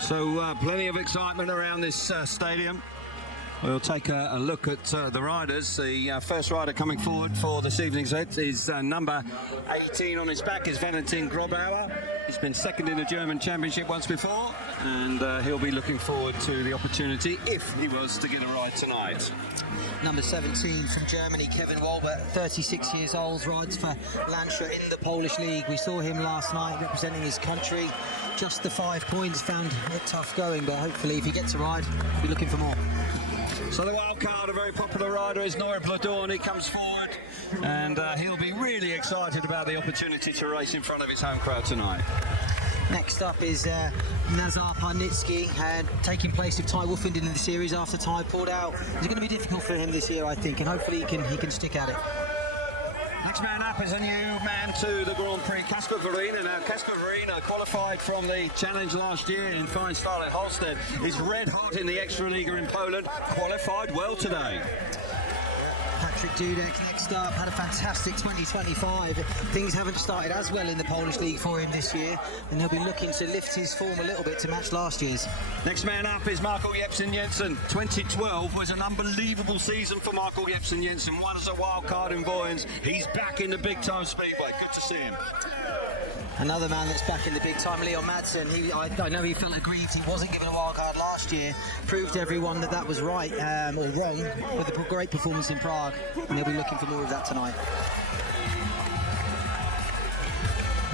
So plenty of excitement around this stadium. We'll take a look at the riders. The first rider coming forward for this evening's event is number 18 on his back is Valentin Grobauer. He's been second in the German Championship once before, and he'll be looking forward to the opportunity if he was to get a ride tonight. Number 17 from Germany, Kevin Wolbert, 36 years old, rides for Landshut in the Polish League. We saw him last night representing his country. Just the 5 points, found it tough going, but hopefully if he gets a ride, we'll be looking for more. So the wild card, a very popular rider, is Norbert Bladorn. He comes forward, and he'll be really excited about the opportunity to race in front of his home crowd tonight. Next up is Nazar Parnitsky, taking place of Ty Wolfinden in the series after Ty pulled out. It's going to be difficult for him this year, I think, and hopefully he can stick at it. Next man up is a new man to the Grand Prix, Kasper Verina. Now, Kasper Verina qualified from the challenge last year in fine style at Holstead. Is red hot in the Extraliga in Poland, qualified well today. Patrick Dudek next up, had a fantastic 2025. Things haven't started as well in the Polish League for him this year, and he'll be looking to lift his form a little bit to match last year's. Next man up is Michael Jepsen Jensen. 2012 was an unbelievable season for Michael Jepsen Jensen. Won as a wild card in Voyens. He's back in the big time speedway. Good to see him. Another man that's back in the big time, Leon Madsen. I know he felt aggrieved he wasn't given a wild card last year. Proved to everyone that was right or wrong with a great performance in Prague, and they'll be looking for more of that tonight.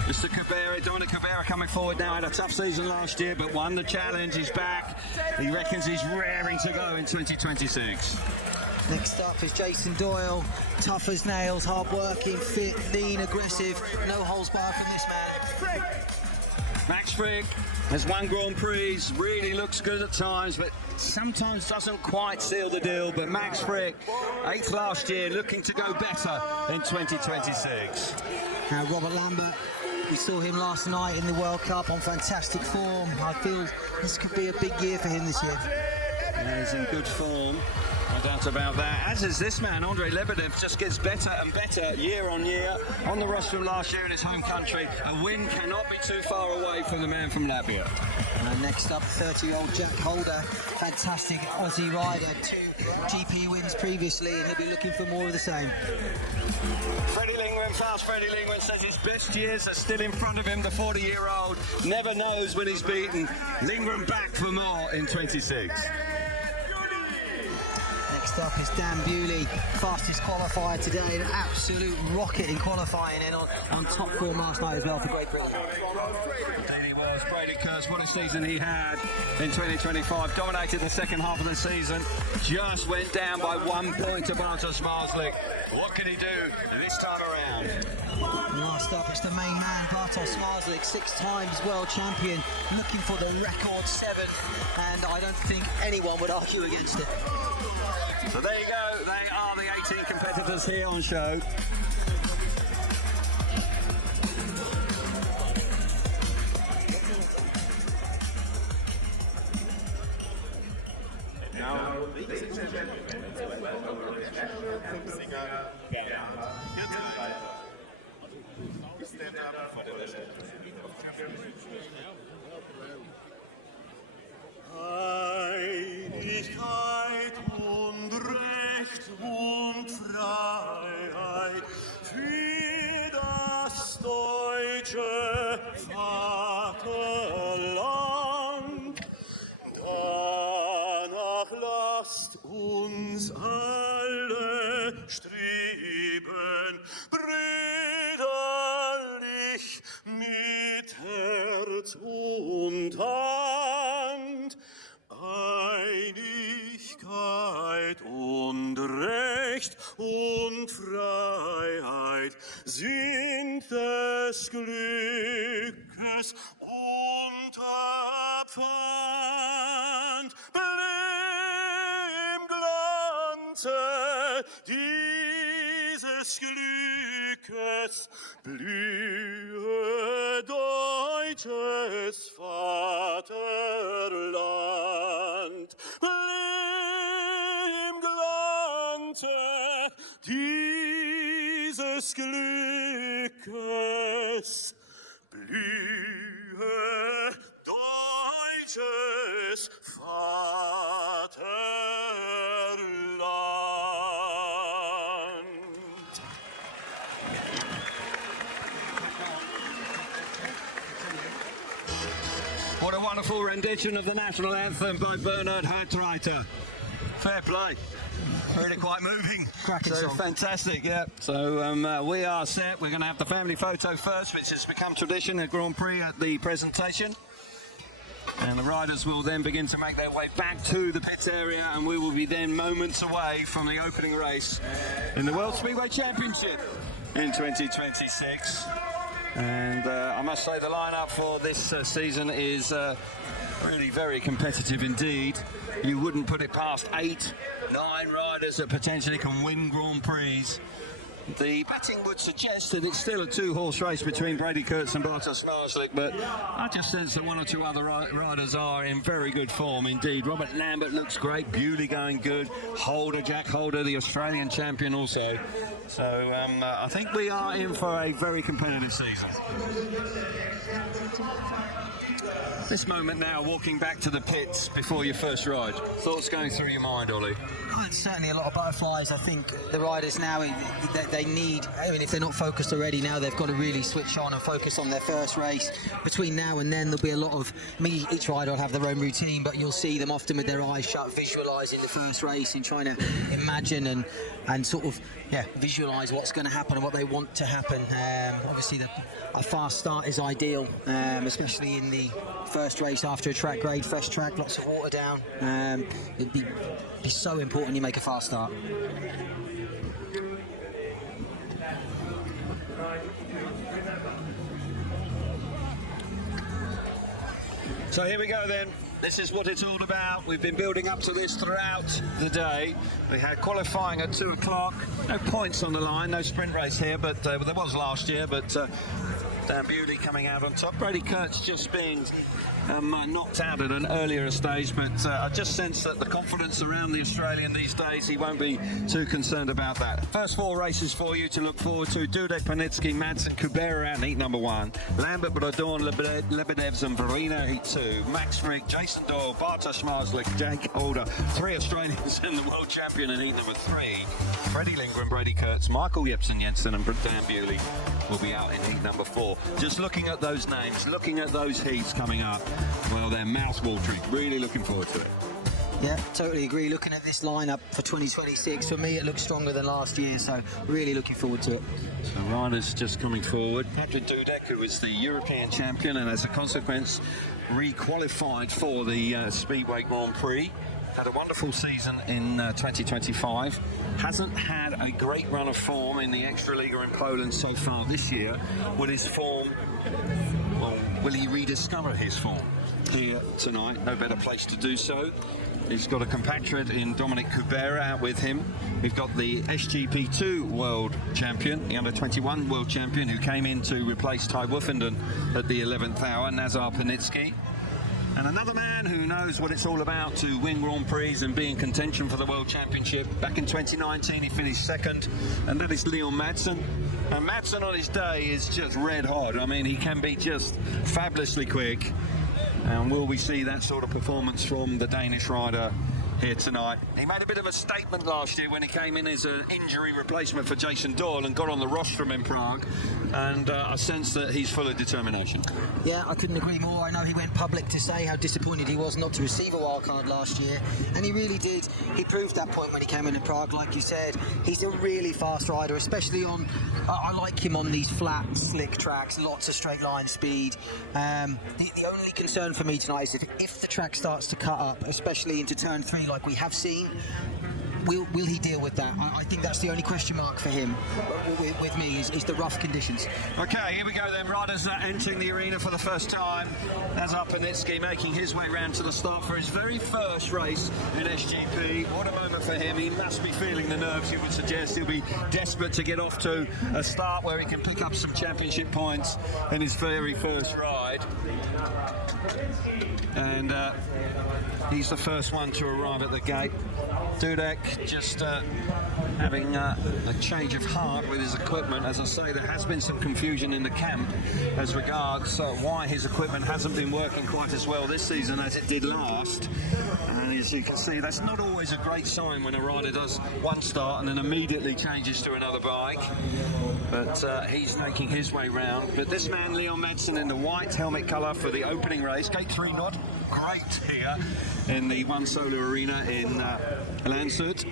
Mr. Cabrera, Dominic Cabrera coming forward now. Had a tough season last year, but won the challenge. He's back. He reckons he's raring to go in 2026. Next up is Jason Doyle, tough as nails, hard-working, fit, lean, aggressive, no holes barred from this man. Max Frick has won Grand Prix, really looks good at times, but sometimes doesn't quite seal the deal. But Max Frick, 8th last year, looking to go better in 2026. Robert Lambert, we saw him last night in the World Cup on fantastic form. I feel this could be a big year for him this year. Yeah, he's in good form. No doubt about that. As is this man, Andrei Lebedev, just gets better and better year on year. On the rostrum last year in his home country. A win cannot be too far away from the man from Latvia. Next up, 30-year-old Jack Holder, fantastic Aussie rider, 2 GP wins previously, and he'll be looking for more of the same. Freddie Lingman, fast Freddie Lingman, says his best years are still in front of him. The 40-year-old never knows when he's beaten. Lingman back for more in 26. Next up is Dan Bewley, fastest qualifier today, an absolute rocket in qualifying and on top form last night as well for Great Britain. Indeed he was. Brady Kurz, what a season he had in 2025. Dominated the second half of the season. Just went down by 1 point to Bartosz Marslik. What can he do this time around? And last up is the main man, Bartosz Marslik, 6 times world champion, looking for the record 7, and I don't think anyone would argue against it. So there you go, they are the 18 competitors here on show. Now, ladies and gentlemen, welcome to the national film singer, stand up for the legend. Einigkeit und Recht und Freiheit für das deutsche Vaterland. Danach lasst uns alle streben, brüderlich mit Herz und Hand. Einigkeit und Recht und Freiheit sind des Glückes Unterpfand. Im Glanze dieses Glückes blühe deutsches Vaterland. Im Glanze dieses Glückes blühe deutsches deutsches Vaterland. What a wonderful rendition of the national anthem by Bernhard Hartreiter. Fair play. Really quite moving. Cracking song. Fantastic, yeah. So we are set. We're going to have the family photo first, which has become tradition at Grand Prix at the presentation. And the riders will then begin to make their way back to the pit area, and we will be then moments away from the opening race in the World Speedway Championship in 2026. And I must say the lineup for this season is really very competitive indeed. You wouldn't put it past 8, 9 riders that potentially can win Grand Prix. The betting would suggest that it's still a 2-horse race between Brady Kurtz and Bartosz Marslik, but I just sense that 1 or 2 other riders are in very good form indeed. Robert Lambert looks great, Bewley going good, Jack Holder, the Australian champion also. So I think we are in for a very competitive season. This moment now, walking back to the pits before your first ride. Thoughts going through your mind, Ollie? Oh, it's certainly a lot of butterflies. I think the riders now, they need, I mean, if they're not focused already now, they've got to really switch on and focus on their first race. Between now and then, there'll be a lot of, I mean, each rider will have their own routine, but you'll see them often with their eyes shut, visualising the first race and trying to imagine and sort of, visualise what's going to happen and what they want to happen. Obviously, a fast start is ideal, especially in the first race after a track grade, fresh track, lots of water down. It'd be so important you make a fast start. So here we go then. This is what it's all about. We've been building up to this throughout the day. We had qualifying at 2 o'clock. No points on the line, no sprint race here, but there was last year, but Dan Bewley coming out on top. Brady Kurtz just being knocked out at an earlier stage, but I just sense that the confidence around the Australian these days, he won't be too concerned about that. First 4 races for you to look forward to. Dudek, Panitsky, Madsen, Kubera out in heat number 1. Lambert, Brodorn, Lebedevs and Verena heat 2. Max Frick, Jason Doyle, Bartosz Marslik, Jake Holder. 3 Australians and the world champion in heat number 3. Freddie Lindgren, Brady Kurtz, Michael Jepsen-Jensen and Dan Bewley will be out in heat number 4. Just looking at those names, looking at those heats coming up, well, they're mouth-watering. Really looking forward to it. Yeah, totally agree. Looking at this lineup for 2026, for me it looks stronger than last year, so really looking forward to it. So riders just coming forward. Patrick Dudek, who was the European champion and as a consequence re-qualified for the Speedway Grand Prix. Had a wonderful season in 2025. Hasn't had a great run of form in the Extraliga in Poland so far this year. Will his form, well, will he rediscover his form here tonight? No better place to do so. He's got a compatriot in Dominic Kubera out with him. We've got the SGP2 world champion, the under-21 world champion, who came in to replace Ty Woofenden at the 11th hour, Nazar Panitsky. And another man who knows what it's all about to win Grand Prix and be in contention for the World Championship. Back in 2019, he finished 2nd, and that is Leon Madsen. And Madsen on his day is just red hot. I mean, he can be just fabulously quick. And will we see that sort of performance from the Danish rider here tonight? He made a bit of a statement last year when he came in as an injury replacement for Jason Doyle and got on the rostrum in Prague, and I sense that he's full of determination. Yeah, I couldn't agree more. I know he went public to say how disappointed he was not to receive a wildcard last year, and he really did. He proved that point when he came into Prague, like you said. He's a really fast rider, especially on, I like him on these flat, slick tracks, lots of straight line speed. The only concern for me tonight is if the track starts to cut up, especially into turn 3 like we have seen, will he deal with that? I think that's the only question mark for him with me is the rough conditions. Okay, here we go then. Riders entering the arena for the first time. Nazar Panitsky making his way round to the start for his very first race in SGP. What a moment for him. He must be feeling the nerves, you would suggest. He'll be desperate to get off to a start where he can pick up some championship points in his very first ride. And he's the first one to arrive at the gate. Dudek just having a change of heart with his equipment. As I say, there has been some confusion in the camp as regards why his equipment hasn't been working quite as well this season as it did last. And as you can see, that's not always a great sign when a rider does one start and then immediately changes to another bike. But he's making his way round. But this man, Leon Madsen, in the white helmet colour for the opening race. Gate 3 not great here in the One Solar Arena in Landshut.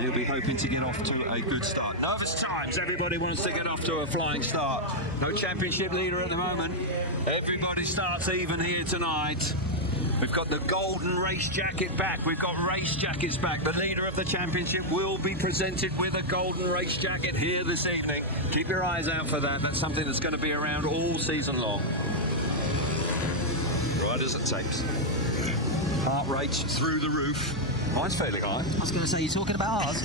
He'll be hoping to get off to a good start. Nervous times, everybody wants to get off to a flying start. No championship leader at the moment. Everybody starts even here tonight. We've got the golden race jacket back. We've got race jackets back. The leader of the championship will be presented with a golden race jacket here this evening. Keep your eyes out for that. That's something that's going to be around all season long. Riders at tapes. Heart rates through the roof. Mine's fairly high. I was going to say, you're talking about ours.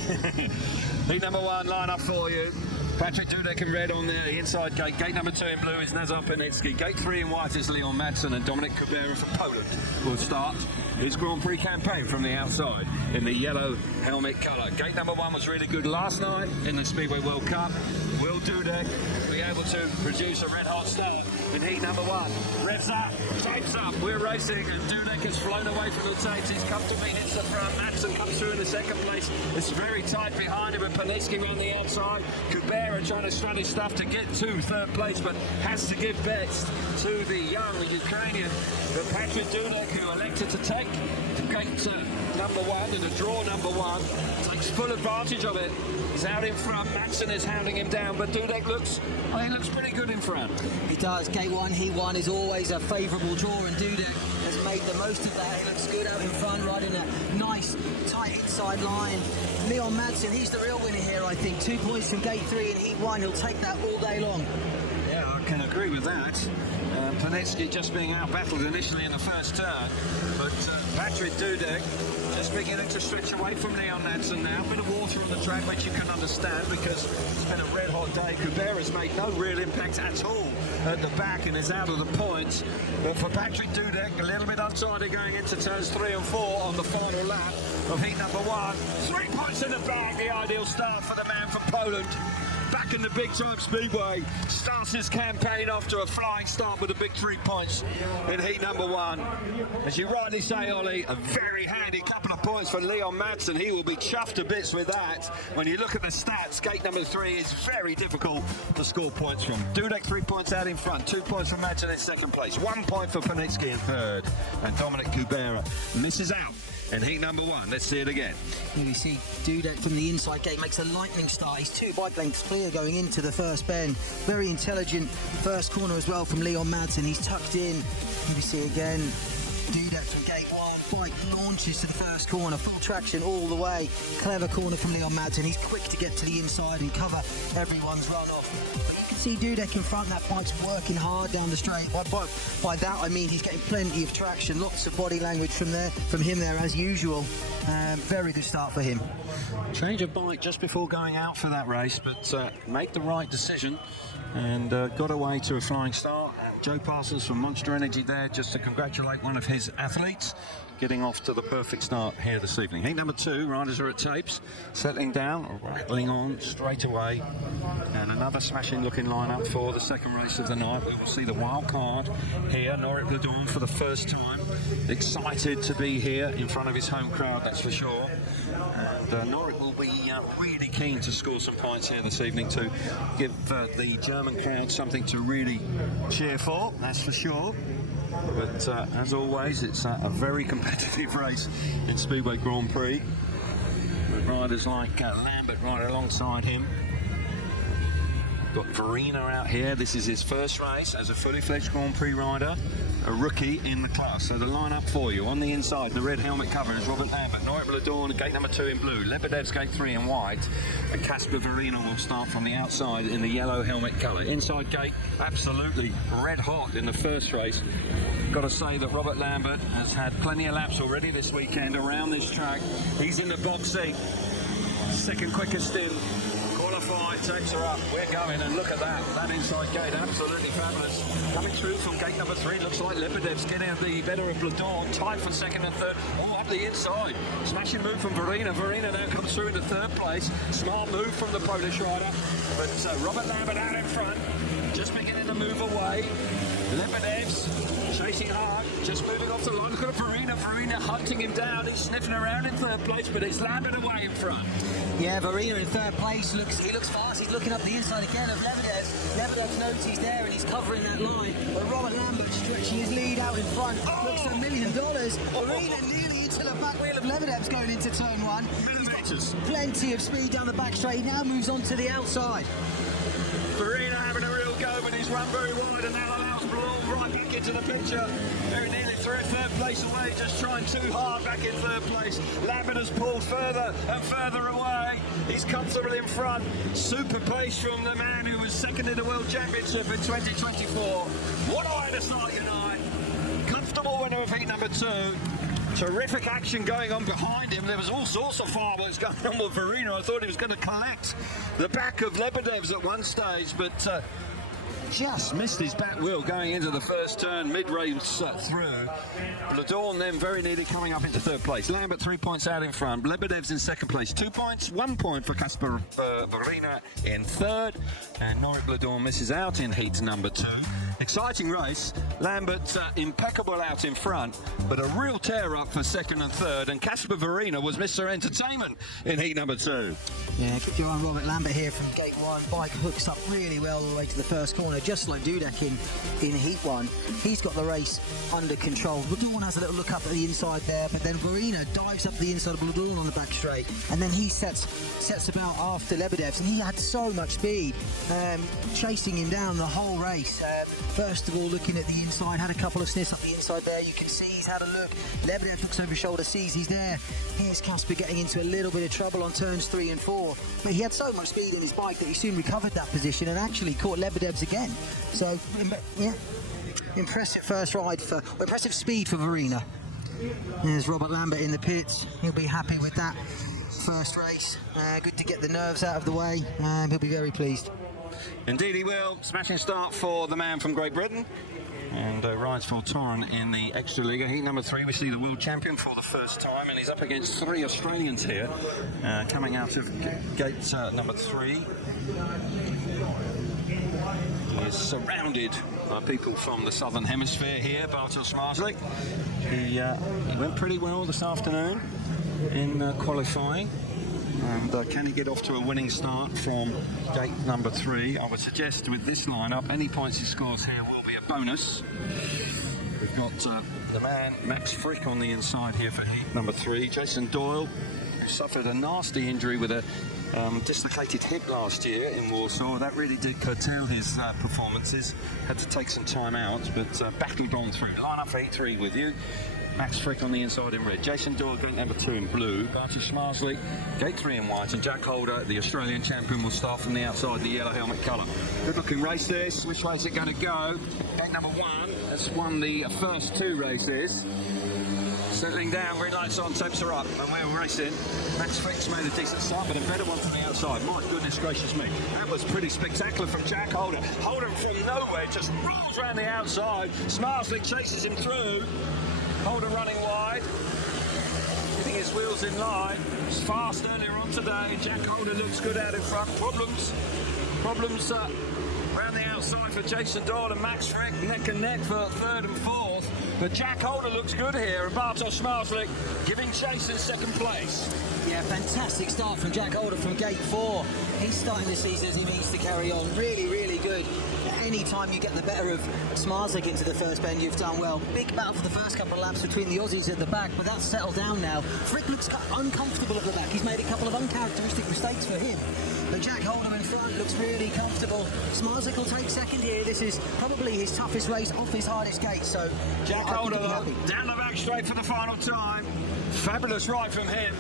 Heat number 1 line up for you. Patrick Dudek in red on the inside gate. Gate number 2 in blue is Nazar Panitsky. Gate 3 in white is Leon Madsen, and Dominik Kubera from Poland will start his Grand Prix campaign from the outside in the yellow helmet colour. Gate number 1 was really good last night in the Speedway World Cup. Will Dudek be able to produce a red hot start in heat number 1? Revs up, tapes up, we're racing, and Dudek has flown away from the tapes. He's comfortably hits the front. Madsen comes through in the second place. It's very tight behind him, and Panitsky around the outside. Kubera trying to strut his stuff to get to third place, but has to give best to the young Ukrainian. But Patrick Dudek, who elected to take gate number 1 in a draw number 1, takes full advantage of it. He's out in front. Madsen is hounding him down, but Dudek looks pretty good in front. He does. Gate 1, heat 1 is always a favourable draw, and Dudek has made the most of that. He looks good out in front, riding a nice, tight inside line. Leon Madsen, he's the real winner here, I think. 2 points from gate 3 in heat 1. He'll take that all day long. Yeah, I can agree with that. Panitsky just being out-battled initially in the first turn, but Patrick Dudek just beginning to stretch away from Leon Madsen now. A bit of water on the track, which you can understand because it's been a red-hot day. Kubera's made no real impact at all at the back and is out of the points. But for Patrick Dudek, a little bit untidy going into turns 3 and 4 on the final lap of heat number 1. 3 points in the bag, the ideal start for the man from Poland. Back in the big time Speedway, starts his campaign off to a flying start with a big 3 points in heat number 1. As you rightly say, Ollie, a very handy couple of points for Leon Madsen. He will be chuffed to bits with that. When you look at the stats, gate number 3 is very difficult to score points from. Dudek 3 points out in front, 2 points for Madsen in second place, 1 point for Panitsky in third, and Dominik Kubera misses out in heat number 1. Let's see it again. Here we see Dudek from the inside gate makes a lightning start. He's 2 bike lengths clear going into the first bend. Very intelligent first corner as well from Leon Madsen. He's tucked in. Here we see again Dudek from gate 1. Bike launches to the first corner, full traction all the way. Clever corner from Leon Madsen. He's quick to get to the inside and cover everyone's run off. See Dudek in front, that bike's working hard down the straight. By that I mean he's getting plenty of traction, lots of body language from him there as usual. Very good start for him. Change of bike just before going out for that race, but made the right decision and got away to a flying start. Joe Parsons from Monster Energy there just to congratulate one of his athletes, getting off to the perfect start here this evening. Heat number 2, riders are at tapes, settling down, rattling on straight away, and another smashing looking lineup for the second race of the night. We will see the wild card here, Norik Ladorn for the first time, excited to be here in front of his home crowd, that's for sure. And Norik will be really keen to score some points here this evening to give the German crowd something to really cheer for, that's for sure. But as always, it's a very competitive race in Speedway Grand Prix, with riders like Lambert right alongside him. Got Verena out here. This is his first race as a fully fledged Grand Prix rider, a rookie in the class. So the lineup for you on the inside, the red helmet cover is Robert Lambert, Norik Ladorn, gate number 2 in blue, Lebedev's gate 3 in white, and Kasper Verena will start from the outside in the yellow helmet colour. Inside gate, absolutely red hot in the first race. Got to say that Robert Lambert has had plenty of laps already this weekend around this track. He's in the box seat, second quickest in 5, takes her up. We're going, and look at that. That inside gate, absolutely fabulous. Coming through from gate number 3, looks like Lebedev's getting the better of Bladon. Tied for second and third. Oh, up the inside. Smashing move from Verena. Verena now comes through into third place. Smart move from the Polish rider. But Robert Lambert out in front. Just beginning to move away. Lebedev's chasing hard, just moving off the line. Look at Verena. Verena hunting him down. He's sniffing around in third place, but it's Lambert away in front. Yeah, Verena in third place. He looks fast. He's looking up the inside again of Lebedev. Lebedev knows he's there and he's covering that line. But Robert Lambert stretching his lead out in front. Looks $1 million. Verena nearly into the back wheel of Lebedev's going into turn 1. Millimeters. Plenty of speed down the back straight. He now moves on to the outside. Verena having a real go, but he's run very wide, and that allows Blanc right back into the picture. Very nearly through third place away, just trying too hard back in third place. Lambert has pulled further and further away. He's comfortably in front. Super pace from the man who was second in the World Championship in 2024. What a way to start your night. Comfortable winner of heat number 2. Terrific action going on behind him. There was all sorts of fireworks going on with Verena. I thought he was going to collect the back of Lebedev's at one stage, but just missed his back wheel going into the first turn, mid-race through. Bladon then very nearly coming up into third place. Lambert 3 points out in front. Lebedev's in second place, 2 points, 1 point for Kasper Verena in third. And Norik Bladon misses out in heat number 2. Exciting race. Lambert impeccable out in front, but a real tear-up for second and third. And Kasper Verena was Mr. Entertainment in heat number 2. Yeah, keep your eye on Robert Lambert here from gate 1. Bike hooks up really well all the way to the first corner, just like Dudek in heat 1. He's got the race under control. Bladon has a little look up at the inside there, but then Verena dives up the inside of Bladon on the back straight, and then he sets about after Lebedev's, and he had so much speed, chasing him down the whole race. First of all, looking at the inside, had a couple of sniffs up the inside there. You can see he's had a look. Lebedev looks over his shoulder, sees he's there. Here's Kasper getting into a little bit of trouble on turns 3 and 4. But he had so much speed in his bike that he soon recovered that position and actually caught Lebedev's again. So, yeah, impressive impressive speed for Verena. There's Robert Lambert in the pits. He'll be happy with that first race. Good to get the nerves out of the way. He'll be very pleased. Indeed he will. Smashing start for the man from Great Britain, and rides for Torren in the Extra Liga. Heat number 3, we see the world champion for the first time, and he's up against 3 Australians here, coming out of gate number 3. He's surrounded by people from the southern hemisphere here. Bartosz Marzlik. He went pretty well this afternoon in qualifying. And can he get off to a winning start from gate number 3? I would suggest with this lineup, any points he scores here will be a bonus. We've got the man, Max Frick, on the inside here for heat number 3. Jason Doyle, who suffered a nasty injury with a dislocated hip last year in Warsaw. That really did curtail his performances. Had to take some time out, but battled on through. Lineup for heat 3 with you. Max Frick on the inside in red. Jason Doyle, gate number 2 in blue. Bartosz Marzlik, gate 3 in white. And Jack Holder, the Australian champion, will start from the outside, the yellow helmet colour. Good looking race this. Which way is it going to go? Gate number 1 has won the first 2 races. Settling down, green lights on, temps are up, and we're racing. Max Frick's made a decent start, but a better one from the outside. My goodness gracious me. That was pretty spectacular from Jack Holder. Holder from nowhere just rolls around the outside. Marzlik chases him through. Holder running wide, getting his wheels in line. It's fast earlier on today. Jack Holder looks good out in front. Problems around the outside for Jason Doyle and Max Frick, neck and neck for third and fourth. But Jack Holder looks good here, and Bartosz Marzlik giving chase in second place. Yeah, fantastic start from Jack Holder from gate 4. He's starting the season as he needs to carry on. Really, really good. Any time you get the better of Marzlik into the first bend, you've done well. Big battle for the first couple of laps between the Aussies at the back, but that's settled down now. Frick looks uncomfortable at the back. He's made a couple of uncharacteristic mistakes for him. But Jack Holder in front looks really comfortable. Marzlik will take second here. This is probably his toughest race off his hardest gate. So Jack Holder down the back straight for the final time. Fabulous ride from him.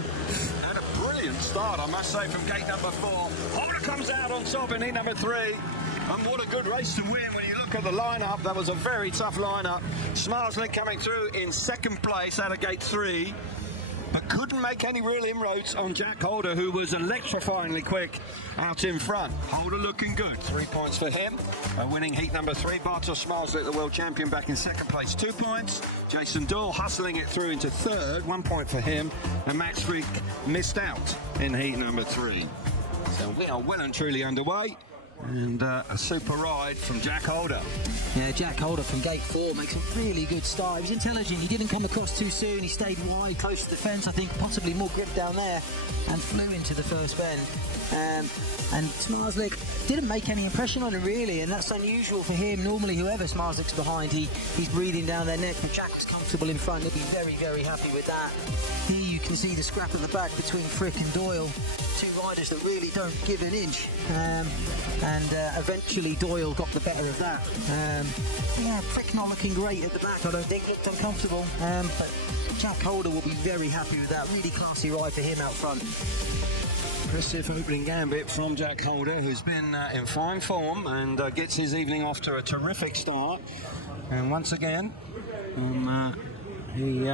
And a brilliant start, I must say, from gate number 4. Holder comes out on top in heat number 3. And what a good race to win when you look at the lineup. That was a very tough lineup. Marzlik coming through in second place out of gate 3. but couldn't make any real inroads on Jack Holder, who was electrifyingly quick out in front. Holder looking good. 3 points for him. Winning heat number 3. Bartosz Marzlik, the world champion, back in second place, 2 points. Jason Doyle hustling it through into third, 1 point for him. And Max Freak missed out in heat number 3. So we are well and truly underway. And a super ride from Jack Holder. Yeah, Jack Holder from gate 4 makes a really good start. He was intelligent, he didn't come across too soon, he stayed wide, close to the fence, I think possibly more grip down there, and flew into the first bend. And Smarzlik didn't make any impression on him really, and that's unusual for him. Normally whoever Smarzlik's behind, he's breathing down their neck, but Jack was comfortable in front. He'll be very, very happy with that. Here you can see the scrap at the back between Frick and Doyle, 2 riders that really don't give an inch. Eventually Doyle got the better of that. Yeah, Frick not looking great at the back, I don't think, looked uncomfortable. But Jack Holder will be very happy with that. Really classy ride for him out front. Impressive opening gambit from Jack Holder, who's been in fine form and gets his evening off to a terrific start. And once again, he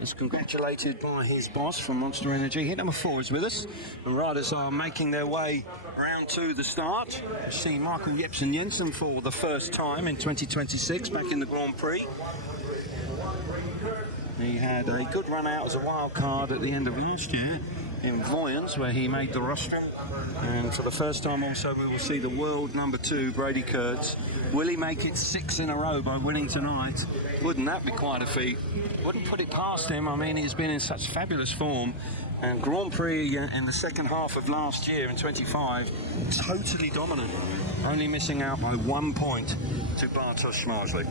is congratulated by his boss from Monster Energy. Hit number 4 is with us, and riders are making their way round to the start. You see Michael Jepsen Jensen for the first time in 2026 back in the Grand Prix. He had a good run out as a wild card at the end of last year in Voyens, where he made the rostrum, and for the first time also we will see the world number 2 Brady Kurtz. Will he make it 6 in a row by winning tonight? Wouldn't that be quite a feat? Wouldn't put it past him. I mean, he's been in such fabulous form, and Grand Prix in the second half of last year in 25, totally dominant, only missing out by 1 point to Bartosz Marzlik.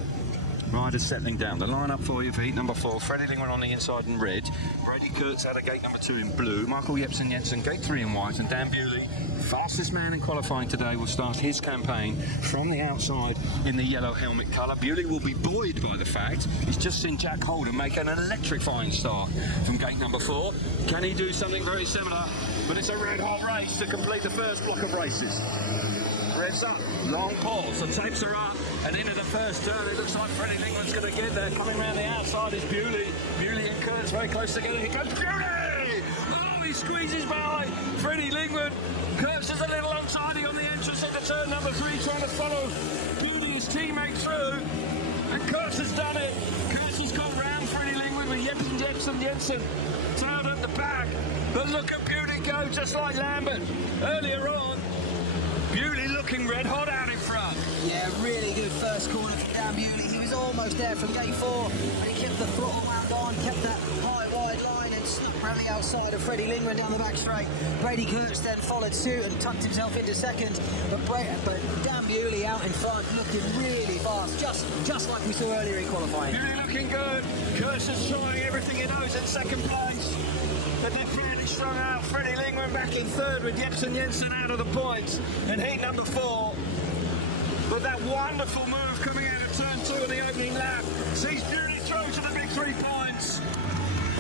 Riders settling down. The lineup for you for heat number 4. Freddie Lingman on the inside in red. Brady Kurtz out of gate number 2 in blue. Michael Jepsen Jensen, gate 3 in white. And Dan Bewley, fastest man in qualifying today, will start his campaign from the outside in the yellow helmet colour. Bewley will be buoyed by the fact he's just seen Jack Holder make an electrifying start from gate number 4. Can he do something very similar? But it's a red hot race to complete the first block of races. Red's up, long pause, the tapes are up, and into the first turn. It looks like Freddie Lingman's going to get there. Coming around the outside is Bewley. Bewley and Kurtz very close together. Here comes Bewley! Oh, he squeezes by Freddie Lingman. Kurtz is a little untidy on the entrance into turn number 3, trying to follow Bewley, his teammate, through. And Kurtz has done it. Kurtz has gone round Freddie Lingman with Jepsen Jensen tailed at the back. But look at Bewley go, just like Lambert earlier on. Bewley looking red hot out in front. Yeah, really good first corner for Dan Bewley. He was almost there from gate 4, and he kept the throttle wound on, kept that high wide line, and snuck around the outside of Freddie Lingman down the back straight. Brady Kurtz then followed suit and tucked himself into second, but Dan Bewley out in front, looking really fast, just like we saw earlier in qualifying. Bewley looking good. Kurtz is showing everything he knows in second place. But they're fairly strung out. Freddie Lingman back in third with Jepsen Jensen out of the points in heat number 4. But that wonderful move coming out of turn 2 in the opening lap sees Bewley through to the big 3 points.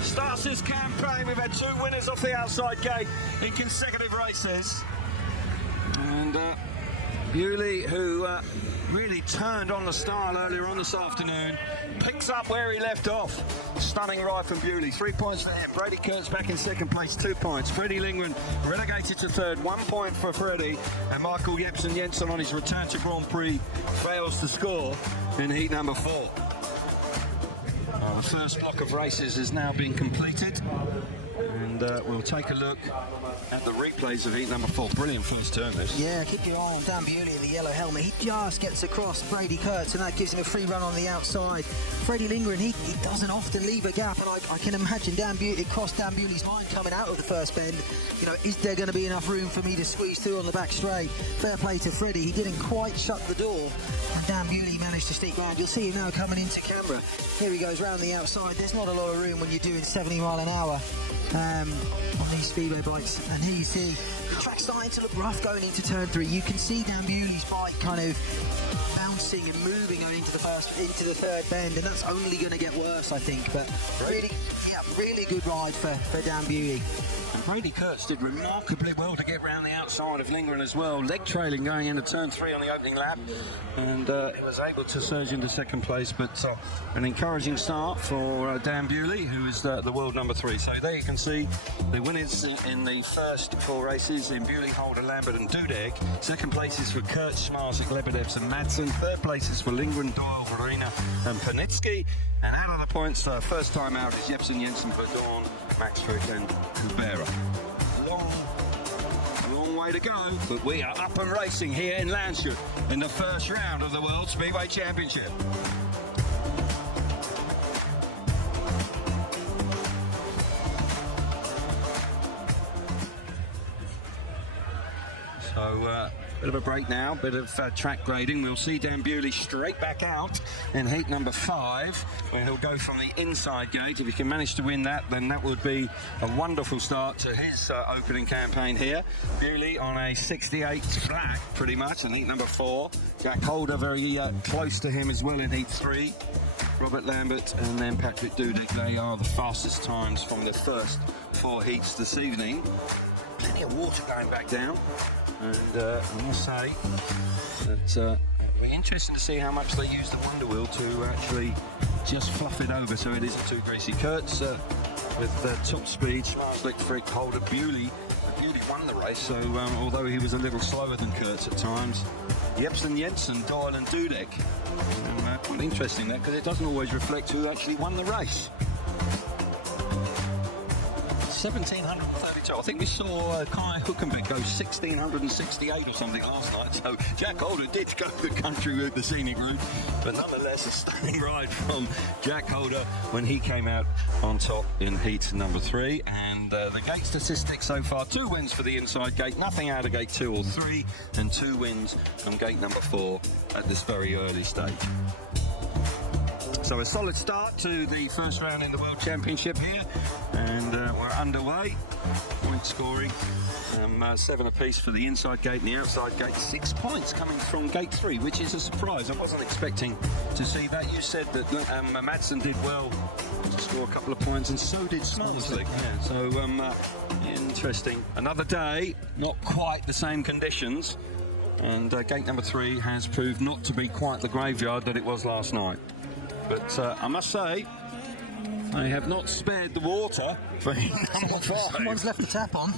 Starts his campaign. We've had 2 winners off the outside gate in consecutive races. And Bewley, who really turned on the style earlier on this afternoon, picks up where he left off. Stunning ride from Bewley. 3 points for him. Brady Kurtz back in second place, 2 points. Freddie Lingman relegated to third, 1 point for Freddie. And Michael Jepsen Jensen on his return to Grand Prix fails to score in heat number 4. The first block of races has now been completed, and we'll take a look at the replays of heat number 4. Brilliant first turn, this. Yeah, keep your eye on Dan Bewley in the yellow helmet. He just gets across Brady Kurtz, and that gives him a free run on the outside. Freddie Lingman, he doesn't often leave a gap, and I can imagine it crossed Dan Bewley's mind coming out of the first bend. You know, is there going to be enough room for me to squeeze through on the back straight? Fair play to Freddie. He didn't quite shut the door, and Dan Bewley managed to sneak round. You'll see him now coming into Canberra. Here he goes round the outside. There's not a lot of room when you're doing 70 mile an hour on these speedway bikes, and here you see the track's starting to look rough going into turn 3. You can see Dan Bewley's bike kind of bouncing and moving going into the third bend, and that's only going to get worse, I think. But really good ride for Dan Bewley. And Brady Kurtz did remarkably well to get round the outside of Lindgren as well, leg trailing going into turn 3 on the opening lap, and he was able to surge into second place. But an encouraging start for Dan Bewley, who is the world number 3. So there you can see the winners in the first 4 races in Bewley, Holder, Lambert and Dudek. Second places for Kurtz, Smarsik, Lebedevs and Madsen. Third places for Lindgren, Doyle, Verena and Panitsky. And out of the points, first time out is Jepsen, Jensen, Verdorn, Max Frick and Kubera. Long way to go, but we are up and racing here in Landshut in the first round of the World Speedway Championship. So, bit of a break now, bit of track grading. We'll see Dan Bewley straight back out in heat number 5, where he'll go from the inside gate. If he can manage to win that, then that would be a wonderful start to his opening campaign here. Bewley on a 68 flat, pretty much, in heat number 4. Jack Holder very close to him as well in heat 3. Robert Lambert and then Patrick Dudek, they are the fastest times from the first 4 heats this evening. Plenty of water going back down. And I must say that it'll be interesting to see how much they use the Wonder Wheel to actually just fluff it over so it isn't too greasy. Kurtz with top speed, Smarslik, Frick, Holder, Bewley. Bewley won the race, so although he was a little slower than Kurtz at times, Jepsen, Jensen, Doyle and Dudek. Quite interesting that, because it doesn't always reflect who actually won the race. 1,732. I think we saw Kai Hülkenberg go 1,668 or something last night. So Jack Holder did go the country with the scenic route, but nonetheless a stunning ride from Jack Holder when he came out on top in heat number 3. And the gate statistics so far: 2 wins for the inside gate, nothing out of gate 2 or 3, and 2 wins from gate number 4 at this very early stage. So a solid start to the first round in the World Championship here, and we're underway. Point scoring, 7 apiece for the inside gate and the outside gate. 6 points coming from gate 3, which is a surprise. I wasn't expecting to see that. You said that Madsen did well to score a couple of points, and so did Smarslik. Yeah, so interesting. Another day, not quite the same conditions, and gate number 3 has proved not to be quite the graveyard that it was last night. But I must say, they have not spared the water for number 5. Someone's left the tap on.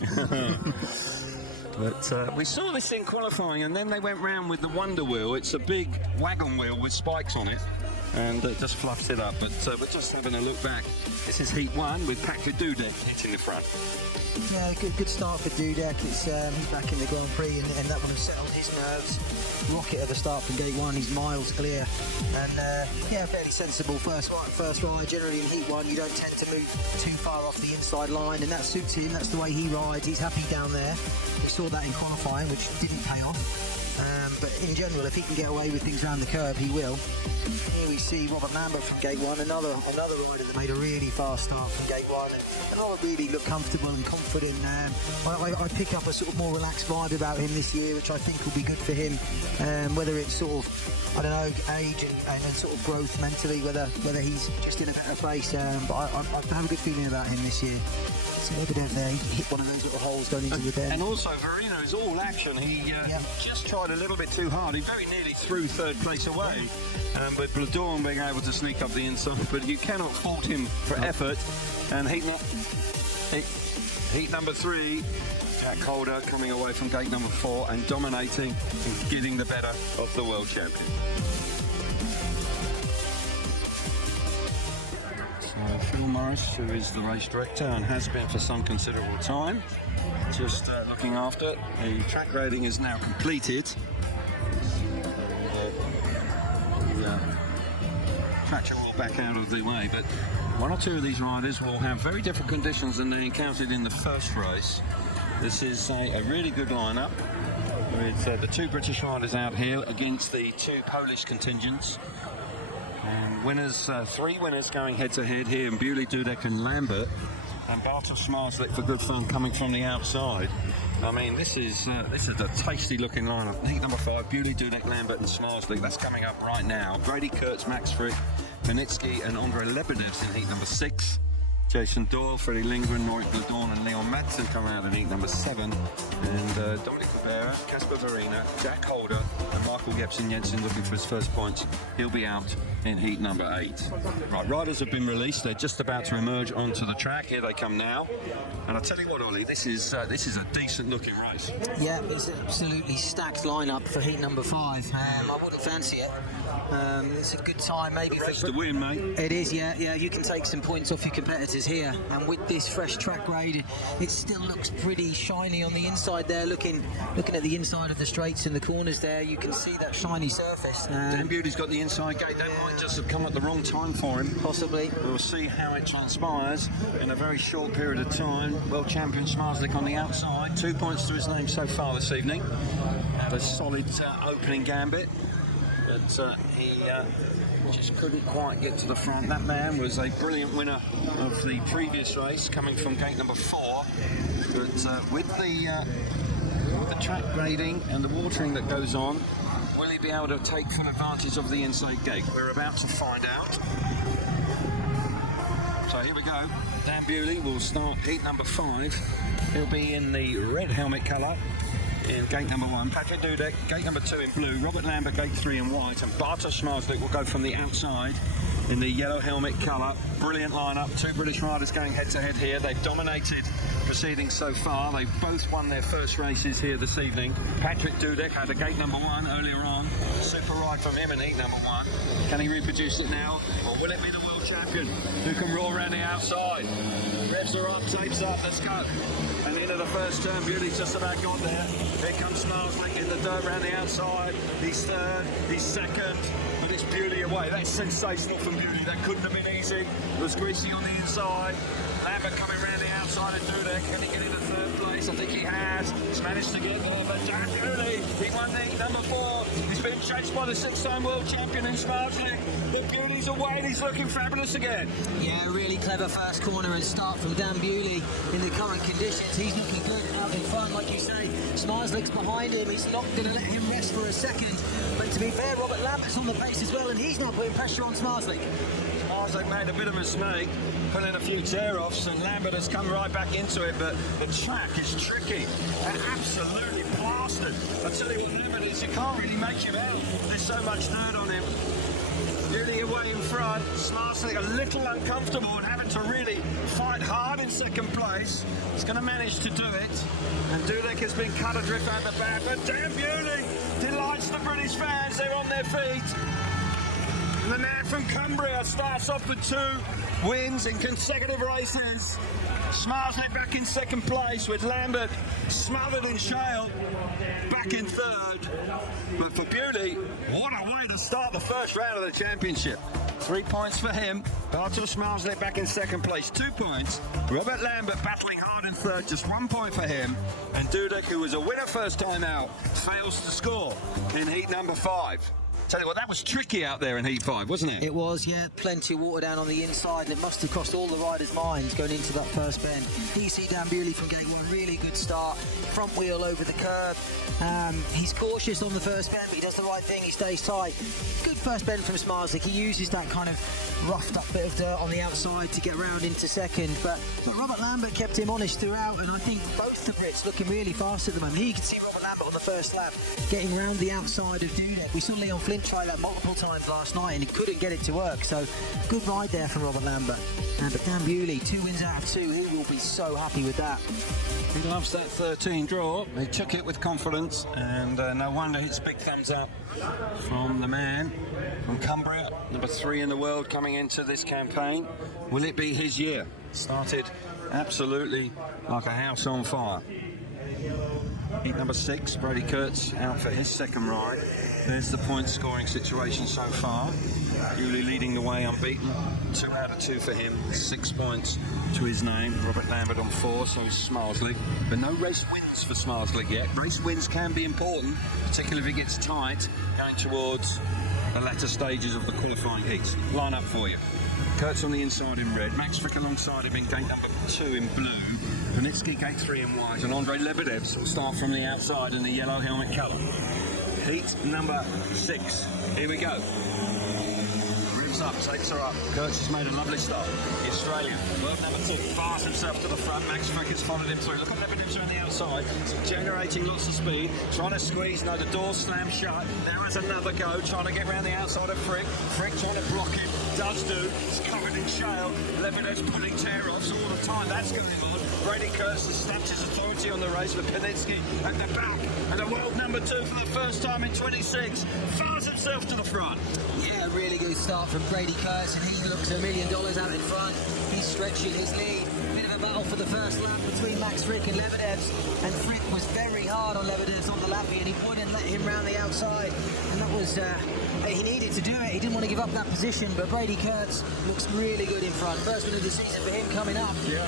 But we saw this in qualifying, and then they went round with the Wonder Wheel. It's a big wagon wheel with spikes on it, and it just fluffs it up. But we're just having a look back. This is heat 1 with Patrick Dudek hitting the front. Yeah, good start for Dudek. It's he's back in the Grand Prix, and that one has settled his nerves. Rocket at the start from gate 1, he's miles clear, and yeah, fairly sensible first ride. Generally in heat 1 you don't tend to move too far off the inside line, and that suits him. That's the way he rides. He's happy down there. We saw that in qualifying, which didn't pay off. But in general, if he can get away with things around the curve, he will. Here we see Robert Lambert from gate 1, another rider that made a really fast start from gate 1, and Robert really looked comfortable and confident. I pick up a sort of more relaxed vibe about him this year, which I think will be good for him. Whether it's sort of, I don't know, age and sort of growth mentally, whether he's just in a better place. But I have a good feeling about him this year. So Lebedev there, he hit one of those little holes going into the bend. And also Verena is all action. He just tried a little bit too hard. He very nearly threw third place away. But Bladorn being able to sneak up the inside, but you cannot fault him for effort. And heat number 3, Jack Holder coming away from gate number 4 and dominating and getting the better of the world champion. So Phil Morris, who is the race director and has been for some considerable time, just looking after. The track grading is now completed. Tracks are all back out of the way, but 1 or 2 of these riders will have very different conditions than they encountered in the first race. This is a really good lineup with the 2 British riders out here against the 2 Polish contingents. And winners, 3 winners going head-to-head here in Bewley, Dudek and Lambert, and Bartosz Smarslik for good fun coming from the outside. I mean, this is a tasty looking lineup. Heat number 5, Bewley, Dudek, Lambert and Smarslik. That's coming up right now. Brady, Kurtz, Max Frick, Vinitsky and Andre Lebedev's in heat number 6. Jason Doyle, Freddie Lindgren, Norik Bladorn and Leon Madsen come out in heat number 7. And Dominic Rivera, Casper Verena, Jack Holder and Michael Jepsen Jensen looking for his first points. He'll be out in heat number 8. Right, riders have been released. They're just about to emerge onto the track. Here they come now. And I tell you what, Ollie, this is a decent looking race. Yeah, it's an absolutely stacked lineup for heat number 5. I wouldn't fancy it. It's a good time maybe Race to win, mate. It is, yeah. You can take some points off your competitors here, and with this fresh track grade, it still looks pretty shiny on the inside there. Looking at the inside of the straights and the corners there, you can see that shiny surface. Dan Bewley's got the inside gate. That might just have come at the wrong time for him. Possibly. We'll see how it transpires in a very short period of time. World champion Smarslik on the outside. 2 points to his name so far this evening. Had a solid opening gambit, but he just couldn't quite get to the front. That man was a brilliant winner of the previous race, coming from gate number 4. But with the track grading and the watering that goes on, will he be able to take full advantage of the inside gate? We're about to find out. So here we go. Dan Bewley will start heat number 5. He'll be in the red helmet colour in gate number 1. Patrick Dudek, gate number 2 in blue. Robert Lambert, gate 3 in white. And Bartosz Smarslik will go from the outside in the yellow helmet colour. Brilliant lineup. 2 British riders going head to head here. They've dominated proceedings so far. They've both won their first races here this evening. Patrick Dudek had a gate number 1 earlier on. Super ride from him in heat number 1. Can he reproduce it now, or will it be the world champion who can roll around the outside? Revs are up, tapes up, let's go. And into the first turn, Bewley's just about got there. Here comes Smarslik in the dirt around the outside. He's third, he's second, but it's Bewley away. That's sensational from Bewley. That couldn't have been easy. It was greasy on the inside. Lambert coming around the outside of Dudek. Can he get into third place? I think he has. He's managed to get there, but Dan Bewley, he won the number 4. He's been chased by the 6-time world champion in Smarslik. The Bewley's away and he's looking fabulous again. Yeah, really clever first corner and start from Dan Bewley in the current conditions. He's looking good out in front, like you say. Smarslik's behind him. He's not going to let him rest for a second. But to be fair, Robert Lambert's on the pace as well, and he's not putting pressure on Smarslik. Smarslik made a bit of a mistake, pulling a few tear-offs, and Lambert has come right back into it, but the track is tricky and absolutely plastered. I tell you what Lambert is, you can't really make him out. There's so much dirt on him. Really away in front, Smarslik a little uncomfortable and having to really fight hard in second place. He's going to manage to do it, and Dudek has been cut adrift at the back, but Dan Bewley delights the British fans. They're on their feet. And the man from Cumbria starts off with 2 wins in consecutive races. Smarslik back in second place with Lambert smothered in shale, back in third. But for Bewley, what a way to start the first round of the championship. 3 points for him. Bartosz Smarslik back in second place, 2 points. Robert Lambert battling hard in third, just 1 point for him. And Dudek, who was a winner first time out, fails to score in heat number 5. Tell you what, that was tricky out there in heat 5, wasn't it? It was, yeah. Plenty of water down on the inside, and it must have crossed all the riders' minds going into that first bend. You see Dan Bewley from gate 1, really good start. Front wheel over the curb. He's cautious on the first bend, but he does the right thing. He stays tight. Good first bend from Smarslik. He uses that kind of roughed up bit of dirt on the outside to get round into second. But Robert Lambert kept him honest throughout, and I think both the Brits looking really fast at the moment. Here you can see Robert Lambert on the first lap getting round the outside of Dudek. We saw Leon Flint try that multiple times last night and he couldn't get it to work, so good ride there from Robert Lambert. But Dan Bewley, 2 wins out of 2, he will be so happy with that. He loves that 13 draw. He took it with confidence, and no wonder it's big thumbs up from the man from Cumbria, number 3 in the world coming into this campaign. Will it be his year? Started absolutely like a house on fire. Heat number 6, Brady Kurtz out for his second ride. There's the point scoring situation so far. Bewley leading the way unbeaten. 2 out of 2 for him, 6 points to his name. Robert Lambert on 4, so is Smarslik. But no race wins for Smarslik yet. Race wins can be important, particularly if it gets tight, going towards the latter stages of the qualifying heats. Line up for you. Kurtz on the inside in red. Max Frick alongside him in gate number 2 in blue. Panitsky, gate 3 in white, and Andrei Lebedev's will start from the outside in the yellow helmet colour. Heat number 6. Here we go. Revs up, takes her up. Kurtz has made a lovely start. The Australian, work number 2, fires himself to the front. Max Frick has followed him through. Look at Lebedev's on the outside. He's generating lots of speed, trying to squeeze. No, the door's slammed shut. Now has another go, trying to get round the outside of Frick. Frick trying to block him. Does do. He's covered in shale. Lebedev's pulling tear-offs all the time. That's going on. Brady Kurtz has stamped his authority on the race with Panitsky at the back. And the world number 2 for the first time in 26 fires himself to the front. Yeah, really good start from Brady Kurtz, and he looks $1 million out in front. He's stretching his lead. Bit of a battle for the first lap between Max Frick and Lebedev's, and Frick was very hard on Lebedev's on the lappy, and he wouldn't let him round the outside, and that was he needed to do it. He didn't want to give up that position, but Brady Kurtz looks really good in front. First win of the season for him coming up. Yeah.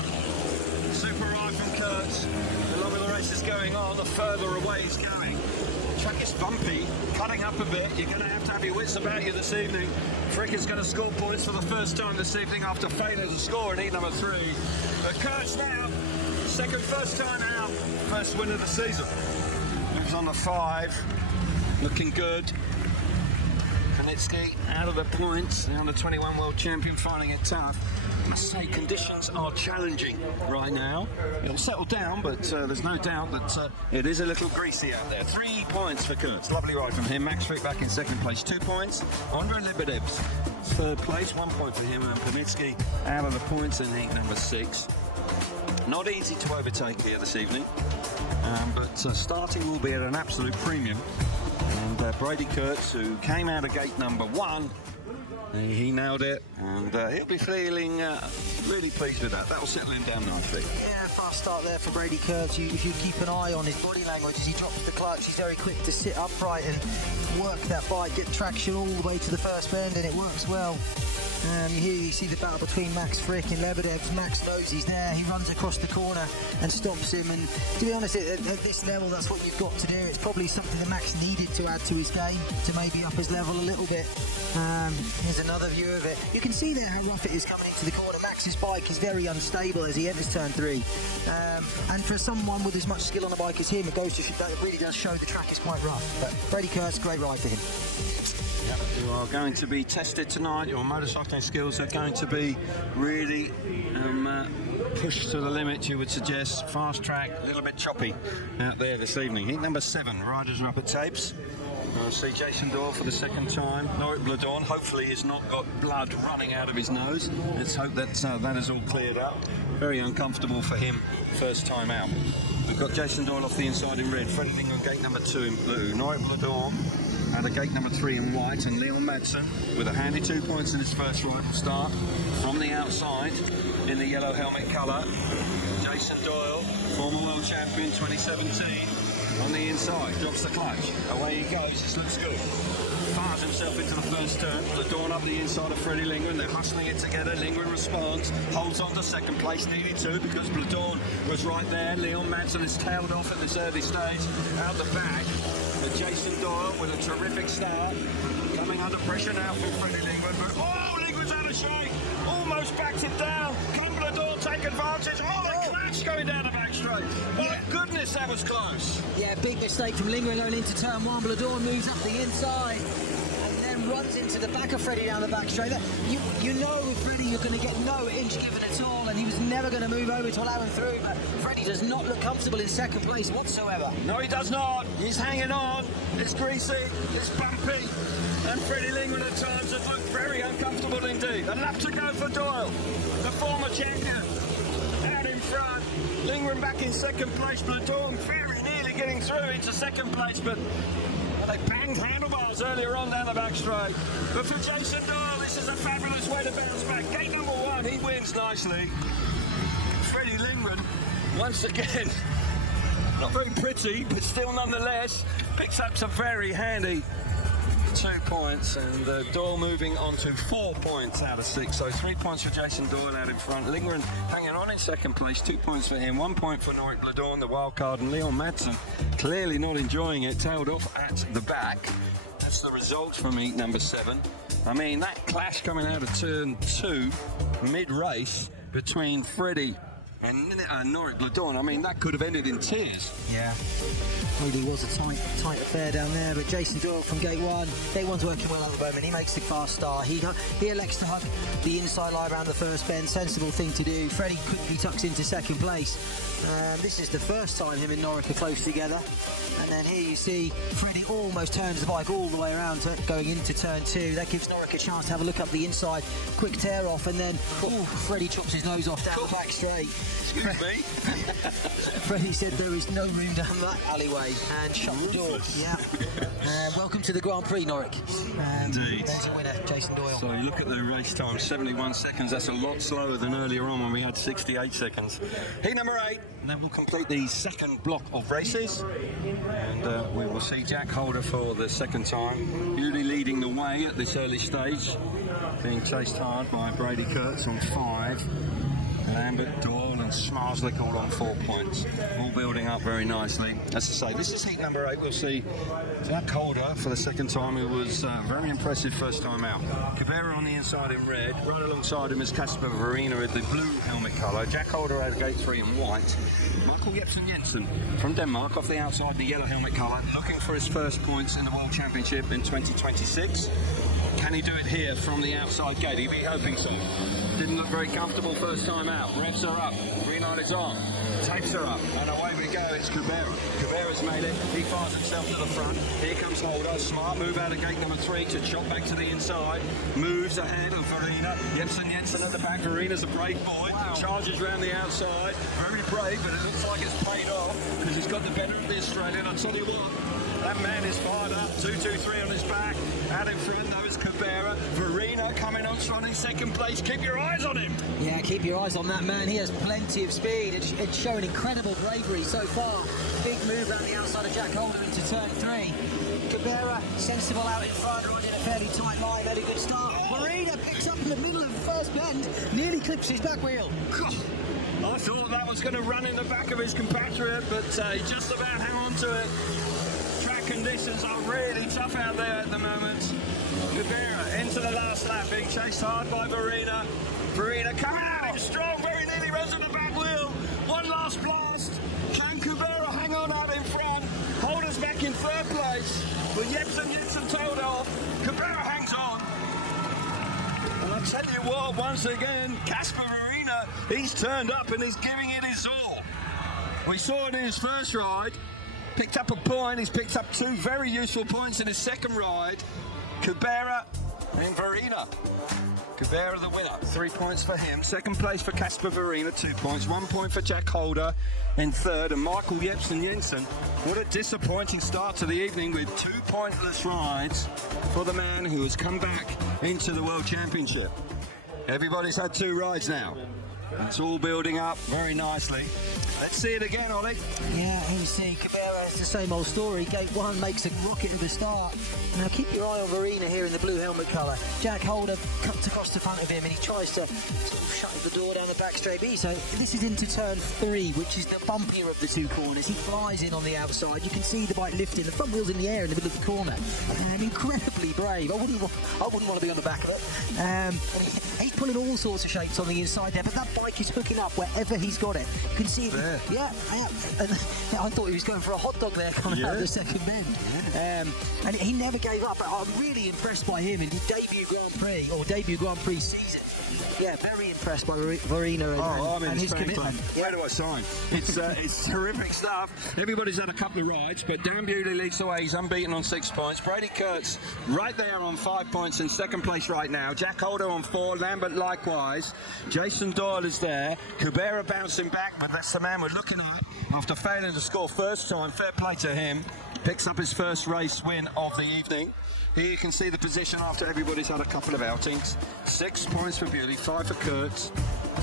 Super ride from Kurtz. The longer the race is going on, the further away he's going. The track is bumpy, cutting up a bit. You're going to have your wits about you this evening. Frick is going to score points for the first time this evening after failing to score in heat number 3. But Kurtz now, first time out, first win of the season. He was on the 5, looking good. Panitsky out of the points, the under 21 world champion, finding it tough. I must say conditions are challenging right now. It'll settle down, but there's no doubt that it is a little greasy out there. 3 points for Kurtz. Lovely ride from him. Max Frick back in second place, 2 points. Andrei Lebedev's third place, 1 point for him, and Panitsky out of the points in heat number 6. Not easy to overtake here this evening, but starting will be at an absolute premium. And Brady Kurtz, who came out of gate number 1, he nailed it, and he'll be feeling really pleased with that. That'll settle him down nicely. Yeah, fast start there for Brady Kurtz. If you keep an eye on his body language as he drops the clutch, he's very quick to sit upright and work that bike, get traction all the way to the first bend, and it works well. Here you see the battle between Max Frick and Lebedev. Max knows he's there. He runs across the corner and stops him. And to be honest, at this level, that's what you've got to do. It's probably something that Max needed to add to his game to maybe up his level a little bit. Here's another view of it. You can see there how rough it is coming into the corner. Max's bike is very unstable as he enters turn 3. And for someone with as much skill on a bike as him, it really does show the track is quite rough. But Brady Kurtz, great ride for him. You are going to be tested tonight. Your motorcycling skills are going to be really pushed to the limit, you would suggest. Fast track, a little bit choppy out there this evening. Heat number 7, riders are up at tapes. We'll see Jason Doyle for the second time. Norik Bladorn, hopefully he's not got blood running out of his nose. Let's hope that that is all cleared up. Very uncomfortable for him, first time out. We've got Jason Doyle off the inside in red, Freddie Ling on gate number 2 in blue. Norik Bladorn out of gate number 3 in white, and Leon Madsen with a handy 2 points in his first ride start from the outside in the yellow helmet colour. Jason Doyle, former world champion 2017, on the inside, drops the clutch. Away he goes, this looks good. Fires himself into the first turn. Bladorn up the inside of Freddie Lingren. They're hustling it together. Lingren responds, holds on to second place, needed to because Bladorn was right there. Leon Madsen is tailed off at this early stage out the back. But Jason Doyle with a terrific start, coming under pressure now from Freddie Lingren. But Lingren's out of shape, almost backs it down. Can Bladorn take advantage? The clutch going down the back straight. My goodness, that was close. Yeah, big mistake from Lingren going into turn 1. Bladorn moves up the inside and then runs into the back of Freddie down the back straight. You know with Freddie you're going to get no inch given at all, and he was never going to move over to allow him through, but Freddie does not look comfortable in second place whatsoever. No, he does not. He's hanging on. It's greasy. It's bumpy. And Freddie Lingren at times has looked very uncomfortable indeed. A lap to go for Doyle, the former champion, out in front. Lingren back in second place. Bladorn very nearly getting through into second place, but they banged handlebars earlier on down the back straight. But for Jason Doyle, this is a fabulous way to bounce back. Gate number 1, he wins nicely. Freddie Lingren, once again, not very pretty, but still nonetheless, picks up some very handy 2 points, and Doyle moving on to 4 points out of 6. So 3 points for Jason Doyle out in front. Lingren hanging on in second place, 2 points for him, 1 point for Norik Bladorn, the wild card, and Leon Madsen clearly not enjoying it, tailed off at the back. That's the result from heat number 7. I mean, that clash coming out of turn 2 mid-race between Freddie And Noric Bladorn, I mean, that could have ended in tears. Yeah, really was a tight affair down there. But Jason Doyle from Gate 1. Gate 1's working well at the moment. He makes the fast start. He elects to hug the inside line around the first bend. Sensible thing to do. Freddie quickly tucks into second place. This is the first time him and Noric are close together. And then here you see Freddie almost turns the bike all the way around going into turn 2. That gives Noric a chance to have a look up the inside. Quick tear off, and then Freddie chops his nose off down the back straight. Excuse me. Freddie said there is no room down that alleyway and shut the door. Yeah. Welcome to the Grand Prix, Noric. Indeed. There's a winner, Jason Doyle. So you look at the race time, 71 seconds. That's a lot slower than earlier on when we had 68 seconds. Heat number 8. And then we'll complete the second block of races. And we will see Jack Holder for the second time, usually leading the way at this early stage, being chased hard by Brady Kurtz on 5, Lambert, Doyle and Smarslick all on 4 points, all building up very nicely. As I say, this is heat number 8. We'll see Jack Holder for the second time, who was very impressive first time out. Cabrera on the inside in red, right alongside him is Casper Verina with the blue helmet colour. Jack Holder has Gate 3 in white. Michael Jepsen Jensen from Denmark off the outside in the yellow helmet colour, looking for his first points in the World Championship in 2026. Can he do it here from the outside gate? He'd be hoping so. Didn't look very comfortable first time out. Revs are up. Green light is on. Tapes are up. And away we go. It's Cabrera. Cabrera's made it. He fires himself to the front. Here comes Holder. Smart move out of gate number 3 to chop back to the inside. Moves ahead of Verina. Jepsen Jensen at the back. Verina's a brave boy. Wow. Charges round the outside. Very brave, but it looks like it's paid off because he's got the better of the Australian. I'll tell you what. That man is fired up, 2-2-3 on his back. Out in front, though, is Cabrera. Verina coming on strong in second place. Keep your eyes on him. Yeah, keep your eyes on that man. He has plenty of speed. It's showing incredible bravery so far. Big move on the outside of Jack Holder into turn 3. Cabrera, sensible out in front, running a fairly tight line, had a good start. Verina picks up in the middle of the first bend, nearly clips his back wheel. I thought that was going to run in the back of his compatriot, but he just about hung on to it. Conditions are really tough out there at the moment. Cabrera into the last lap, being chased hard by Verina. Verina coming out strong, very nearly runs on the back wheel. One last blast. Can Cabrera hang on out in front? Holder's back in third place, but Jepsen Jensen told off. Cabrera hangs on. And I'll tell you what, once again, Casper Verina, he's turned up and is giving it his all. We saw it in his first ride. Picked up a point. He's picked up 2 very useful points in his second ride. Cabrera and Verina. Cabrera the winner, 3 points for him. Second place for Casper Verina, 2 points. 1 point for Jack Holder in third. And Michael Jepsen Jensen. What a disappointing start to the evening with 2 pointless rides for the man who has come back into the World Championship. Everybody's had 2 rides now. It's all building up very nicely. Let's see it again, Ollie. Yeah, you see Cabrera, it's the same old story. Gate 1 makes a rocket of a start. Now keep your eye on Verina here in the blue helmet colour. Jack Holder cuts across the front of him and he tries to sort of shut the door down the back straight B. So this is into turn 3, which is the bumpier of the 2 corners. He flies in on the outside. You can see the bike lifting. The front wheel's in the air in the middle of the corner. Incredibly brave. I wouldn't want to be on the back of it. He's pulling all sorts of shapes on the inside there, but that bike is hooking up wherever he's got it. You can see it. Yeah. And I thought he was going for a hot dog there coming out of the second bend. And he never gave up. I'm really impressed by him in his debut Grand Prix season. Yeah, very impressed by Verina and his commitment. Where do I sign? It's terrific stuff. Everybody's had a couple of rides, but Dan Bewley leads the way. He's unbeaten on 6 points. Brady Kurtz right there on 5 points in second place right now. Jack Holder on 4, Lambert likewise. Jason Doyle is there. Cabrera bouncing back, but that's the man we're looking at. After failing to score first time, fair play to him. Picks up his first race win of the evening. Here you can see the position after everybody's had a couple of outings. 6 points for Bewley, 5 for Kurtz,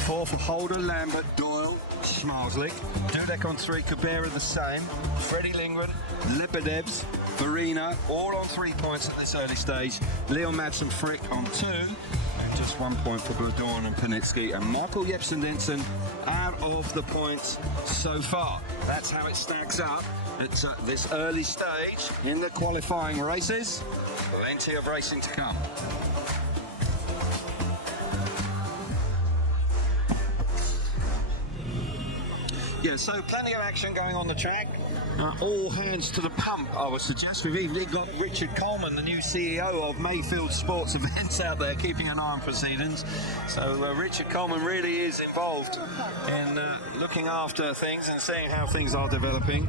4 for Holder, Lambert, Doyle, Smarslick, Dudek on 3, Cabrera the same, Freddie Lingwood, Lebedevs, Verina, all on 3 points at this early stage. Leon Madsen Frick on 2, and just 1 point for Bladorn and Panitsky, and Michael Jepsen Jensen out of the points so far. That's how it stacks up at this early stage in the qualifying races. Plenty of racing to come. Yeah, so plenty of action going on the track. All hands to the pump, I would suggest. We've even got Richard Coleman, the new CEO of Mayfield Sports Events, out there keeping an eye on proceedings. So Richard Coleman really is involved in looking after things and seeing how things are developing.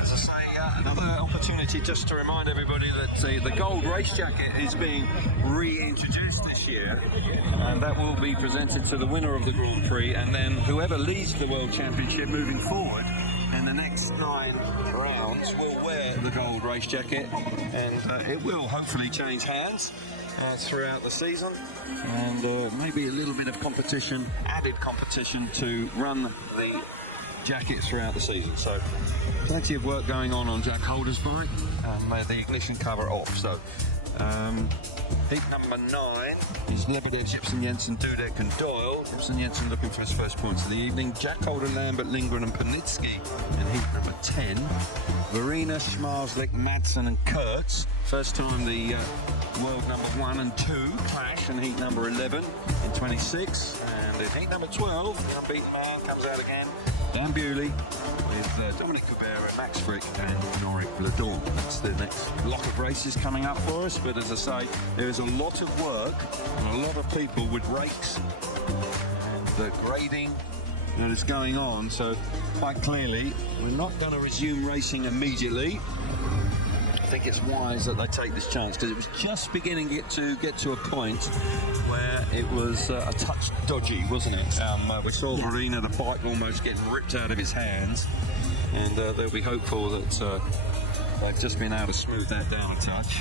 As I say, another opportunity just to remind everybody that the gold race jacket is being reintroduced this year, and that will be presented to the winner of the Grand Prix, and then whoever leads the World Championship moving forward in the next 9 rounds will wear the gold race jacket, and it will hopefully change hands throughout the season, and maybe a little bit of competition, added competition to run the jacket throughout the season. So plenty of work going on Jack Holder's bike, and the ignition cover off. So heat number 9 is Lebedev, Jepsen Jensen, Dudek and Doyle. Jepsen Jensen looking for his first points of the evening. Jack Holder, Lambert, Lindgren and Panitsky in heat number 10. Verena, Schmarslik, Madsen and Kurtz. First time the world number 1 and 2 clash in heat number 11 in 26. And in heat number 12, the unbeaten man comes out again. Dan Bewley with Dominic Kubera, Max Frick and Norik Vladon. That's the next block of races coming up for us. But as I say, there is a lot of work and a lot of people with rakes and the grading that is going on. So quite clearly, we're not going to resume racing immediately. I think it's wise that they take this chance, because it was just beginning to get to a point where it was a touch dodgy, wasn't it? We saw Verena, the bike almost getting ripped out of his hands, and they'll be hopeful that they've just been able to smooth that down a touch.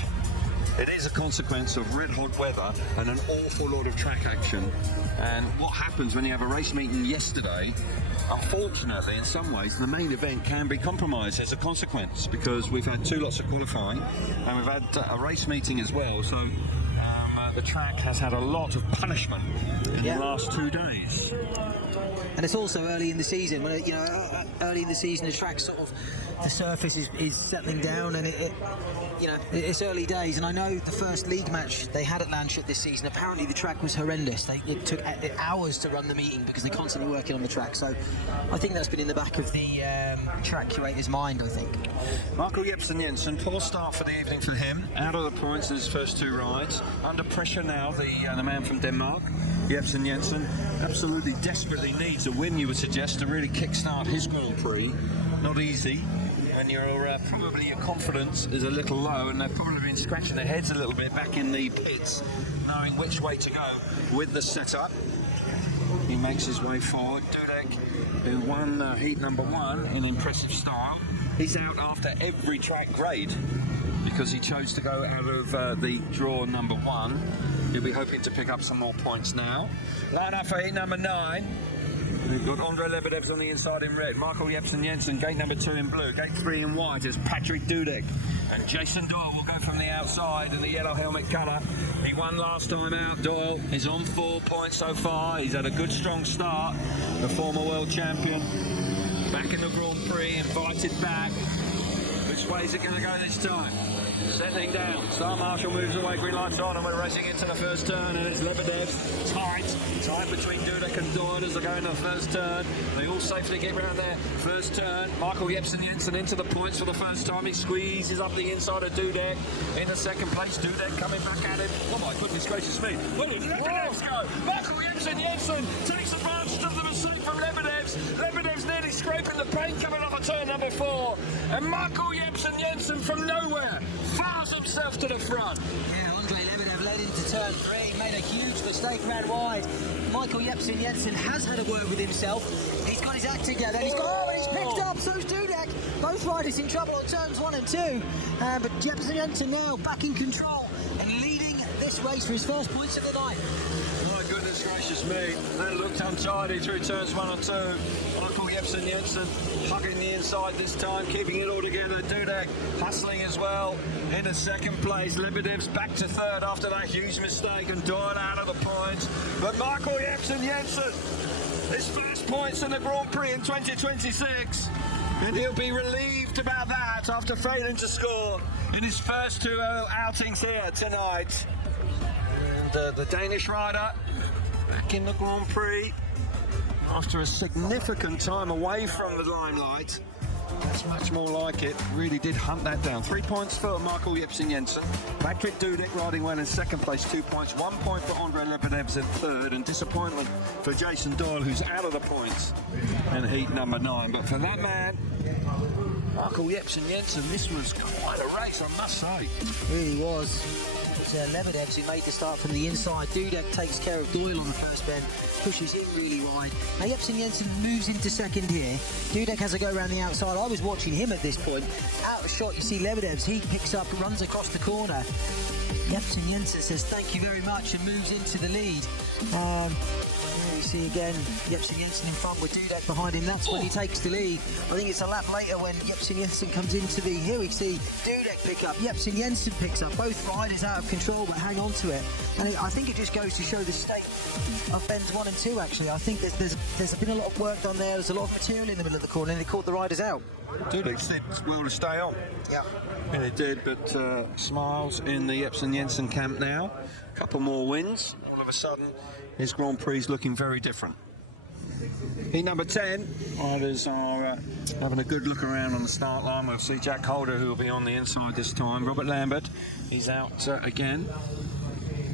It is a consequence of red hot weather and an awful lot of track action. And what happens when you have a race meeting yesterday, unfortunately, in some ways, the main event can be compromised as a consequence, because we've had 2 lots of qualifying and we've had a race meeting as well. So the track has had a lot of punishment in the last 2 days. And it's also early in the season. When, early in the season, the track the surface is settling down, and it's early days. And I know the first league match they had at Landshut this season, apparently the track was horrendous. It took hours to run the meeting because they're constantly working on the track. So I think that's been in the back of the track curator's mind, I think. Michael Jepsen Jensen, poor start for the evening for him. Out of the points in his first 2 rides. Under pressure now, the man from Denmark, Jepsen Jensen, absolutely desperately needs a win, you would suggest, to really kickstart his Grand Prix. Not easy. And probably your confidence is a little low, and they've probably been scratching their heads a little bit back in the pits, knowing which way to go with the setup. He makes his way forward. Dudek, who won heat number 1 in impressive style. He's out after every track grade because he chose to go out of the draw number 1. He'll be hoping to pick up some more points now. Line up for heat number 9. We've got Andre Lebedev's on the inside in red, Michael Jepsen Jensen, gate number 2 in blue, gate 3 in white is Patrick Dudek, and Jason Doyle will go from the outside in the yellow helmet colour. He won last time out. Doyle is on 4 points so far. He's had a good strong start, the former world champion, back in the Grand Prix, invited back. Which way is it going to go this time? Settling down, Star Marshall moves away, green lights on, and we're racing into the first turn, and it's Lebedev, tight between Dudek and Doyle as they go into the first turn. They all safely get round there. First turn, Michael Jepsen Jensen into the points for the first time. He squeezes up the inside of Dudek. In the second place, Dudek coming back at it. Oh my goodness gracious me, where did Lebedev's go? Michael Jepsen Jensen takes advantage of the mistake from Lebedev's. Lebedev's nearly scraping the paint coming off of turn number 4. And Michael Jepsen Jensen from nowhere fires himself to the front. Yeah, Andre Lebedev led into turn 3, made a huge mistake, ran wide. Michael Jepsen Jensen has had a word with himself. He's got his act together. He's picked up, so's Dudek. Both riders in trouble on turns 1 and 2. But Jepsen Jensen now back in control and leading this race for his first points of the night. My goodness gracious me, that looked untidy through turns 1 and 2. Michael Jepsen Jensen hugging the inside this time, keeping it all together. Dudek hustling as well into second place. Lebedev's back to 3rd after that huge mistake, and Doyle out of the points. But Michael Jepsen Jensen, his first points in the Grand Prix in 2026, and he'll be relieved about that after failing to score in his first 2 outings here tonight. And the Danish rider back in the Grand Prix after a significant time away from the limelight. That's much more like it. Really did hunt that down. 3 points for Michael Jepsen-Jensen. Patrick Dudek riding well in second place, 2 points. 1 point for Andre Lebenevs in third, and disappointment for Jason Doyle, who's out of the points in heat number 9. But for that man, Michael Jepsen-Jensen, this was quite a race, I must say. It really was. It's Lebenevs who made the start from the inside. Dudek takes care of Doyle on the first bend, pushes in really wide. Now Jepsen-Jensen moves into second here. Dudek has a go around the outside. I was watching him at this point. Out of shot, you see Lebenevs. He picks up, runs across the corner. Jepsen-Jensen says thank you very much and moves into the lead. You see again Jepsen-Jensen in front with Dudek behind him. That's when he takes the lead. I think it's a lap later when Jepsen-Jensen comes into the... Here we see Dudek pick up, Jepsen-Jensen picks up. Both riders out of control but hang on to it. And I think it just goes to show the state of bends 1 and 2 actually. I think there's been a lot of work done there. There's a lot of material in the middle of the corner and it caught the riders out. Dudek did well to stay on. Yeah. And it did, but smiles in the Jepsen-Jensen camp now. A couple more wins. All of a sudden, his Grand Prix is looking very different. Heat number 10, riders are having a good look around on the start line. We'll see Jack Holder, who will be on the inside this time. Robert Lambert, he's out again.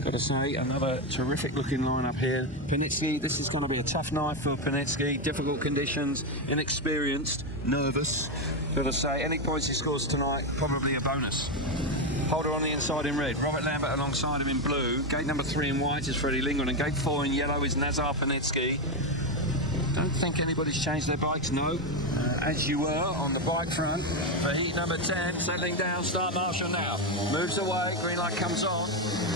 Got to say, another terrific looking lineup here. Panitsky, this is going to be a tough night for Panitsky. Difficult conditions, inexperienced, nervous. Got to say, any points he scores tonight, probably a bonus. Holder on the inside in red, Robert Lambert alongside him in blue. Gate number 3 in white is Freddie Lindgren, and gate 4 in yellow is Nazar Panitsky. Don't think anybody's changed their bikes, no. As you were on the bike front for heat number 10, settling down, start marshal now. Moves away, green light comes on,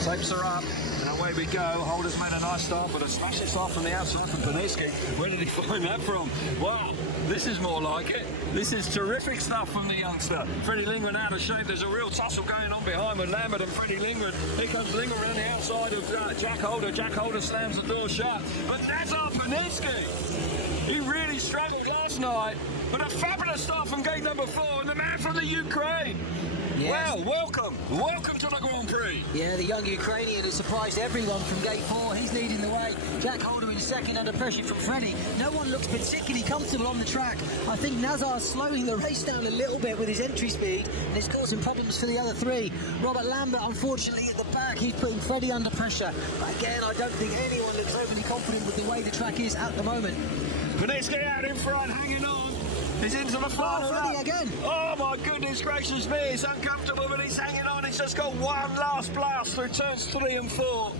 tapes her up, and away we go. Holder's made a nice start, but a smashy start from the outside from Panitsky. Where did he find that from? Wow, this is more like it. This is terrific stuff from the youngster. Freddie Lindgren out of shape. There's a real tussle going on behind with Lambert and Freddie Lindgren. Here comes Lindgren around the outside of Jack Holder. Jack Holder slams the door shut. But Nazar Panitsky, he really struggled last night. But a fabulous start from gate number 4, and the man from the Ukraine. Yes. Well, welcome to the Grand Prix. Yeah, the young Ukrainian has surprised everyone from gate 4. He's leading the way. Jack Holder in second under pressure from Freddie. No one looks particularly comfortable on the track. I think Nazar's slowing the race down a little bit with his entry speed, and it's causing problems for the other 3. Robert Lambert, unfortunately, at the back, he's putting Freddie under pressure. But again, I don't think anyone looks overly confident with the way the track is at the moment. Panitsky out in front, hanging on. He's into the final Freddie again. Oh my goodness gracious me, it's uncomfortable, but he's hanging on. He's just got one last blast through turns 3 and 4.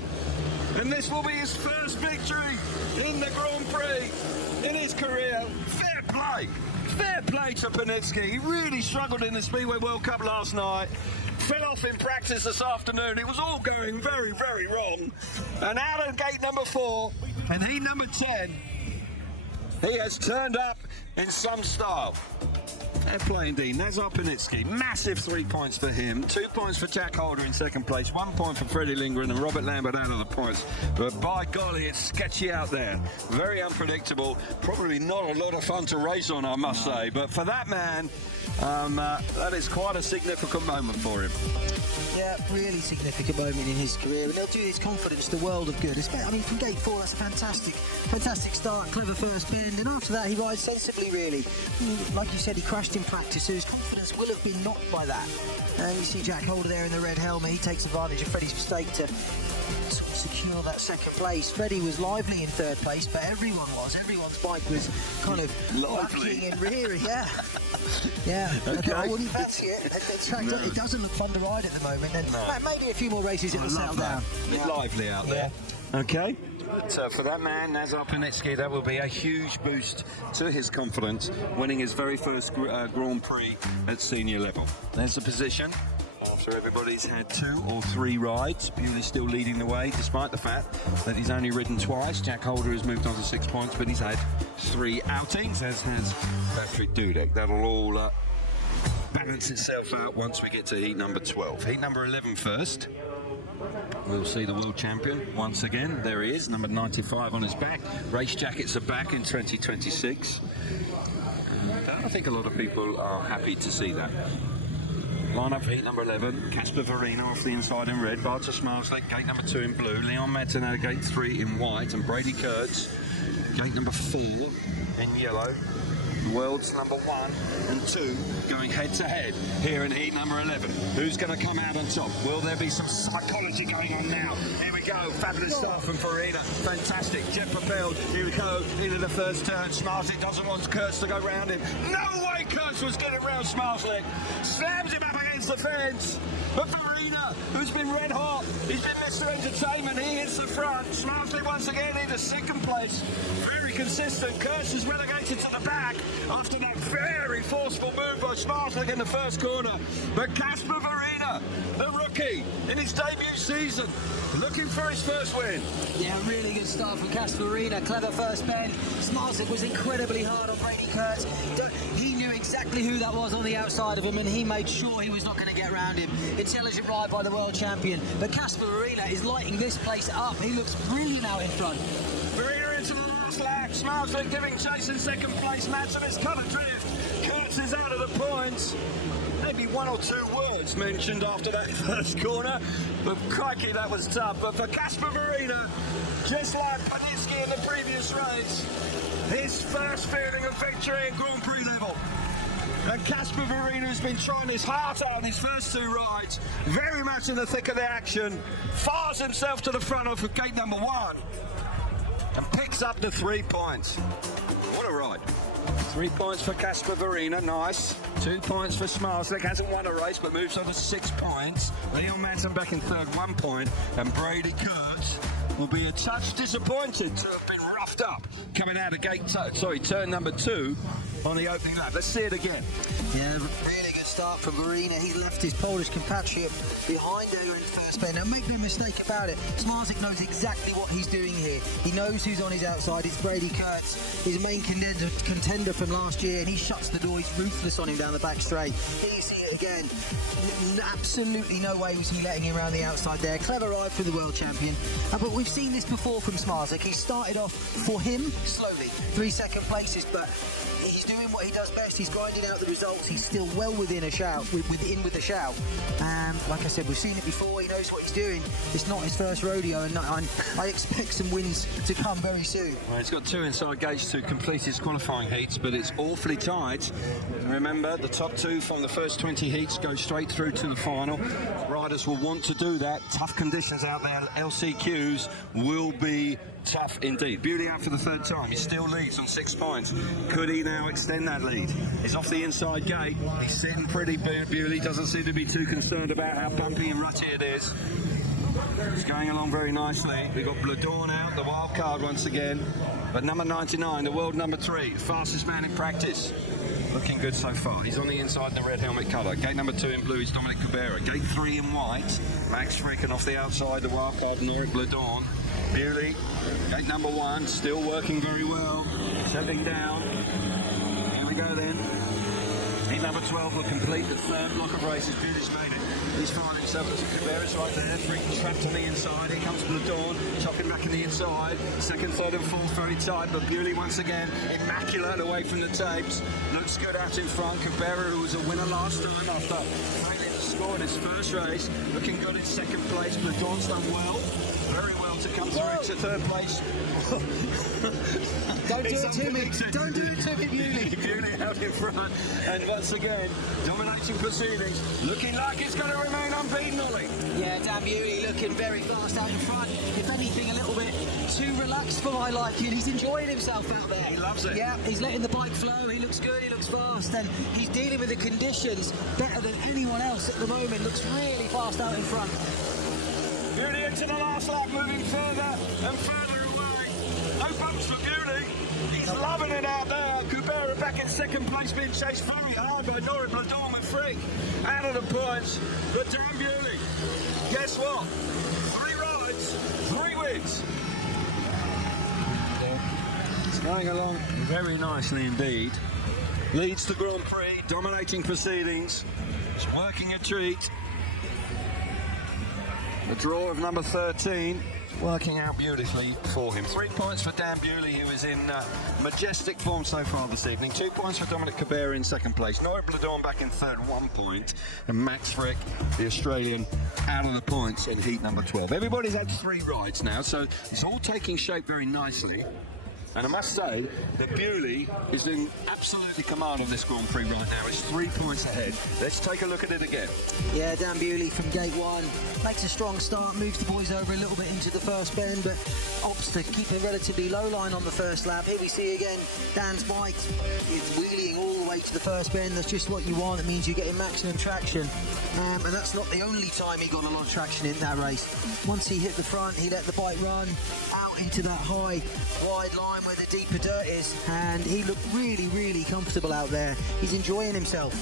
And this will be his first victory in the Grand Prix in his career. Fair play. Fair play to Panitsky. He really struggled in the Speedway World Cup last night. Fell off in practice this afternoon. It was all going very, very wrong. And out of gate number 4 and heat number 10, he has turned up in some style. Fair play indeed. Nazar Panitsky, massive 3 points for him. 2 points for Jack Holder in second place. 1 point for Freddie Lindgren and Robert Lambert out of the points. But by golly, it's sketchy out there. Very unpredictable. Probably not a lot of fun to race on, I must say. But for that man, that is quite a significant moment for him. Yeah, really significant moment in his career, and they'll do his confidence the world of good. I mean, from gate 4, that's a fantastic start, clever first bend, and after that he rides sensibly, really. Like you said, he crashed in practice, so his confidence will have been knocked by that. And you see Jack Holder there in the red helmet. He takes advantage of Freddie's mistake to secure that second place. Freddie was lively in third place, but everyone's bike was kind of lively and rearing. Yeah. Okay. I wouldn't fancy it. It doesn't look fun to ride at the moment. And maybe a few more races it'll settle down. It's lively out there. Okay. So for that man, Nazar Panitsky, that will be a huge boost to his confidence, winning his very first Grand Prix at senior level. There's the position. After everybody's had 2 or 3 rides, Bewley's still leading the way, despite the fact that he's only ridden twice. Jack Holder has moved on to 6 points, but he's had 3 outings, as has Patrick Dudek. That'll all balance itself out once we get to heat number 12. Heat number 11 first. We'll see the world champion once again. There he is, number 95 on his back. Race jackets are back in 2026. And I think a lot of people are happy to see that. Line up for heat number 11, Casper Verino off the inside in red, Bartosz Marszalek, gate number 2 in blue, Leon Martineau, gate 3 in white, and Brady Kurtz Gate number 4 in yellow. World's number 1 and 2 going head to head here in heat number 11. Who's going to come out on top? Will there be some psychology going on now? Here we go, fabulous start from Farina. Fantastic, jet propelled. Here we go into the first turn. Smarslick doesn't want Kurtz to go round him. No way Kurtz was getting round Smarslick. Slams him up against the fence. But Farina, who's been red hot, he's been Mr. Entertainment, he hits the front. Smarslick once again into second place. Very consistent. Kurtz is relegated to the back after that very forceful move by Smarslick in the first corner. But Casper Farina, the rookie, in his debut season, looking for his first win. Yeah, really good start from Casper Farina. Clever first bend. Smarslick was incredibly hard on Brady Kurtz. He knew exactly who that was on the outside of him, and he made sure he was not going to get around him. Intelligent ride by the world champion. But Casper Farina is lighting this place up. He looks brilliant out in front. Farina into the last lap. Smarslick giving chase in second place. Madsen is cut adrift. Kurtz is out of the points. Maybe 1 or 2 words mentioned after that first corner, but crikey, that was tough. But for Casper Farina, just like Panitsky in the previous race, his first feeling of victory at Grand Prix level. And Casper Farina has been trying his heart out in his first 2 rides, very much in the thick of the action, fires himself to the front of gate number 1, and picks up the 3 points. What a ride. 3 points for Casper Farina, nice. 2 points for Smarslick, hasn't won a race but moves on to 6 points. Leon Madsen back in third, 1 point, and Brady Kurtz will be a touch disappointed to have been roughed up coming out of turn number 2 on the opening lap. Let's see it again. Yeah, really good start from Farina. He left his Polish compatriot behind her in first bend. Now, make no mistake about it, Smarslick knows exactly what he's doing here. He knows who's on his outside. It's Brady Kurtz, his main contender from last year, and he shuts the door. He's ruthless on him down the back straight. Here you see it again. Absolutely no way was he letting him around the outside there. Clever ride for the world champion. But we've seen this before from Smarslick. He started off, for him, slowly. 3 second places, but he's doing what he does best. He's grinding out the results. He's still well within a shout, with a shout. Like I said, we've seen it before. He knows what he's doing. It's not his first rodeo, and I expect some wins to come very soon. Well, he's got 2 inside gates to complete his qualifying heats, but it's awfully tight. Remember, the top 2 from the first 20 heats go straight through to the final. Riders will want to do that. Tough conditions out there. LCQs will be tough indeed. Bewley out for the 3rd time. He still leads on 6 points. Could he now extend that lead? He's off the inside gate. He's sitting pretty. Bewley doesn't seem to be too concerned about how bumpy and rutty it is. It's going along very nicely. We've got Bladorn out, the wild card once again. But number 99, the world number 3, fastest man in practice. Looking good so far. He's on the inside in the red helmet colour. Gate number 2 in blue is Dominic Cabrera. Gate 3 in white, Max Frick, and off the outside, the wild card, Norik Bladorn. Bewley, gate number 1, still working very well. Settling down. Here we go then. Heat number 12 will complete the 3rd block of races. Bewley's made it. He's firing himself into Cabrera's right there. Frick trapped on the inside. Here comes Bladorn, chopping back on the inside. 2nd, 3rd, and 4th very tight, but Bewley once again immaculate away from the tapes. Looks good out in front. Cabrera, who was a winner last time after failing to score in his first race, looking good in 2nd place. Bladorn's done well. Very well to come through to 3rd place. Don't do it to me. Don't do it to me, Bewley. Bewley out in front. And once again, dominating proceedings. Looking like it's going to remain unbeaten, Ollie. Yeah, Dan Bewley looking very fast out in front. If anything, a little bit too relaxed for my liking. He's enjoying himself out there. He loves it. Yeah, he's letting the bike flow. He looks good. He looks fast. And he's dealing with the conditions better than anyone else at the moment. Looks really fast out in front. Bewley into the last lap, moving further and further away. No bumps for Bewley. He's loving it out there. Cabrera back in 2nd place, being chased very hard by Norik Bladorn and Frick. Out of the points, but Dan Bewley, guess what? 3 rides, 3 wins. It's going along very nicely indeed. Leads the Grand Prix, dominating proceedings. It's working a treat. The draw of number 13 working out beautifully for him. 3 points for Dan Bewley, who is in majestic form so far this evening. 2 points for Dominic Cabrera in 2nd place. Norik Bladorn back in 3rd, 1 point. And Max Frick, the Australian, out of the points in heat number 12. Everybody's had 3 rides now, so it's all taking shape very nicely. And I must say that Bewley is in absolutely command of this Grand Prix right now. It's 3 points ahead. Let's take a look at it again. Yeah, Dan Bewley from gate 1 makes a strong start, moves the boys over a little bit into the first bend, but opts to keep a relatively low line on the first lap. Here we see again Dan's bike is wheeling all the way to the first bend. That's just what you want. It means you're getting maximum traction. And that's not the only time he got a lot of traction in that race. Once he hit the front, he let the bike run out into that high, wide line where the deeper dirt is, and he looked really, really comfortable out there. He's enjoying himself.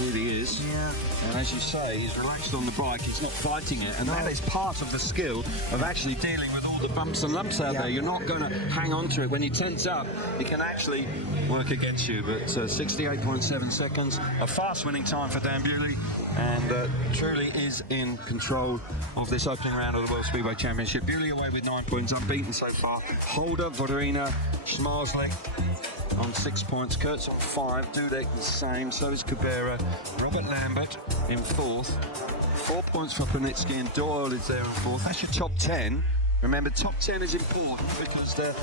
Really is. Yeah. And as you say, he's relaxed on the bike, he's not fighting it, and that is part of the skill of actually dealing with all the bumps and lumps out there. You're not going to hang on to it. When you tense up, it can actually work against you. But 68.7 seconds, a fast winning time for Dan Bewley, and truly is in control of this opening round of the World Speedway Championship. Bewley away with 9 points, unbeaten so far. Holder, Vorina, Schmarzling on 6 points, Kurtz on 5, Dudek the same, so is Cabrera, Robert Lambert in 4th, 4 points for Panitsky, and Doyle is there in 4th. That's your top 10. Remember, top 10 is important because the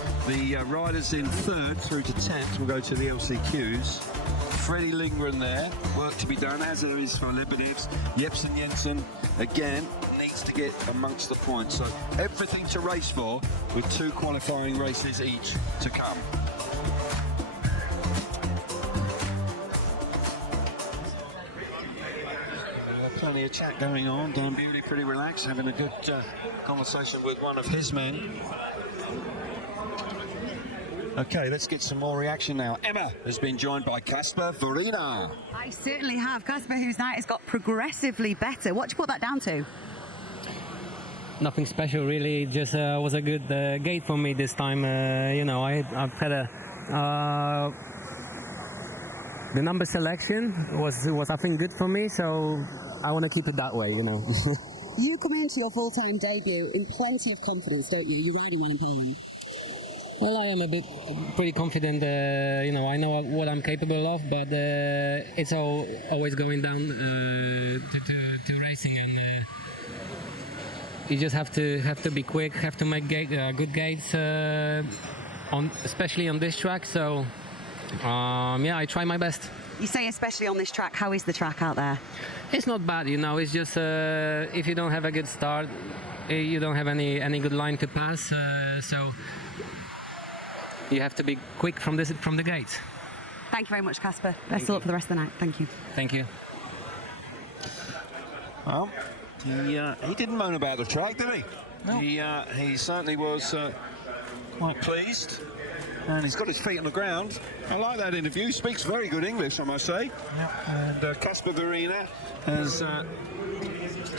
riders in 3rd through to 10th will go to the LCQs. Freddie Lindgren there, work to be done, as there is for Lebedevs. Jepsen Jensen, again, needs to get amongst the points. So everything to race for, with 2 qualifying races each to come. Plenty of chat going on. Dan Bewley pretty relaxed, having a good conversation with one of his men. Okay, let's get some more reaction now. Emma has been joined by Casper Vorina. I certainly have. Casper, whose night has got progressively better. What do you put that down to? Nothing special, really. Just was a good gate for me this time. You know, I've had a the number selection was I think good for me, so I want to keep it that way, you know. You come into your full-time debut in plenty of confidence, don't you? You're riding well in Poland. Well, I am pretty confident. You know, I know what I'm capable of, but it's always going down to racing, and you just have to be quick, have to make good gates, especially on this track. So yeah, I try my best. You say especially on this track. How is the track out there? It's not bad, you know. It's just if you don't have a good start, you don't have any good line to pass. So you have to be quick from the gate. Thank you very much, Casper. Best of luck for the rest of the night. Thank you. Thank you. Well, he didn't moan about the track, did he? No. He certainly was quite pleased. And he's got his feet on the ground. I like that interview. He speaks very good English, I must say. Yeah. And Casper Vorina has...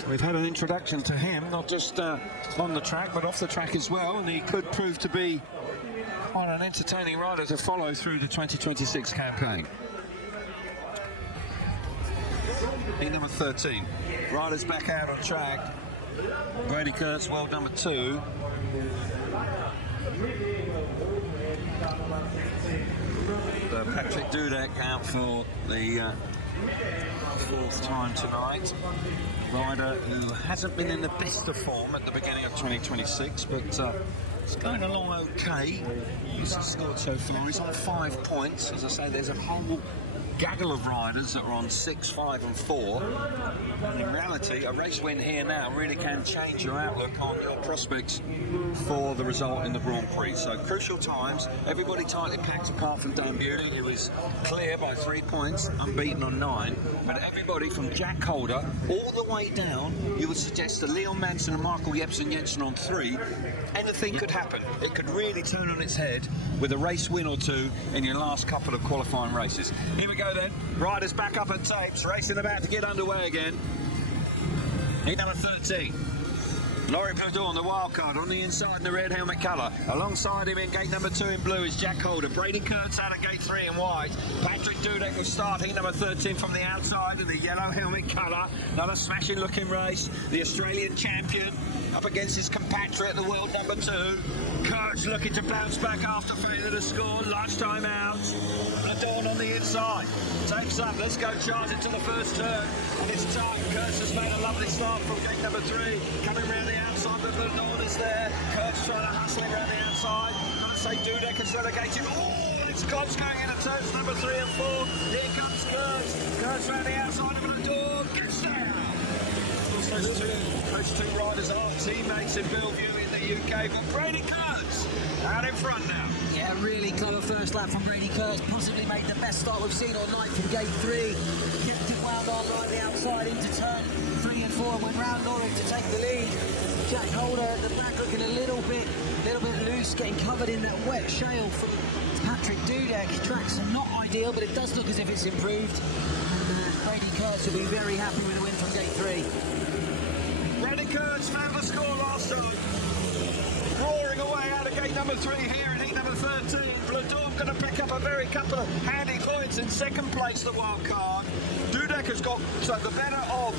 we've had an introduction to him, not just on the track, but off the track as well. And he could prove to be quite an entertaining rider to follow through the 2026 campaign. Heat number 13. Riders back out on track. Brady Kurtz, world number 2. Patrick Dudek out for the 4th time tonight. Rider who hasn't been in the best of form at the beginning of 2026, but it's going along okay. He's scored so far. He's on 5 points. As I say, there's a whole gaggle of riders that are on 6, 5 and 4. And in reality, a race win here now really can change your outlook on your prospects for the result in the Grand Prix. So crucial times, everybody tightly packed apart from Dan Bewley, who was clear by 3 points, unbeaten on 9. But everybody from Jack Holder all the way down, you would suggest to Leon Manson and Michael Jepsen Jensen on 3, anything could happen. It could really turn on its head with a race win or 2 in your last couple of qualifying races. Here we go then, riders back up at tapes, racing about to get underway again. Heat number 13. Laurie Perdue on the wild card on the inside in the red helmet colour. Alongside him in gate number 2 in blue is Jack Holder. Brady Kurtz out of gate 3 in white. Patrick Dudek will start heat number 13 from the outside in the yellow helmet colour. Another smashing looking race. The Australian champion up against his compatriot, the world number 2. Kurtz looking to bounce back after failure to score. Lunchtime out. Dawn on the inside. Takes up. Let's go charge into the first turn. And it's tight. Kurtz has made a lovely start from gate number 3. Coming around the outside, but the Dawn is there. Kurtz trying to hustle around the outside. Got to say Dudek is relegated. Oh, it's close going into turns number 3 and 4. Here comes Kurtz. Kurtz round the outside of the door. Gets there. Those two riders are teammates in Bellevue in the UK, but Brady Kurtz out in front now. Yeah, really clever first lap from Brady Kurtz. Possibly made the best start we've seen all night from gate 3. Kept it wound on right the outside into turn 3 and 4 and went round Norwich to take the lead. Jack Holder at the back looking a little bit loose, getting covered in that wet shale from Patrick Dudek. Tracks are not ideal, but it does look as if it's improved. And Brady Kurtz will be very happy with the win from gate 3. Brady Kurtz found the score last time. Roaring away out of gate number 3 here in heat number 13. Bladorm going to pick up a very couple of handy points in second place, the wild card. Dudek has got the better of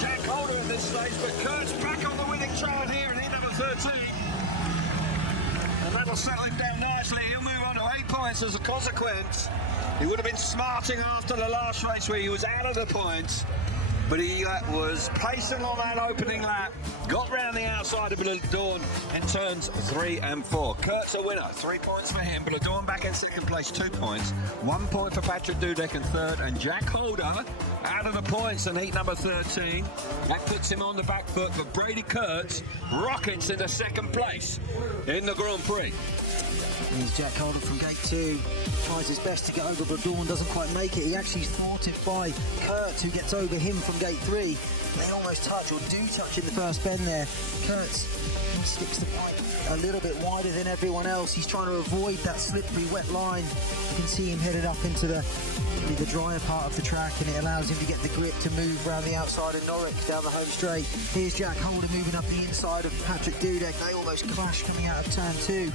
Jack Holder in this stage, but Kurtz back on the winning trail here in heat number 13. And that'll settle him down nicely. He'll move on to 8 points as a consequence. He would have been smarting after the last race where he was out of the points. But he was pacing on that opening lap, got round the outside of Bladorn in turns 3 and 4. Kurtz a winner, 3 points for him. Bladorn back in second place, 2 points. 1 point for Patrick Dudek in third, and Jack Holder out of the points in heat number 13. That puts him on the back foot, but Brady Kurtz rockets into second place in the Grand Prix. Here's Jack Holder from gate 2. Tries his best to get over Bladorn, doesn't quite make it. He actually is thwarted by Kurtz, who gets over him from gate 3. They almost touch, or do touch in the first bend there. Kurtz, he sticks the pipe a little bit wider than everyone else. He's trying to avoid that slippery wet line. You can see him headed up into the drier part of the track, and it allows him to get the grip to move around the outside of Norwich down the home straight. Here's Jack Holder moving up the inside of Patrick Dudek. They almost clash coming out of turn 2.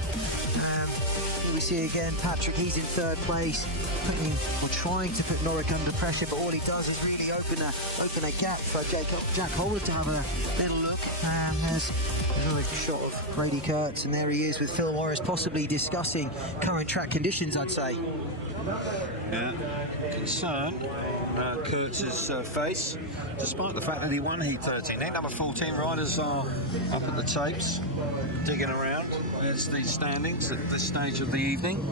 We see again Patrick, he's in third place, trying to put Norwich under pressure, but all he does is really open a gap for Jack Holder to have a little look. There's another shot of Brady Kurtz, and there he is with Phil Morris, possibly discussing current track conditions, I'd say. Yeah, concern Kurtz's face, despite the fact that he won heat 13. Heat number 14 riders are up at the tapes, digging around. There's the standings at this stage of the evening.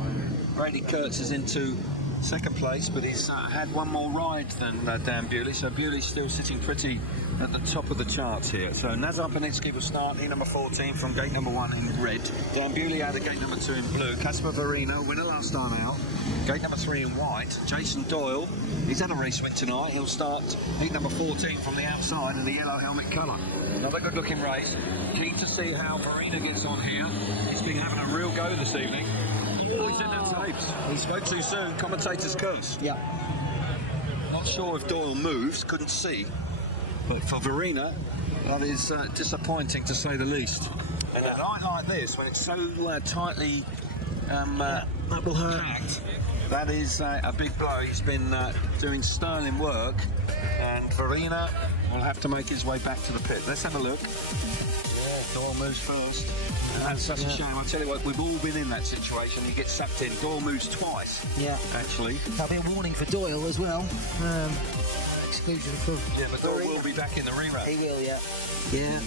Brady Kurtz is into second place, but he's had one more ride than Dan Bewley, so Bewley's still sitting pretty at the top of the charts here. So Nazar Panitsky will start heat number 14 from gate number 1 in red. Dan Bewley out of gate number 2 in blue. Casper Verino, winner last time out. Gate number 3 in white. Jason Doyle, he's had a race win tonight. He'll start heat number 14 from the outside in the yellow helmet colour. Another good looking race. Keen to see how Verino gets on here. He's been having a real go this evening. Oh, he's in the tapes. He spoke too soon. Commentator's curse. Yeah. Not sure if Doyle moves, couldn't see. But for Verena, that is disappointing to say the least. And a night like this, when it's so tightly packed, that is a big blow. He's been doing sterling work, and Verena will have to make his way back to the pit. Let's have a look. Yeah, Doyle moves first. And that's such a shame. I tell you what, we've all been in that situation. He gets sucked in. Doyle moves twice. Yeah. Actually. That'll be a warning for Doyle as well. Exclusion for... Yeah, but Doyle will be back in the rerun. He will, yeah. Yeah.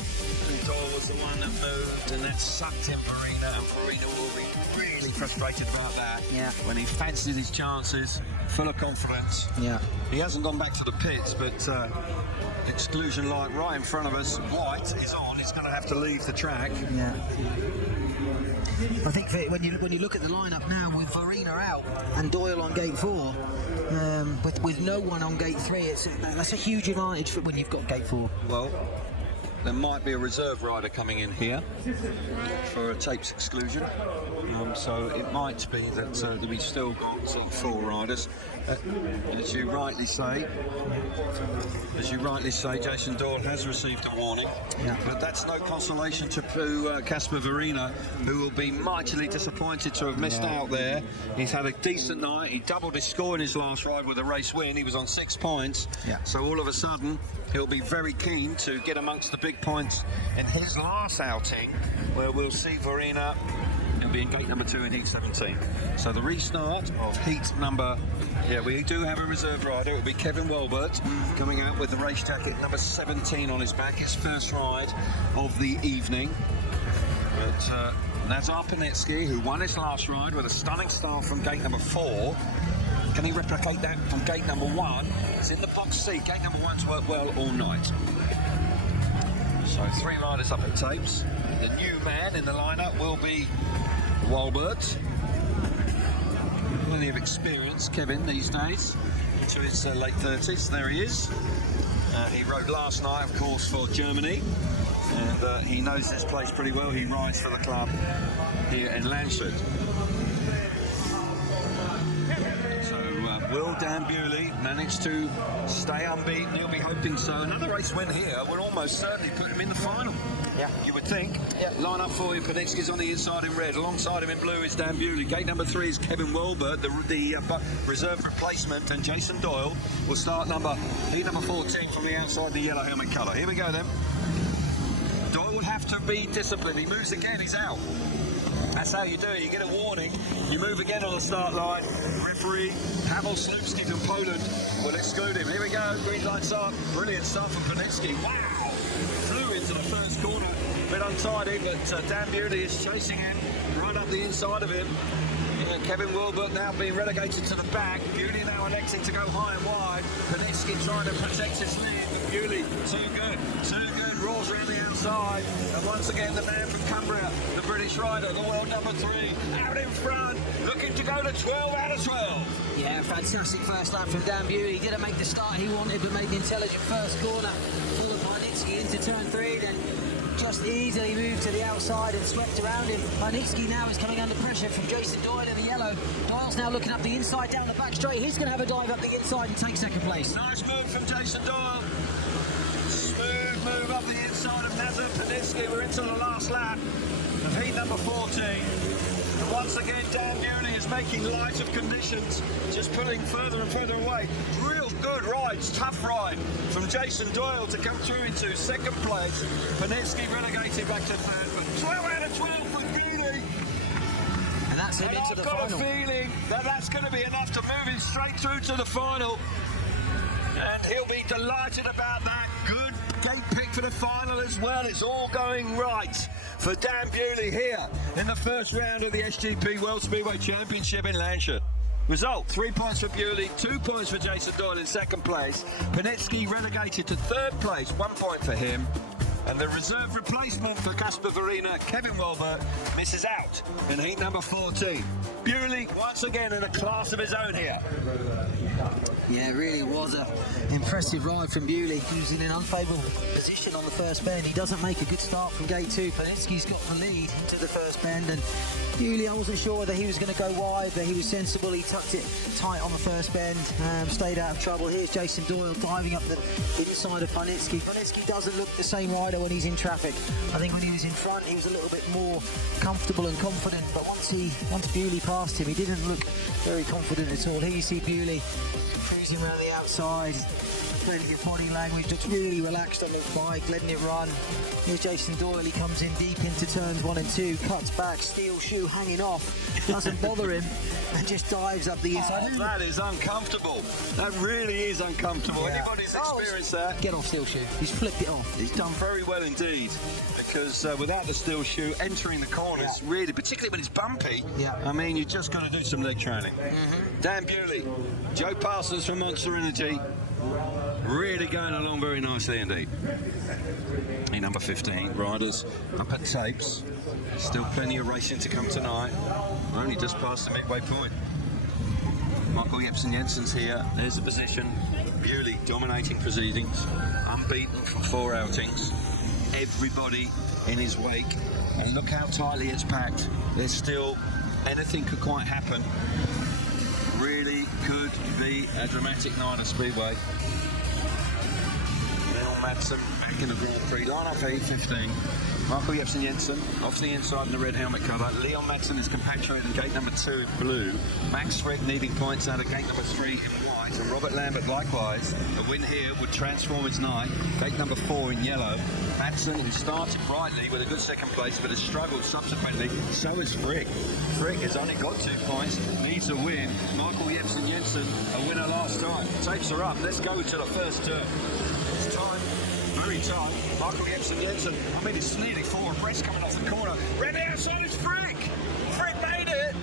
Doyle was the one that moved, and that sucked in Verena, and Verena will be really frustrated about that. Yeah. When he fancied his chances, full of confidence. Yeah. He hasn't gone back to the pits, but exclusion light right in front of us. White is on. He's going to have to leave the track. Yeah. I think that when you look at the lineup now with Verena out and Doyle on gate 4, with no one on gate 3, that's a huge advantage for when you've got gate 4. Well, there might be a reserve rider coming in here for a tapes exclusion, so it might be that we've still got 4 riders. As you rightly say, Jason Doyle has received a warning, but that's no consolation to Casper Verena, who will be mightily disappointed to have missed out there. He's had a decent night. He doubled his score in his last ride with a race win. He was on 6 points, so all of a sudden he'll be very keen to get amongst the big points in his last outing, where we'll see Verena. He'll be in gate number 2 in heat 17. So the restart of heat number... Yeah, we do have a reserve rider. It'll be Kevin Walbert coming out with the race jacket number 17 on his back. His first ride of the evening. But Nazar Panetsky, who won his last ride with a stunning start from gate number 4, can he replicate that from gate number 1? He's in the box seat. Gate number 1's worked well all night. So 3 riders up at tapes. The new man in the lineup will be Walbert. Plenty of experience, Kevin, these days, into his late 30s. There he is. He rode last night, of course, for Germany, and he knows this place pretty well. He rides for the club here in Landshut. So will Dan Bewley manage to stay unbeaten? He'll be hoping so. Another race win here would almost certainly put him in the final. Yeah. You would think. Yeah. Line up for you. Panetsky's on the inside in red. Alongside him in blue is Dan Bewley. Gate number 3 is Kevin Wilbert, the reserve replacement, and Jason Doyle will start heat number 14 from the outside, the yellow helmet colour. Here we go then. Doyle will have to be disciplined. He moves again, he's out. That's how you do it. You get a warning, you move again on the start line. Referee Pavel Slupski from Poland will exclude him. Here we go, green lights up. Brilliant start from Panetsky. Wow! Flew into the first corner. A bit untidy, but Dan Bewley is chasing him right up the inside of him. Kevin Wilbert now being relegated to the back. Bewley now electing to go high and wide. Panetsky trying to protect his lead. Bewley, too good. Roars around the outside. And once again, the man from Cumbria, the British rider, the world number 3, out in front, looking to go to 12 out of 12. Yeah, fantastic first lap from Dan Bewley. He didn't make the start he wanted, but made the intelligent first corner. Followed by Panetsky into turn 3, then just easily moved to the outside and swept around him. Panetsky now is coming under pressure from Jason Doyle in the yellow. Doyle's now looking up the inside, down the back straight. He's going to have a dive up the inside and take second place. Nice move from Jason Doyle. Smooth move up the inside of Nazar Panetsky. We're into the last lap of heat number 14. And once again, Dan Bewley is making light of conditions, just pulling further and further away. Real good rides, tough ride from Jason Doyle to come through into second place. Panetsky relegated back to third, but 12 out of 12 for Bewley. And that's him into the final. I've got a feeling that that's going to be enough to move him straight through to the final. And he'll be delighted about that. Good gate pick for the final as well. It's all going right for Dan Bewley here in the first round of the SGP World Speedway Championship in Landshut. Result, 3 points for Bewley, 2 points for Jason Doyle in second place. Panetsky relegated to third place, 1 point for him. And the reserve replacement for Casper Verena, Kevin Wilbert, misses out in heat number 14. Bewley, once again, in a class of his own here. Yeah, it really was an impressive ride from Bewley. He was in an unfavourable position on the first bend. He doesn't make a good start from gate 2. Panetsky's got the lead into the first bend, and Bewley, I wasn't sure whether he was going to go wide, but he was sensible. He tucked it tight on the first bend, stayed out of trouble. Here's Jason Doyle diving up the inside of Panetsky. Panetsky doesn't look the same rider when he's in traffic. I think when he was in front, he was a little bit more comfortable and confident, but once Bewley passed him, he didn't look very confident at all. Here you see Bewley cruising around the outside, plenty of body language, looks really relaxed on the bike, letting it run. Here's Jason Doyle, he comes in deep into turns 1 and 2, cuts back, steel shoe hanging off, doesn't bother him, and just dives up the inside. Oh, that is uncomfortable. That really is uncomfortable. Yeah. Anybody's experienced that. Get off steel shoe. He's flipped it off. He's done very well indeed, because without the steel shoe, entering the corners, really, particularly when it's bumpy, I mean, you just got to do some leg training. Dan Bewley, Joe Parsons from Monster Energy, really going along very nicely indeed. In number 15, riders up at tapes. Still plenty of racing to come tonight. We're only just past the midway point. Michael Jepsen-Jensen's here. There's the position. Bewley dominating proceedings. Unbeaten from 4 outings. Everybody in his wake. And look how tightly it's packed. There's still, anything could quite happen. Really could be a dramatic night of Speedway. Leon Madsen back in the Grand Prix. Line up for heat 15. Michael Jepsen-Jensen off the inside in the red helmet colour. Leon Madsen is compatriot in gate number 2 in blue. Max Schreck needing points out of gate number 3 in white. And Robert Lambert likewise. A win here would transform his night. Gate number 4 in yellow. Madsen, who started brightly with a good second place but has struggled subsequently. So has Frick. Frick has only got 2 points, needs a win. Michael Jepsen-Jensen, a winner last time. Tapes are up. Let's go to the first turn. It's time for very tight. Michael Jensen. I mean, it's nearly 4 abreast coming off the corner. Round the outside is Frick. Frick made it.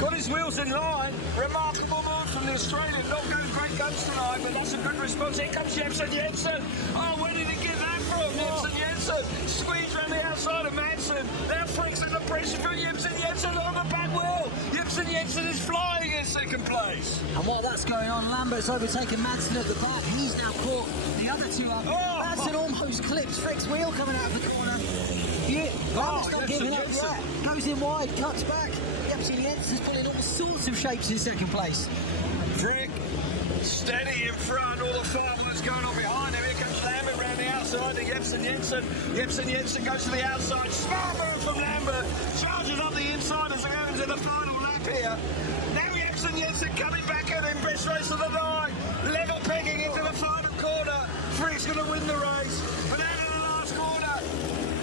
Got his wheels in line. Remarkable move from the Australian. Not going great guns tonight, but that's a good response. Here comes Jensen. Oh, where did he get that from? Jensen. Squeeze round the outside of Madsen. Now Frick's under pressure for Jensen on the back wheel. Jensen is flying in second place. And while that's going on, Lambert's overtaken Madsen at the back. He's now caught the other two up. Madsen almost clips Frick's wheel coming out of the corner. Lambert's not giving up yet. Goes in wide, cuts back. Jensen's pulling all sorts of shapes in second place. Frick, steady in front, all the fireworks going on behind him. Here comes Lambert round the outside to Jensen. Jensen goes to the outside. Smart move from Lambert. Charges up the inside as we go into the final lap here. Now Jensen coming back at him. Best race of the night. Level pegging into the final corner. Frick's going to win the race. But out of the last corner.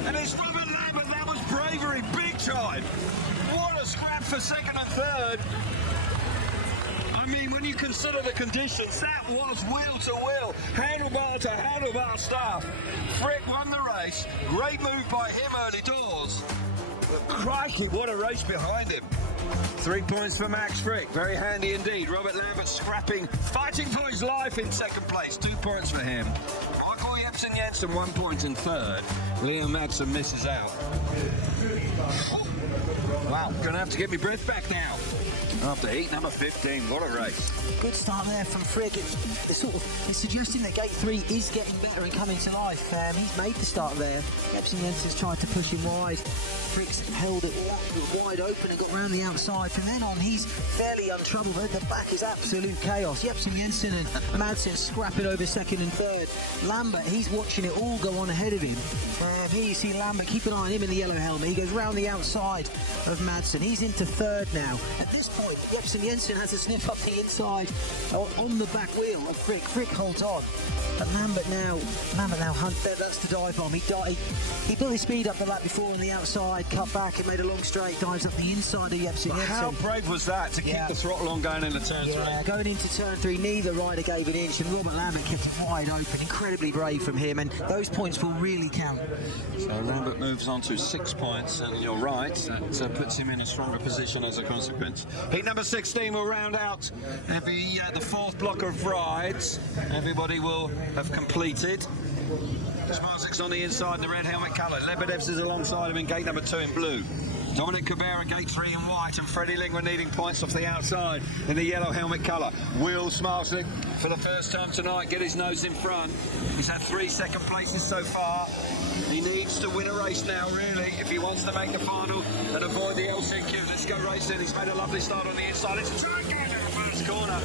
And it's Robert Lambert. That was bravery. Big time. What a scrap for second and third. I mean, when you consider the conditions, that was wheel to wheel, handlebar to handlebar stuff. Frick won the race. Great move by him early doors. But crikey, what a race behind him. 3 points for Max Frick. Very handy indeed. Robert Lambert scrapping, fighting for his life in second place. 2 points for him. Michael Jensen 1 point in third. Liam Madsen misses out. Wow, gonna have to get my breath back now. After heat number 15, what a race. Good start there from Frick. It's suggesting that gate 3 is getting better and coming to life. He's made the start there. Jensen's tried to push him wide. Frick's held it wide open and got round the outside. From then on, he's fairly untroubled. But the back is absolute chaos. Jensen and Madsen scrapping over second and third. Lambert, he's watching it all go on ahead of him. Here you see Lambert, keep an eye on him in the yellow helmet. He goes round the outside of Madsen. He's into third now. At this point, Jensen has a sniff up the inside on the back wheel of Frick. Frick holds on. But Lambert now that's the dive bomb. He built his speed up the lap before on the outside, cut back and made a long straight, dives up the inside of Jensen. How brave was that to keep the throttle on going into turn 3? Yeah, going into turn 3, neither rider gave an inch, and Robert Lambert kept it wide open. Incredibly brave from him, and those points will really count. So Lambert moves on to 6 points, and you're right, that puts him in a stronger position as a consequence. Heat number 16 will round out the 4th block of rides. Everybody will have completed. Smarsik's on the inside in the red helmet colour. Lebedevs is alongside him in gate number 2 in blue. Dominic Cabrera, gate 3 in white, and Freddie Lingman needing points off the outside in the yellow helmet colour. Will Smarsik, for the first time tonight, get his nose in front. He's had 3 second places so far. He needs to win a race now, really, if he wants to make the final and avoid the LCQ. Let's go racing. He's made a lovely start on the inside. It's a try going to the first corner.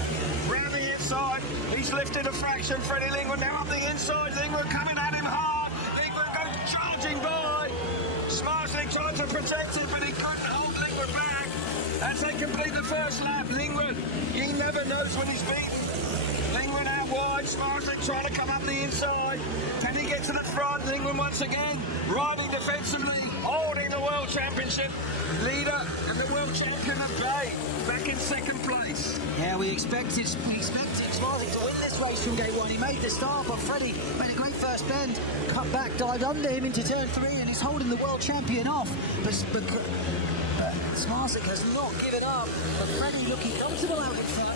Round the inside, he's lifted a fraction. Freddie Lingman now up the inside. Lingman coming at him hard. Lingman goes charging by. Smarsik tried to protect it, but he couldn't hold Lingman back. As they complete the first lap, Lingman, he never knows when he's beaten. Lingman out wide, Smarsik trying to come up the inside. Can he get to the front? Lingman once again, riding defensively, holding the World Championship leader and the World Champion of Bay, back in second place. Yeah, we expected Smarsik to win this race from gate 1. He made the start, but Freddie made a great first bend, cut back, dived under him into turn 3, and he's holding the World Champion off. But Smarsik has not given up, but Freddie looking comfortable out in front.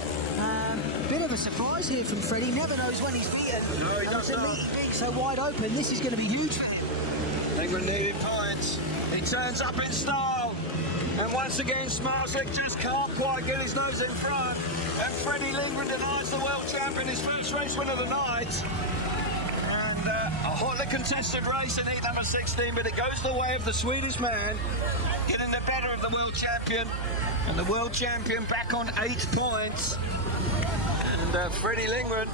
Bit of a surprise here from Freddie. Never knows when he's beaten. No, he doesn't. Being so wide open, this is going to be huge for him. Lingman needed points. He turns up in style. And once again, Smarsik just can't quite get his nose in front. And Freddie Lingman denies the world champion his first race win of the night. And a hotly contested race in heat number 16, but it goes the way of the Swedish man, getting the better of the world champion. And the world champion back on 8 points. And Freddie Lingman,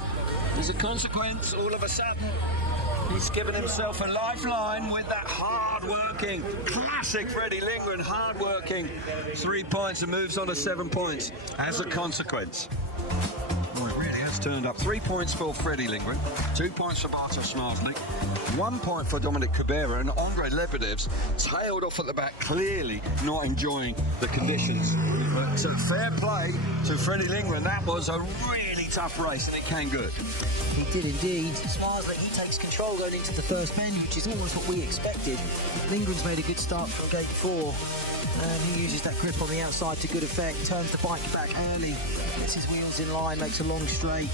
as a consequence, all of a sudden, he's given himself a lifeline with that hard-working, classic Freddie Lingman, hard-working 3 points and moves on to 7 points as a consequence. Oh, it really has turned up. 3 points for Freddie Lingman, 2 points for Bartosz Smarslik, 1 point for Dominic Cabrera, and Andrei Lebedev's tailed off at the back, clearly not enjoying the conditions. But fair play to Freddie Lingman. That was a really tough race, and it came good. He did indeed. Smarslick, he takes control going into the first bend, which is almost what we expected. Lindgren's made a good start from gate 4. And he uses that grip on the outside to good effect, turns the bike back early, gets his wheels in line, makes a long straight,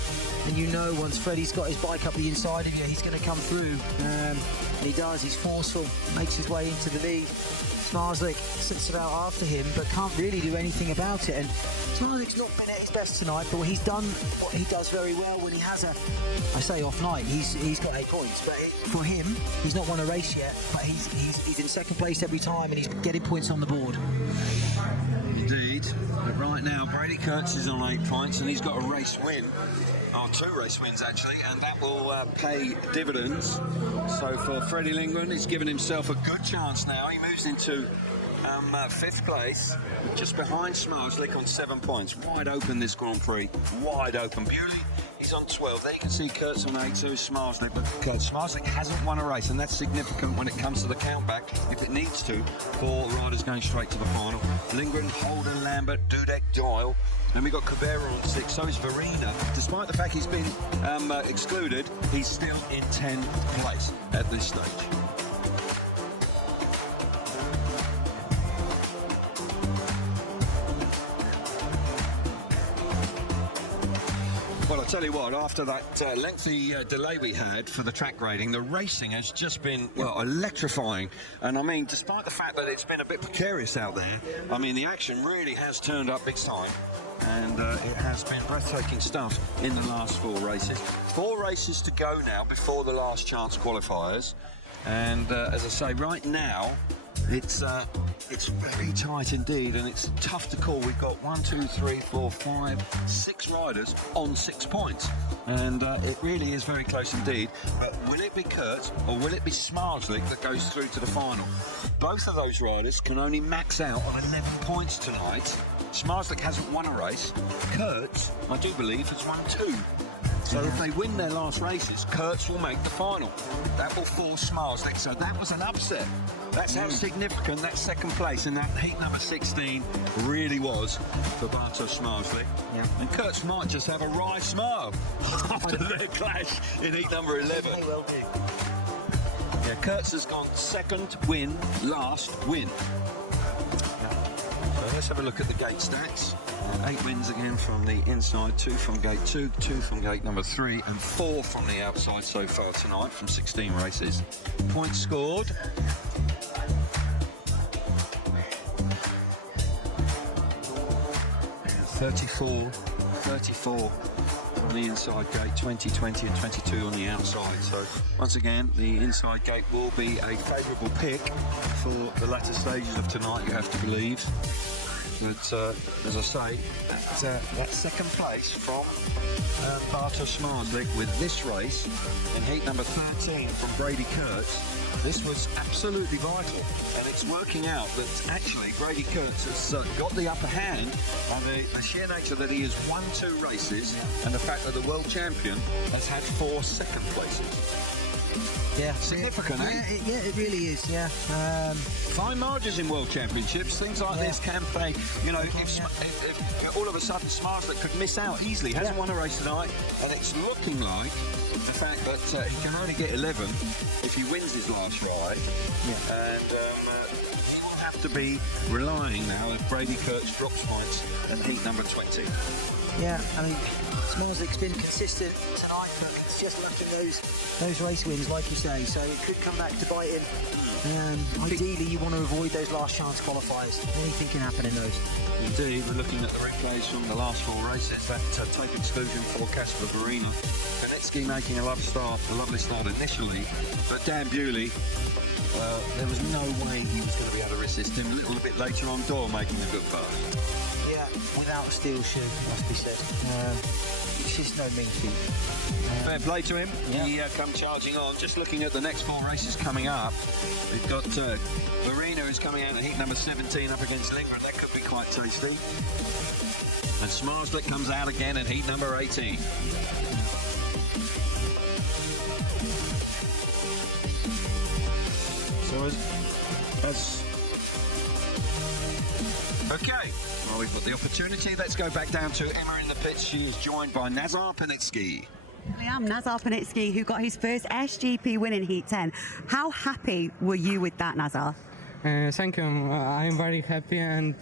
and you know once Freddie's got his bike up the inside of you, he's going to come through. And he does, he's forceful, makes his way into the lead. Smarslick sits about after him, but can't really do anything about it. And Smarslick's not been at his best tonight, but he's done what he does very well when he has a, I say off night, he's got 8 points, but for him, he's not won a race yet, but he's in second place every time, and he's getting points on the board. Indeed, but right now Brady Kurtz is on 8 points, and he's got a race win, or 2 race wins actually, and that will pay dividends. So for Freddie Lindgren, he's given himself a good chance now. He moves into 5th place, just behind Smarslick on 7 points. Wide open this Grand Prix, wide open. Bewley, he's on 12. There you can see Kurtz on 8, so is Smarslick, but Smarslick hasn't won a race, and that's significant when it comes to the countback, if it needs to, for riders going straight to the final. Lindgren, Holden, Lambert, Dudek, Doyle. And we got Cabrera on 6, so is Verena. Despite the fact he's been excluded, he's still in 10th place at this stage. Well, I'll tell you what, after that lengthy delay we had for the track grading, the racing has just been, well, electrifying. And I mean, despite the fact that it's been a bit precarious out there, I mean, the action really has turned up big time. And it has been breathtaking stuff in the last 4 races. 4 races to go now before the last chance qualifiers. And as I say, right now, it's very tight indeed, and it's tough to call. We've got 1, 2, 3, 4, 5, 6 riders on 6 points, and it really is very close indeed. But will it be Kurt or will it be Smarslick that goes through to the final? Both of those riders can only max out on 11 points tonight. Smarslick hasn't won a race. Kurt, I do believe, has won 2. So if they win their last races, Kurtz will make the final. That will force Smarslick. So that was an upset. That's how significant that second place in that heat number 16 really was for Bartosz Smarslick. Yeah. And Kurtz might just have a wry smile after their clash in heat number 11. May well do. Yeah, Kurtz has gone second win, last win. So let's have a look at the gate stats. 8 wins again from the inside, 2 from gate 2, 2 from gate number 3, and 4 from the outside so far tonight from 16 races. Points scored. And 34 on the inside gate, 20, 20 and 22 on the outside. So once again, the inside gate will be a favourable pick for the latter stages of tonight, you have to believe. But as I say, that second place from Bartosz Smarslick with this race in heat number 13 from Brady Kurtz, this was absolutely vital, and it's working out that actually Brady Kurtz has got the upper hand, and the sheer nature that he has won 2 races, and the fact that the world champion has had 4 second places. Yeah, significant, eh? Yeah, it really is. Yeah. Fine margins in world championships. Things like this can play. You know, if all of a sudden Smarslick could miss out easily, hasn't won a race tonight, and it's looking like the fact that he can only get 11 if he wins his last ride, and he will have to be relying now if Brady Kurtz drops points in heat number 20. Yeah, I mean, Smarslick's been consistent tonight, but it's just lacking those race wins, like you say, so it could come back to bite him. Ideally, you want to avoid those last chance qualifiers. Anything can happen in those. Indeed, we're looking at the replays from the last 4 races. That tape exclusion for Casper Verena. Konecki making a lovely start initially, but Dan Bewley, there was no way he was going to be able to resist him. A little bit later on, Doyle making a good pass. Yeah, without a steel shoe, must be said. It's just no mean feat. Fair play to him. He come charging on. Just looking at the next 4 races coming up, we've got Verena is coming out in heat number 17 up against Lindgren. That could be quite tasty. And Smarslick comes out again in heat number 18. So as Okay, well, we've got the opportunity. Let's go back down to Emma in the pits. She is joined by Nazar Panitsky. I am Nazar Panitsky, who got his first SGP win in Heat 10. How happy were you with that, Nazar? Thank you. I am very happy, and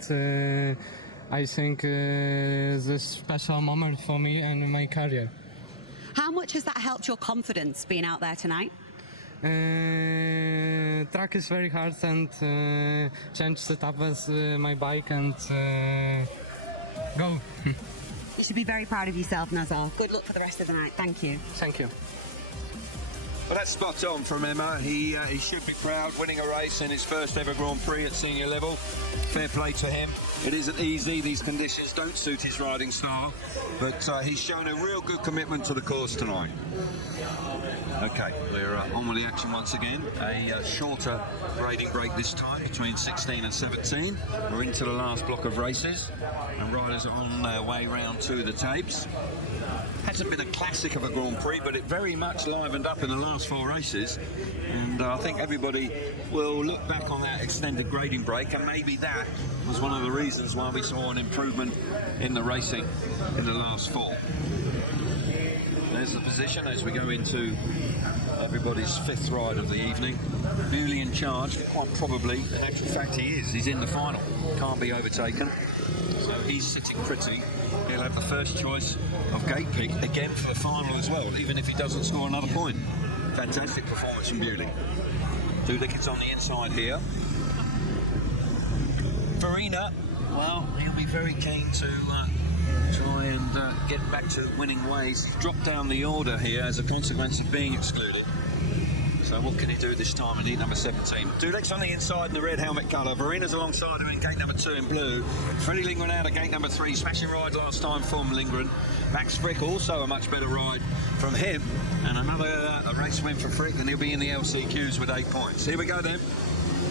I think it's a special moment for me and my career. How much has that helped your confidence being out there tonight? Track is very hard, and change the up with my bike and go. You should be very proud of yourself, Nazar. Good luck for the rest of the night. Thank you. Thank you. Well, that's spot on from Emma. He should be proud, winning a race in his first ever Grand Prix at senior level. Fair play to him. It isn't easy. These conditions don't suit his riding style, but he's shown a real good commitment to the course tonight. Okay, we're on with the action once again. A shorter grading break this time, between 16 and 17. We're into the last block of races, and riders are on their way round to the tapes. Hasn't been a classic of a Grand Prix, but it very much livened up in the last 4 races, and I think everybody will look back on that extended grading break, and maybe that was one of the reasons why we saw an improvement in the racing in the last 4. There's the position as we go into everybody's 5th ride of the evening. Newly in charge, quite probably, in actual fact he is. He's in the final, can't be overtaken. So he's sitting pretty. He'll have the first choice of gate pick again for the final as well, even if he doesn't score another point. Fantastic performance from Bewley. Dudek is on the inside here. Farina, well, he'll be very keen to try and get back to winning ways. He's dropped down the order here as a consequence of being excluded. So what can he do this time in heat number 17? Dudek's on the inside in the red helmet colour. Verina's alongside him in gate number 2 in blue. Freddie Lindgren out of gate number 3. Smashing ride last time from Lindgren. Max Frick also a much better ride from him. And another race win for Frick, and he'll be in the LCQs with 8 points. Here we go then.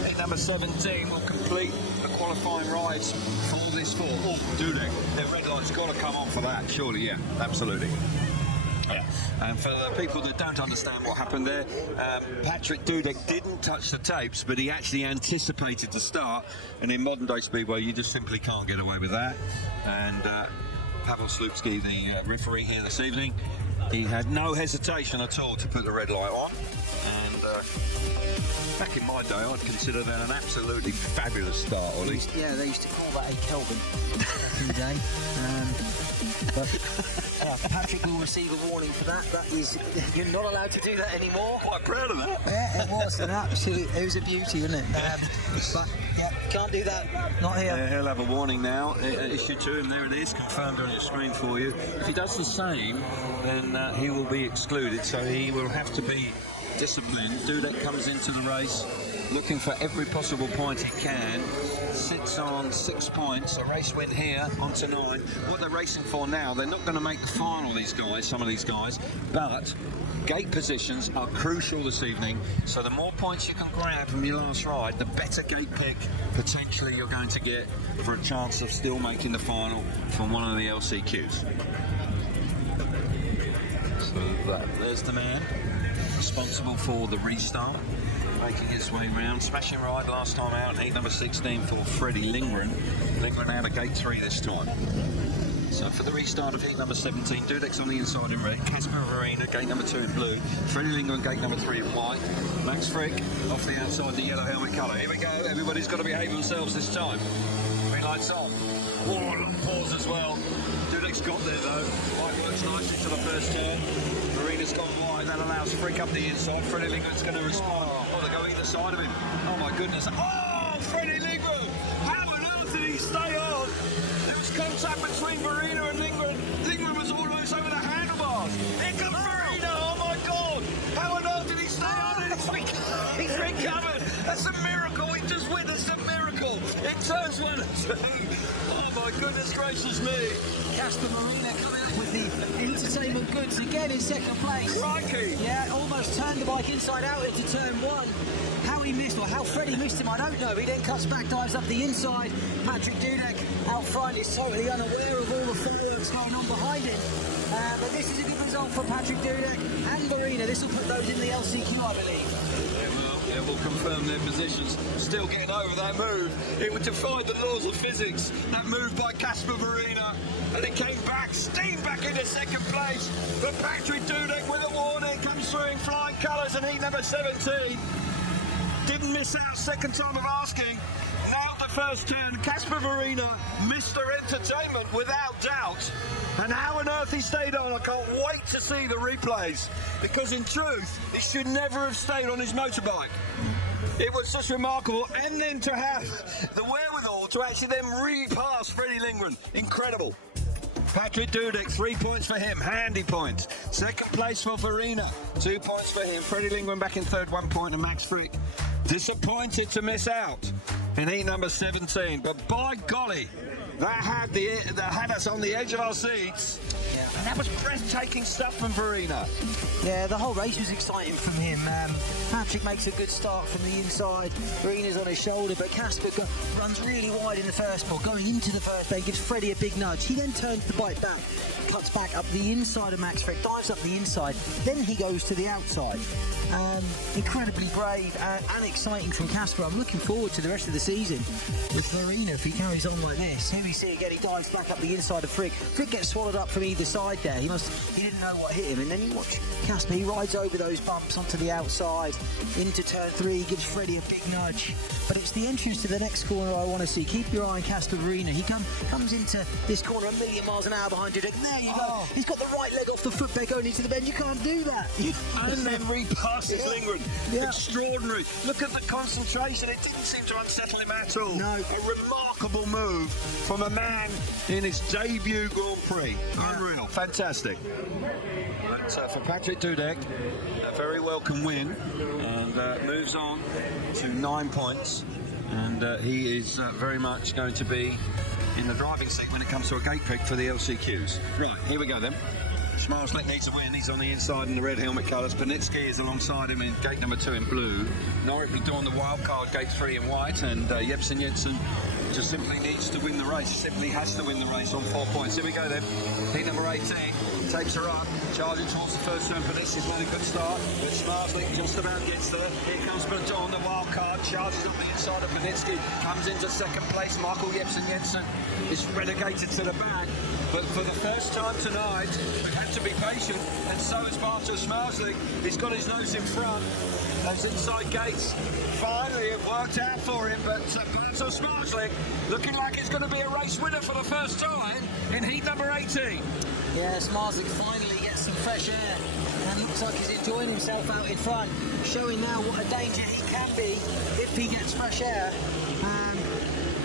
Heat number 17 will complete the qualifying rides for this 4. Oh, Dudek, the red light's got to come on for that, surely, yeah, absolutely. Yeah. And for the people that don't understand what happened there, Patrick Dudek didn't touch the tapes, but he actually anticipated the start, and in modern day Speedway you just simply can't get away with that. And Pavel Slupski, the referee here this evening, he had no hesitation at all to put the red light on, and back in my day I'd consider that an absolutely fabulous start, Ollie. Yeah, they used to call that a Kelvin back in the day. But Patrick will receive a warning for that. That is, you're not allowed to do that anymore. Quite proud of that. Yeah, it was an absolute. It was a beauty, wasn't it? But yeah, can't do that. Not here. Yeah, he'll have a warning now issued to him. There it is, confirmed on your screen for you. If he does the same, then he will be excluded. So he will have to be disciplined. Dudek comes into the race looking for every possible point he can. Sits on 6 points, a race win here onto 9. What they're racing for now, they're not going to make the final, these guys, some of these guys, but gate positions are crucial this evening, so the more points you can grab from your last ride, the better gate pick potentially you're going to get for a chance of still making the final from one of the LCQs. So there's the man responsible for the restart, making his way round. Smashing ride last time out, heat number 16 for Freddie Lindgren. Lindgren out of gate 3 this time. So for the restart of heat number 17, Dudek's on the inside in red, Casper Verina, gate number 2 in blue, Freddie Lindgren, gate number 3 in white, Max Frick off the outside, the yellow helmet colour. Here we go, everybody's got to behave themselves this time. Green lights on. Pause as well. Dudek's got there though. White works nicely to the first turn. Verina's gone wide, that allows Frick up the inside. Freddie Lindgren's going to respond. Oh, they go either side of him. Oh my goodness. Oh, Freddie Lindgren! How on earth did he stay on? There was contact between Verina and Lindgren. Lindgren was almost over the handlebars. Here comes Verina! Oh my God! How on earth did he stay on? He's recovered! That's a miracle! He just witnessed a miracle! It turns 1 and 2. Oh my goodness gracious me! Casper Marina coming up with the entertainment goods again in 2nd place. Crikey! Yeah, almost turned the bike inside out into turn 1. How he missed, or how Freddie missed him, I don't know. He then cuts back, dives up the inside. Patrick Dudek out front is totally unaware of all the fireworks going on behind him. But this is a good result for Patrick Dudek and Verina. This will put those in the LCQ, I believe. It will confirm their positions. Still getting over that move. It would defy the laws of physics. That move by Casper Verina. And it came back, steamed back into second place. But Patrick Dudek with a warning comes through in flying colours in heat number 17. Didn't miss out, second time of asking. Nailed the first turn. Casper Verina, Mr. Entertainment without doubt. And how on earth he stayed on, I can't wait to see the replays. Because in truth, he should never have stayed on his motorbike. It was just remarkable. And then to have the wherewithal to actually then repass Freddie Lindgren. Incredible. Patrick Dudek, 3 points for him, handy points. Second place for Verina, 2 points for him. Freddie Lindgren back in third, 1 point, and Max Frick disappointed to miss out in heat number 17. But by golly, that had us on the edge of our seats. Yeah. And that was breathtaking stuff from Verina. Yeah, the whole race was exciting from him. Patrick makes a good start from the inside. Verina's on his shoulder, but Casper runs really wide in the first ball. Going into the first bend, gives Freddie a big nudge. He then turns the bike back, cuts back up the inside of Max Frick, dives up the inside, then he goes to the outside. Incredibly brave and exciting from Casper. I'm looking forward to the rest of the season with Verina if he carries on like this. Here we see again, he dives back up the inside of Frick. Frick gets swallowed up from either side there. He didn't know what hit him, and then you watch Casper, he rides over those bumps onto the outside into turn 3, gives Freddie a big nudge. But it's the entrance to the next corner I want to see. Keep your eye on Casper Verina. He comes into this corner a million miles an hour behind you. And there you go. He's got the right leg off the footbed going into the bend. You can't do that. And then repasses Lindgren. Yeah. Extraordinary. Look at the concentration. It didn't seem to unsettle him at all. No. A remarkable move from a man in his debut Grand Prix. Unreal. Fantastic. But for Patrick Dudek, a very welcome win, and moves on to 9 points. And he is very much going to be in the driving seat when it comes to a gate pick for the LCQs. Right, here we go then. Schmarslik needs a win. He's on the inside in the red helmet colours. Panitsky is alongside him in gate number 2 in blue. Norrit Bladon, the wild card, gate 3 in white. And Jebsen Jensen just simply needs to win the race. Simply has to win the race on 4 points. Here we go then. Heat number 18 takes her up, charging towards the first turn. Panitsky's made a good start, but Schmarslik just about gets there. Here comes Bladon, the wild card, charges up the inside of Panitsky, comes into second place. Michael Jebsen Jensen is relegated to the back. But for the first time tonight, we've had to be patient, and so is Bartosz Schmarslik. He's got his nose in front. Those inside gates finally have worked out for him, but Bartosz Schmarslik looking like it's going to be a race winner for the first time in heat number 18. Yeah, Schmarslik finally gets some fresh air and looks like he's enjoying himself out in front, showing now what a danger he can be if he gets fresh air.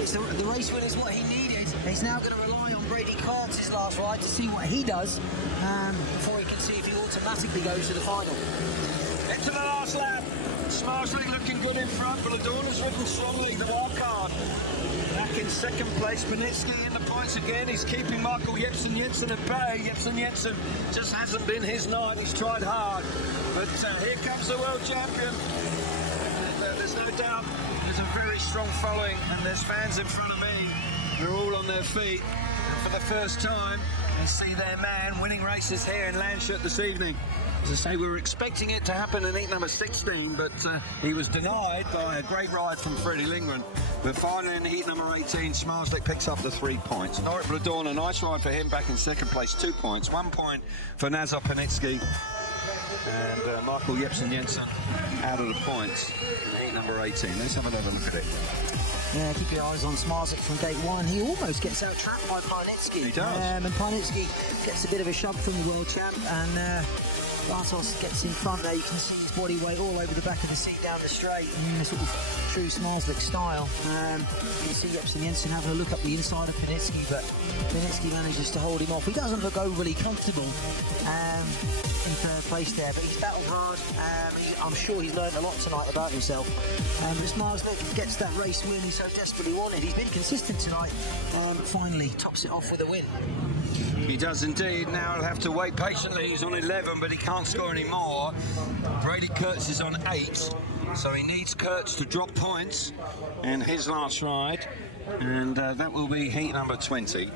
The race winner's what he needed. He's now going to rely on Brady Krantz's last ride to see what he does before he can see if he automatically goes to the final. Into the last lap. Schmarslik looking good in front, but Bladon has ridden strongly, the wild card. Back in second place, Panitsky in the points again. He's keeping Michael Jebsen Jensen at bay. Jebsen Jensen just hasn't been his night. He's tried hard. But here comes the world champion. There's no doubt there's a very strong following, and there's fans in front of me. They're all on their feet. And for the first time, they see their man winning races here in Landshut this evening. As I say, we were expecting it to happen in heat number 16, but he was denied by a great ride from Freddie Lindgren. But finally in heat number 18, Schmarslik picks up the 3 points. Norrit Bladon, a nice ride for him, back in second place, 2 points. 1 point for Nazar Panitsky. And Michael Jebsen Jensen out of the points in heat number 18. Let's have another look at it. Yeah, keep your eyes on Schmarslik from gate 1. He almost gets out-trapped by Panitsky. He does. And Panitsky gets a bit of a shove from the world champ, and Bartosz gets in front there. You can see his body weight all over the back of the seat down the straight in sort of true Schmarslik style. You can see Jebsen Jensen having a look up the inside of Panitsky, but Panitsky manages to hold him off. He doesn't look overly comfortable in third place there, but he's battled hard. I'm sure he's learned a lot tonight about himself. But Schmarslik gets that race win he so desperately wanted. He's been consistent tonight, finally tops it off with a win. He does indeed. Now he'll have to wait patiently. He's on 11, but he can't score any more. Brady Kurtz is on 8. So he needs Kurtz to drop points in his last ride, and that will be heat number 20.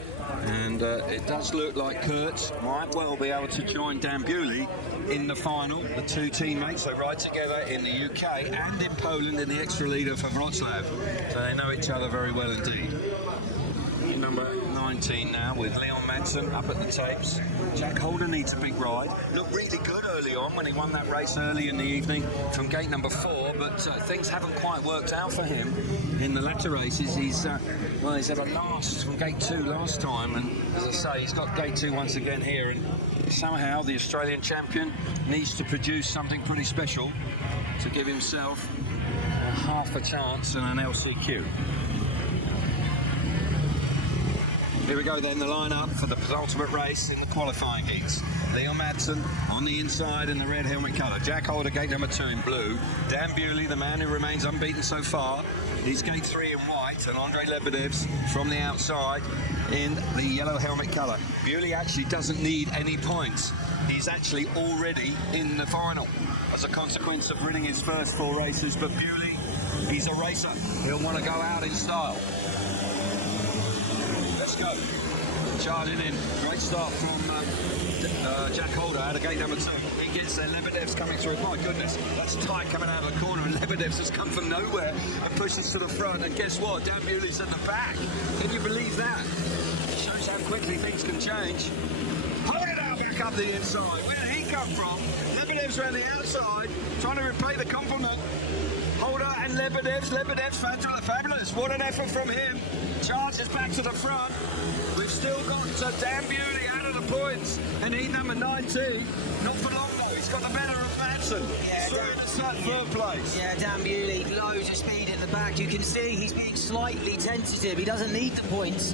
And it does look like Kurtz might well be able to join Dan Bewley in the final. The two teammates, they ride together in the UK and in Poland in the extra leader for Wroclaw. So they know each other very well indeed. Number 19 now with Leon Madsen up at the tapes. Jack Holder needs a big ride. Looked really good early on when he won that race early in the evening from gate number 4, but things haven't quite worked out for him in the latter races. He's had a last from gate 2 last time, and as I say, he's got gate 2 once again here, and somehow the Australian champion needs to produce something pretty special to give himself half a chance and an LCQ. Here we go then, the line-up for the penultimate race in the qualifying heats. Leon Madsen on the inside in the red helmet colour. Jack Holder, gate number 2 in blue. Dan Bewley, the man who remains unbeaten so far, he's gate 3 in white. And Andrei Lebedev's from the outside in the yellow helmet colour. Bewley actually doesn't need any points. He's actually already in the final as a consequence of winning his first 4 races. But Bewley, he's a racer. He'll want to go out in style. Let's go. Charging in. Great start from Jack Holder out of gate number 2. He gets there. Lebedev's coming through. My goodness, that's tight coming out of the corner, and Lebedev's has come from nowhere and pushes to the front. And guess what? Dan Bewley's at the back. Can you believe that? Shows how quickly things can change. Hold it out back up the inside. Where did he come from? Lebedev's around the outside, trying to repay the compliment. Holder and Lebedev's fabulous. What an effort from him. Charges back to the front. We've still got Dan Bewley out of the points. And heat number 19, not for long though. He's got the better of Madsen. Yeah, third place. Yeah, Dan Bewley, loads of speed in the back. You can see he's being slightly tentative. He doesn't need the points.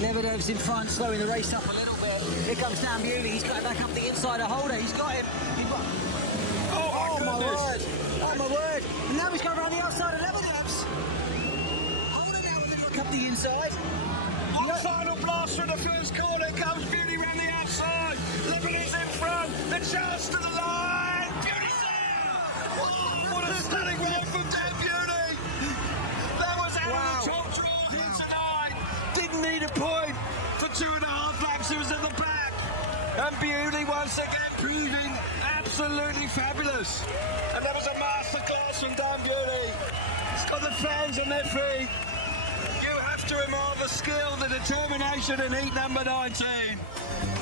Lebedev's in front, slowing the race up a little bit. Here comes Dan Bewley. He's got it back up the inside of Holder. He's got him. Oh my word. Oh my word. And now he's going around the outside of Lebedev's. Holder now with a look up the inside. On the final blast from the first corner comes Bewley round the outside. Lebedev's in front. The chance to the line. Bewley's there. Oh, what a stunning ride from Dan Bewley. That was out of the top draw here tonight. Didn't need a point for 2.5 laps. He was at the back. And Bewley once again proving absolutely fabulous. And that was a masterclass from Dan Bewley. He's got the fans on their feet. You have to admire the skill, the determination in heat number 19.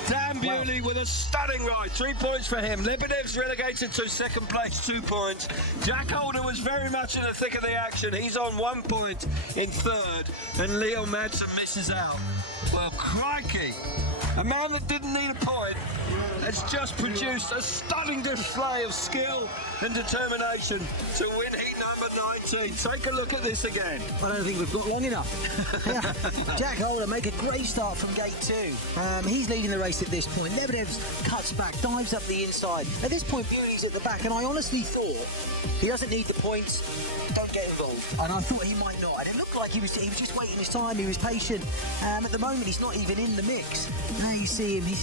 Dan Bewley with a stunning ride. 3 points for him. Lebedev's relegated to second place, 2 points. Jack Holder was very much in the thick of the action. He's on 1 point in third. And Leon Madsen misses out. Well, crikey. A man that didn't need a point has just produced a stunning display of skill and determination to win heat number 19. Take a look at this again. I don't think we've got long enough. Yeah. Jack Holder make a great start from gate 2. He's leading the race at this point. Lebedev cuts back, dives up the inside. At this point, Bewley's at the back, and I honestly thought he doesn't need the points. Don't get involved. And I thought he might not. And it looked like he was just waiting his time. He was patient. At the moment, he's not even in the mix. Now you see him. He's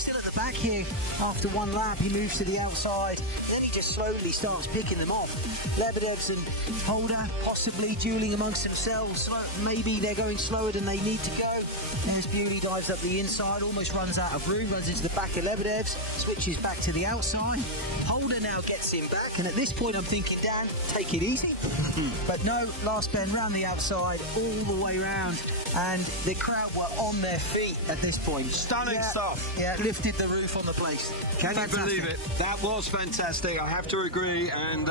still at the back here. After 1 lap, he moves to the outside. Then he just slowly starts picking them off. Lebedev's and Holder possibly dueling amongst themselves. Maybe they're going slower than they need to go. There's Bewley, dives up the inside, almost runs out of room, runs into the back of Lebedev's, switches back to the outside. Holder now gets him back, and at this point I'm thinking, Dan, take it easy. But no, last bend round the outside, all the way round, and the crowd were on their feet at this point. Stunning stuff. Yeah, lifted the roof on the place. Can you believe it? That was fantastic. I have to agree. And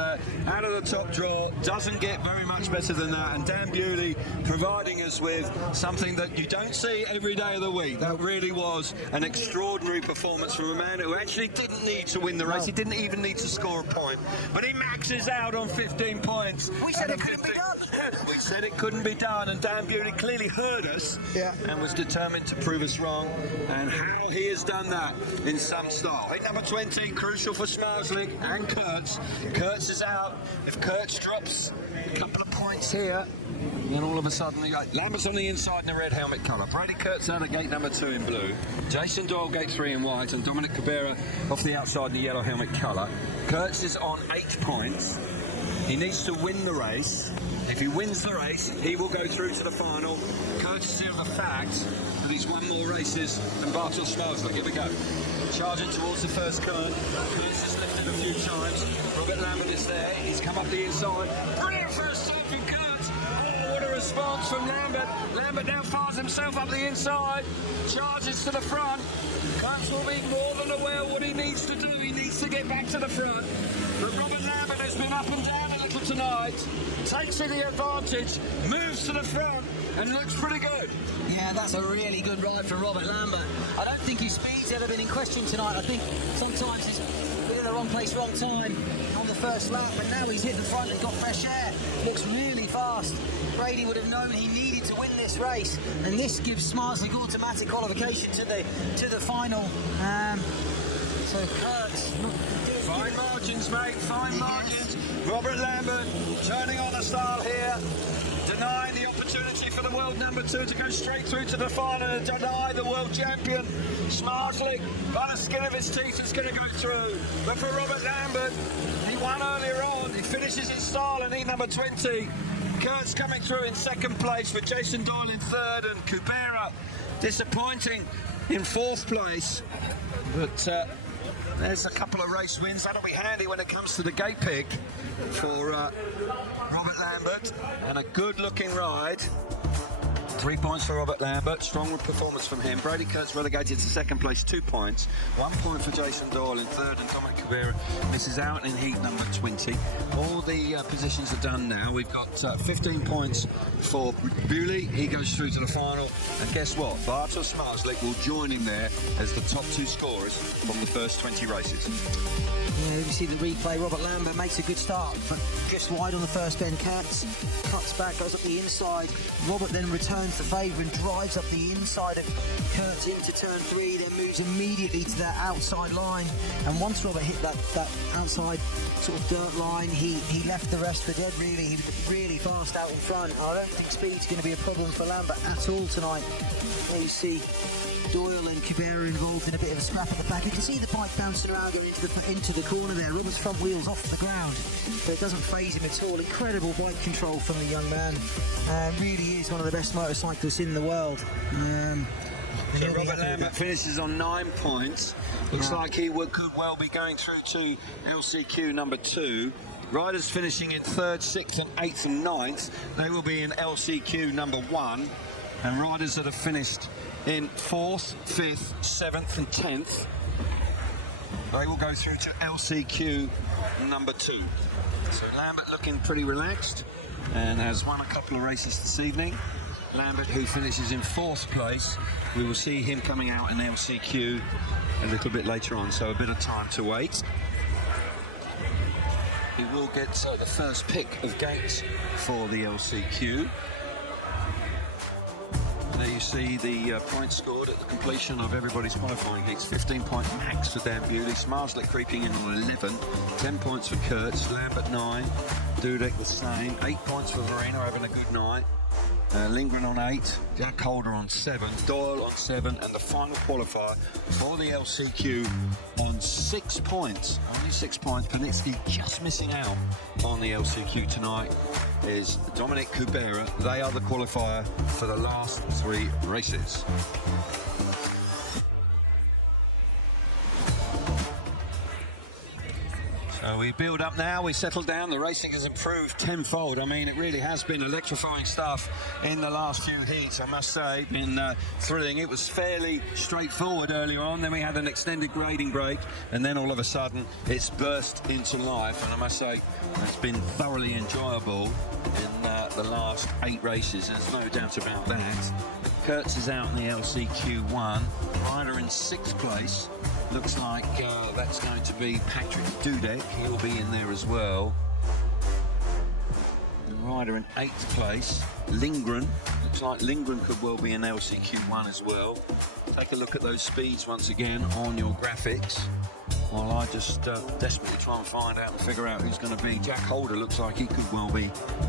out of the top draw, doesn't get very much better than that. And Dan Bewley providing us with something that you don't see every day of the week. That really was an extraordinary performance from a man who actually didn't need to win the race. He didn't even need to score a point. But he maxes out on 15 points. We said it couldn't be done. We said it couldn't be done. And Dan Bewley clearly heard us and was determined to prove us wrong. And how he has done that in some style. Heat number 20, crucial for Smarslik and Kurtz. Kurtz is out. If Kurtz drops a couple of points here, then all of a sudden, Lambert's on the inside in the red helmet colour. Brady Kurtz out of gate number 2 in blue. Jason Doyle gate 3 in white, and Dominic Cabrera off the outside in the yellow helmet colour. Kurtz is on 8 points. He needs to win the race. If he wins the race, he will go through to the final, courtesy of the fact that he's won more races than Bartosz Smarslik. Here we go. Charging towards the first curve. Kurtz has lifted a few times. Robert Lambert is there. He's come up the inside. Brilliant first stop from Kurtz. Oh, what a response from Lambert. Lambert now fires himself up the inside. Charges to the front. Kurtz will be more than aware what he needs to do. He needs to get back to the front. But Robert Lambert has been up and down a little tonight. Takes the advantage, moves to the front, and looks pretty good. Yeah, that's a really good ride for Robert Lambert. I don't think his speed's ever been in question tonight. I think sometimes he's been in the wrong place, wrong time on the first lap, but now he's hit the front and got fresh air. Looks really fast. Brady would have known he needed to win this race, and this gives Smarslik automatic qualification to the final. So Kurtz, fine margins, mate, fine margins. Robert Lambert turning on the style here, denying the opportunity for the world number 2 to go straight through to the final and deny the world champion. Smarslik, by the skin of his teeth, is going to go through. But for Robert Lambert, he won earlier on. He finishes in style in heat number 20. Kurtz coming through in second place with Jason Doyle in third, and Kubera disappointing in fourth place. But there's a couple of race wins. That'll be handy when it comes to the gate pick for Robert Lambert. And a good-looking ride. 3 points for Robert Lambert. Strong performance from him. Brady Kurtz relegated to second place, 2 points. 1 point for Jason Doyle in third, and Dominic Kubera misses out in heat number 20. All the positions are done now. We've got 15 points for Bewley. He goes through to the final. And guess what? Bartosz Smarslik will join in there as the top 2 scorers from the first 20 races. yeah, you see the replay. Robert Lambert makes a good start, but just wide on the first bend. Cuts back, goes up the inside. Robert then returns the favour and drives up the inside of Kurtz into turn 3, then moves immediately to that outside line. And once Robert hit that outside sort of dirt line, he left the rest for dead, really. He was really fast out in front. I don't think speed's going to be a problem for Lambert at all tonight. There you see Doyle and Kubera involved in a bit of a scrap at the back. You can see the bike bouncing around going into the corner there. Robert's front wheel's off the ground, but it doesn't faze him at all. Incredible bike control from the young man. Really is one of the best motorcyclists in the world. So Robert Lambert finishes on 9 points. Looks like he could well be going through to LCQ number 2. Riders finishing in 3rd, 6th and 8th and 9th, they will be in LCQ number 1. And riders that have finished in 4th, 5th, 7th and 10th, they will go through to LCQ number 2. So Lambert looking pretty relaxed and has won a couple of races this evening. Lambert, who finishes in 4th place, we will see him coming out in LCQ a little bit later on, so a bit of time to wait. He will get the first pick of gates for the LCQ. There you see the points scored at the completion of everybody's qualifying heats. 15-point max for Dan Bewley. Smarslik creeping in on 11. 10 points for Kurtz. Lambert 9. Dudek the same. 8 points for Verena, having a good night. Lindgren on 8. Jack Holder on 7. Doyle on 7. And the final qualifier for the LCQ on 6 points. Only 6 points. Panitsky just missing out on the LCQ tonight is Dominic Kubera. They are the qualifier for the last 3 races. So we build up now, we settle down, the racing has improved tenfold. I mean, it really has been electrifying stuff in the last few heats, I must say. Been thrilling. It was fairly straightforward earlier on, then we had an extended grading break, and then all of a sudden it's burst into life, and I must say it's been thoroughly enjoyable in the last 8 races, there's no doubt about that. Kurtz is out in the LCQ1, rider in 6th place. Looks like that's going to be Patrick Dudek. He'll be in there as well. The rider in 8th place, Lindgren. Looks like Lindgren could well be in LCQ1 as well. Take a look at those speeds once again on your graphics, while I just desperately try and find out and figure out who's going to be. Jack Holder looks like he could well be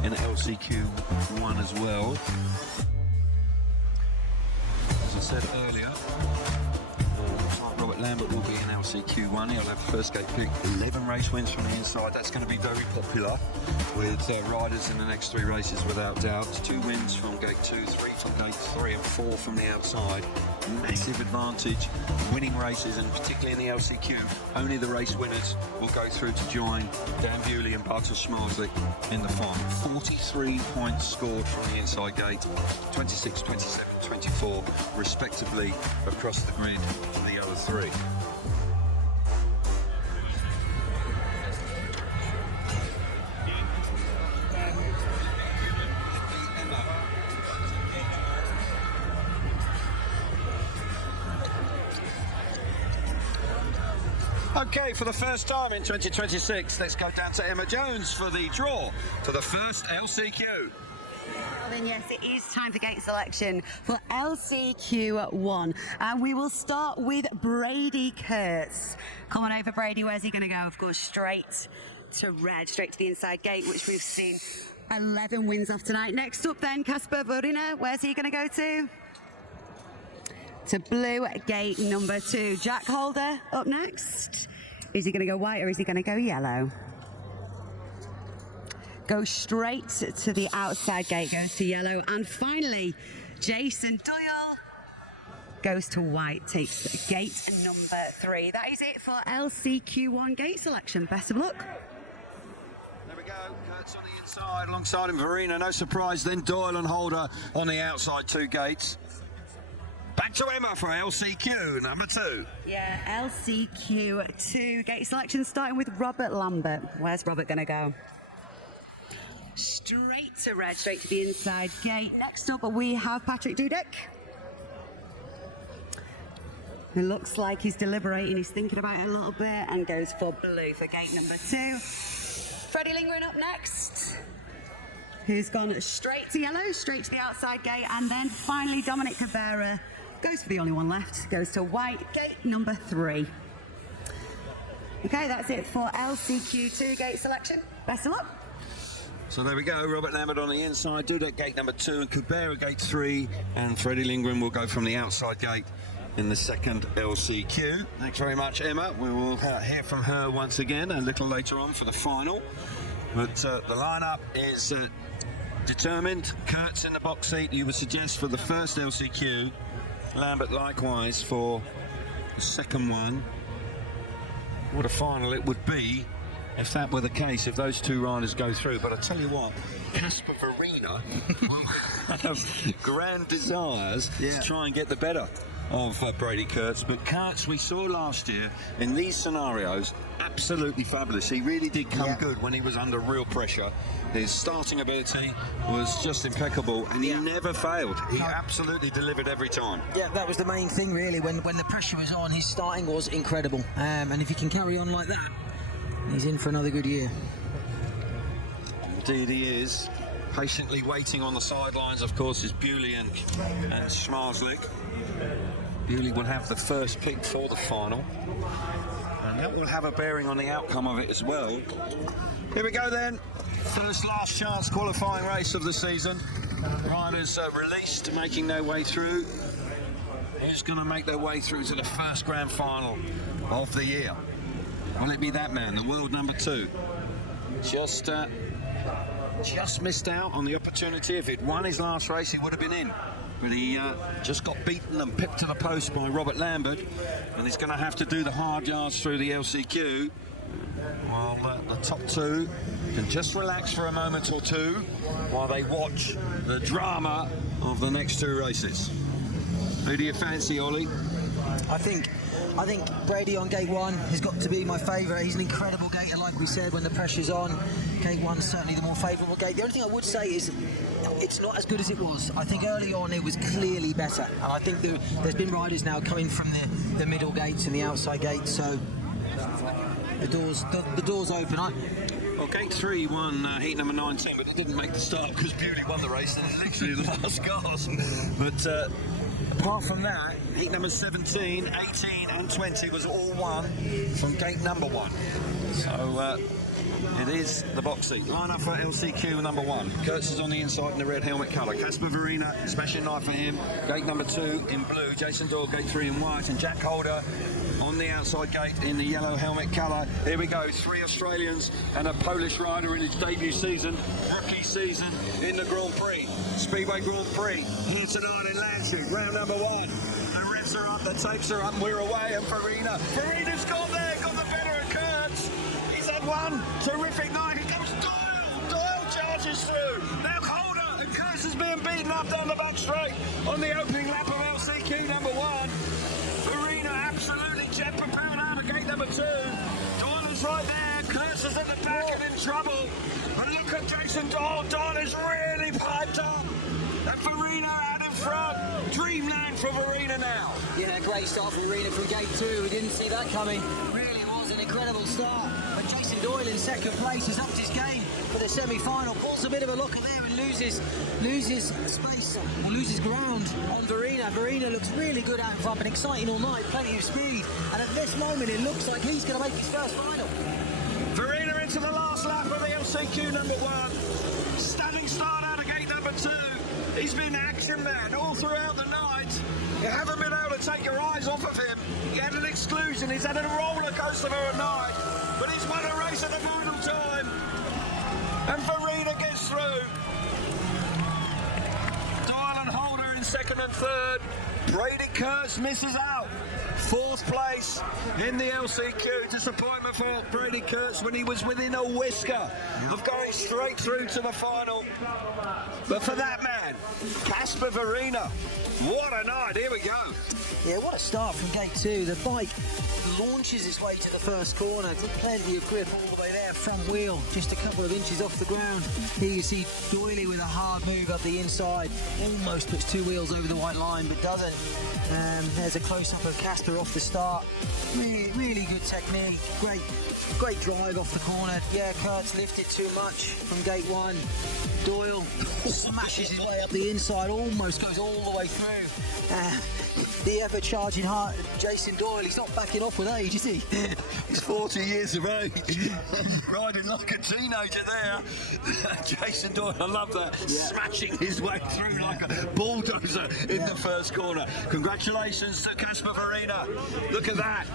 in LCQ1 as well. As I said earlier, Robert Lambert will be in LCQ1. He'll have first gate pick, 11 race wins from the inside. That's going to be very popular with riders in the next 3 races without doubt. 2 wins from gate 2, 3 from gate 3 and 4 from the outside. Massive advantage winning races, and particularly in the LCQ, only the race winners will go through to join Dan Bewley and Bartel Schmarzlik in the final. 43 points scored from the inside gate, 26, 27, 24 respectively across the grid for the other 3. Okay, for the first time in 2026, let's go down to Emma Jones for the draw to the first LCQ. Well, then, yes, it is time for gate selection for LCQ1. And we will start with Brady Kurtz. Come on over, Brady. Where's he going to go? Of course, straight to red, straight to the inside gate, which we've seen 11 wins off tonight. Next up, then, Kasper Vorina. Where's he going to go to? To blue, gate number 2. Jack Holder up next. Is he going to go white or is he going to go yellow? Go straight to the outside gate, goes to yellow. And finally, Jason Doyle goes to white, takes gate number 3. That is it for LCQ1 gate selection. Best of luck. There we go, Kurtz on the inside, alongside him Verena, no surprise, then Doyle and Holder on the outside 2 gates. Back to Emma for LCQ number 2. Yeah, LCQ2 gate selection starting with Robert Lambert. Where's Robert going to go? Straight to red, straight to the inside gate. Next up, we have Patrick Dudek. It looks like he's deliberating, he's thinking about it a little bit, and goes for blue for gate number 2. Freddie Lindgren up next, who's gone straight to yellow, straight to the outside gate, and then finally Dominic Cabrera goes for the only one left, goes to white, gate number 3. Okay, that's it for LCQ2 gate selection. Best of luck. So there we go, Robert Lambert on the inside, Dudek gate number 2, and Cabrera gate 3, and Freddie Lindgren will go from the outside gate in the second LCQ. Thanks very much, Emma. We will hear from her once again a little later on for the final. But the lineup is determined. Kurtz in the box seat, you would suggest, for the first LCQ. Lambert likewise for the second one. What a final it would be if that were the case, if those 2 riders go through. But I tell you what, Kasper Verena will have grand desires to try and get the better of Brady Kurtz. But Kurtz, we saw last year in these scenarios, absolutely fabulous. He really did come good when he was under real pressure. His starting ability was just impeccable, and he never failed. He absolutely delivered every time. Yeah, that was the main thing, really. When the pressure was on, his starting was incredible. And if he can carry on like that, he's in for another good year. Indeed he is. Patiently waiting on the sidelines, of course, is Bewley and Schmarzlik. Bewley will have the first pick for the final, and that will have a bearing on the outcome of it as well. Here we go then. First last chance qualifying race of the season. Riders released, making their way through. Who's going to make their way through to the first grand final of the year? Will it be that man, the world number 2? Just missed out on the opportunity. If he'd won his last race, he would have been in. But he just got beaten and pipped to the post by Robert Lambert, and he's going to have to do the hard yards through the LCQ. While the top 2 can just relax for a moment or 2 while they watch the drama of the next 2 races. Who do you fancy, Ollie? I think Brady on gate 1 has got to be my favourite. He's an incredible gator, like we said, when the pressure's on. Gate 1's certainly the more favourable gate. The only thing I would say is it's not as good as it was. I think early on it was clearly better, and I think there's been riders now coming from the middle gates and the outside gates, so the door's open. Well, gate 3 won heat number 19, but it didn't make the start because Bewley won the race, and it's literally the last cars. But apart from that, heat number 17, 18 and 20 was all won from gate number 1. So It is the box seat. Line up for LCQ number 1. Kurtz is on the inside in the red helmet colour. Casper Verena, smashing knife for him. Gate number 2 in blue. Jason Doyle, gate 3 in white. And Jack Holder on the outside gate in the yellow helmet colour. Here we go. 3 Australians and a Polish rider in his debut season, rookie season in the Grand Prix. Speedway Grand Prix. Here tonight in Landshut. Round number 1. The revs are up, the tapes are up, we're away, and Verena's got there, got the better of Kurtz. He's had one terrific night. Here comes Doyle. Doyle charges through. Now Holder, and Kurtz is being beaten up down the back straight on the opening lap of LCQ number 1. Verena absolutely jet propelled out of gate number 2. Doyle is right there. Kurtz is at the back and in trouble. And look at Jason Doyle. Doyle is really piped up. And Verena out in front. Dreamland for Verena now. Yeah, great start for Verena from gate 2. We didn't see that coming. Really was an incredible start. But Jason Doyle in second place has upped his game for the semi-final. Pulls a bit of a locker there and loses space, or loses ground on Verena. Verena looks really good out in front, been exciting all night, plenty of speed. And at this moment, it looks like he's going to make his first final. Verena into the last lap of the LCQ number 1. Stunning start out of gate number 2. He's been action man all throughout the night. You haven't been able to take your eyes off of him. He had an exclusion, he's had a roller coaster for a night, but he's won a race at the final time. And Verena gets through. Doyle and Holder in second and third. Brady Kurtz misses out. 4th place in the LCQ. Disappointment for Brady Kurtz when he was within a whisker of going straight through to the final. But for that man, Casper Verena, what a night. Here we go. Yeah, what a start from gate 2. The bike launches its way to the first corner. Plenty of grip all the way there. Front wheel just a couple of inches off the ground. Here you see Doyley with a hard move up the inside. Almost puts 2 wheels over the white line, but doesn't. There's a close-up of Casper off the start. Really good technique. Great drive off the corner. Yeah, Kurtz lifted too much from gate 1. Doyle smashes his way up the inside, almost goes all the way through. The ever-charging heart, Jason Doyle, he's not backing off with age, is he? He's 40 years of age, riding like a teenager there. Jason Doyle, I love that, smashing his way through like a bulldozer in the first corner. Congratulations to Casper Verena. Look at that.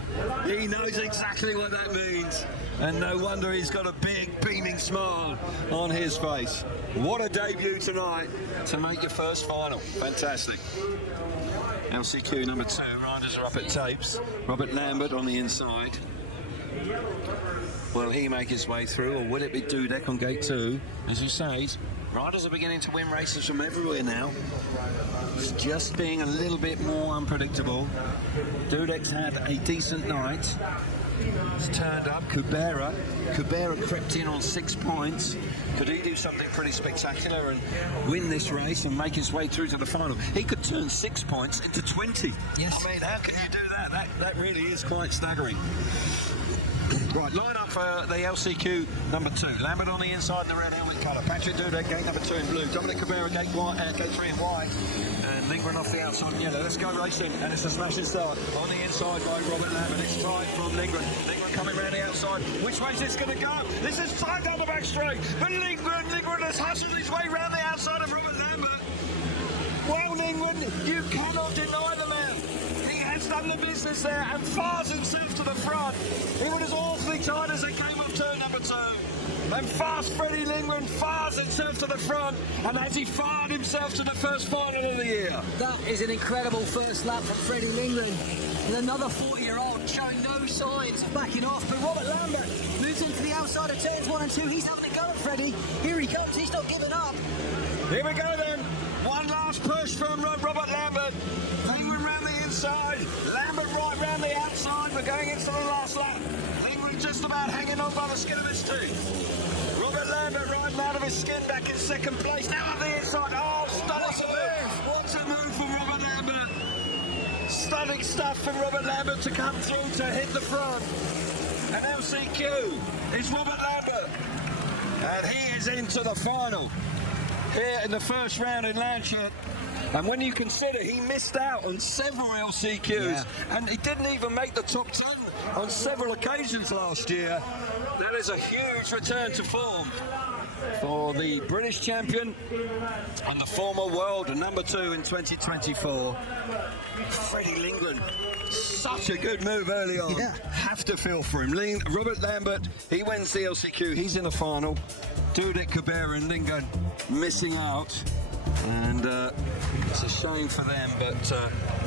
He knows exactly what that means. And no wonder he's got a big, beaming smile on his face. What a debut tonight to make your first final. Fantastic. LCQ number 2, riders are up at tapes. Robert Lambert on the inside. Will he make his way through, or will it be Dudek on gate 2? As you say, riders are beginning to win races from everywhere now. It's just being a little bit more unpredictable. Dudek's had a decent night. He's turned up. Kubera crept in on 6 points. Could he do something pretty spectacular and win this race and make his way through to the final? He could turn 6 points into 20. Yes. I mean, how can you do that? That really is quite staggering. Right, line up for the LCQ number 2. Lambert on the inside in the red helmet colour. Patrick Dudek, gate number 2 in blue. Dominic Kubera, gate 3 in white. And Lindgren off the outside in yellow. Let's go racing. And it's a smashing start. On the inside by Robert Lambert. It's tight from Lindgren. Lindgren coming round the outside. Which way is this going to go? This is tight down the back straight. But Lindgren has hustled his way round the outside of Robert Lambert. Well, Lindgren, you cannot deny the man. He has done the business there and fires himself to the front. He was awfully tight as they came up turn number 2. And fast Freddie Lindgren fires himself to the front, and as he fired himself to the first final of the year. That is an incredible first lap from Freddie Lindgren. And another 40-year-old showing no signs of backing off. But Robert Lambert moves into the outside of turns 1 and 2. He's having a go at Freddie. Here he comes. He's not giving up. Here we go then. One last push from Robert Lambert. Lindgren round the inside. Lambert right round the outside. We're going into the last lap. Lindgren just about hanging on by the skin of his teeth. Robert Lambert riding out of his skin back in second place. Now on the inside. Oh, stunning move. What a move from Robert Lambert. Stunning stuff from Robert Lambert to come through to hit the front. And LCQ is Robert Lambert. And he is into the final here in the first round in Landshut. And when you consider he missed out on several LCQs and he didn't even make the top 10 on several occasions last year, That is a huge return to form for the British champion and the former world number 2 in 2024, Freddie Lindgren. Such a good move early on. Yeah. Have to feel for him. Robert Lambert, he wins the LCQ. He's in the final. Dudek, Cabrera and Lindgren missing out. And it's a shame for them, but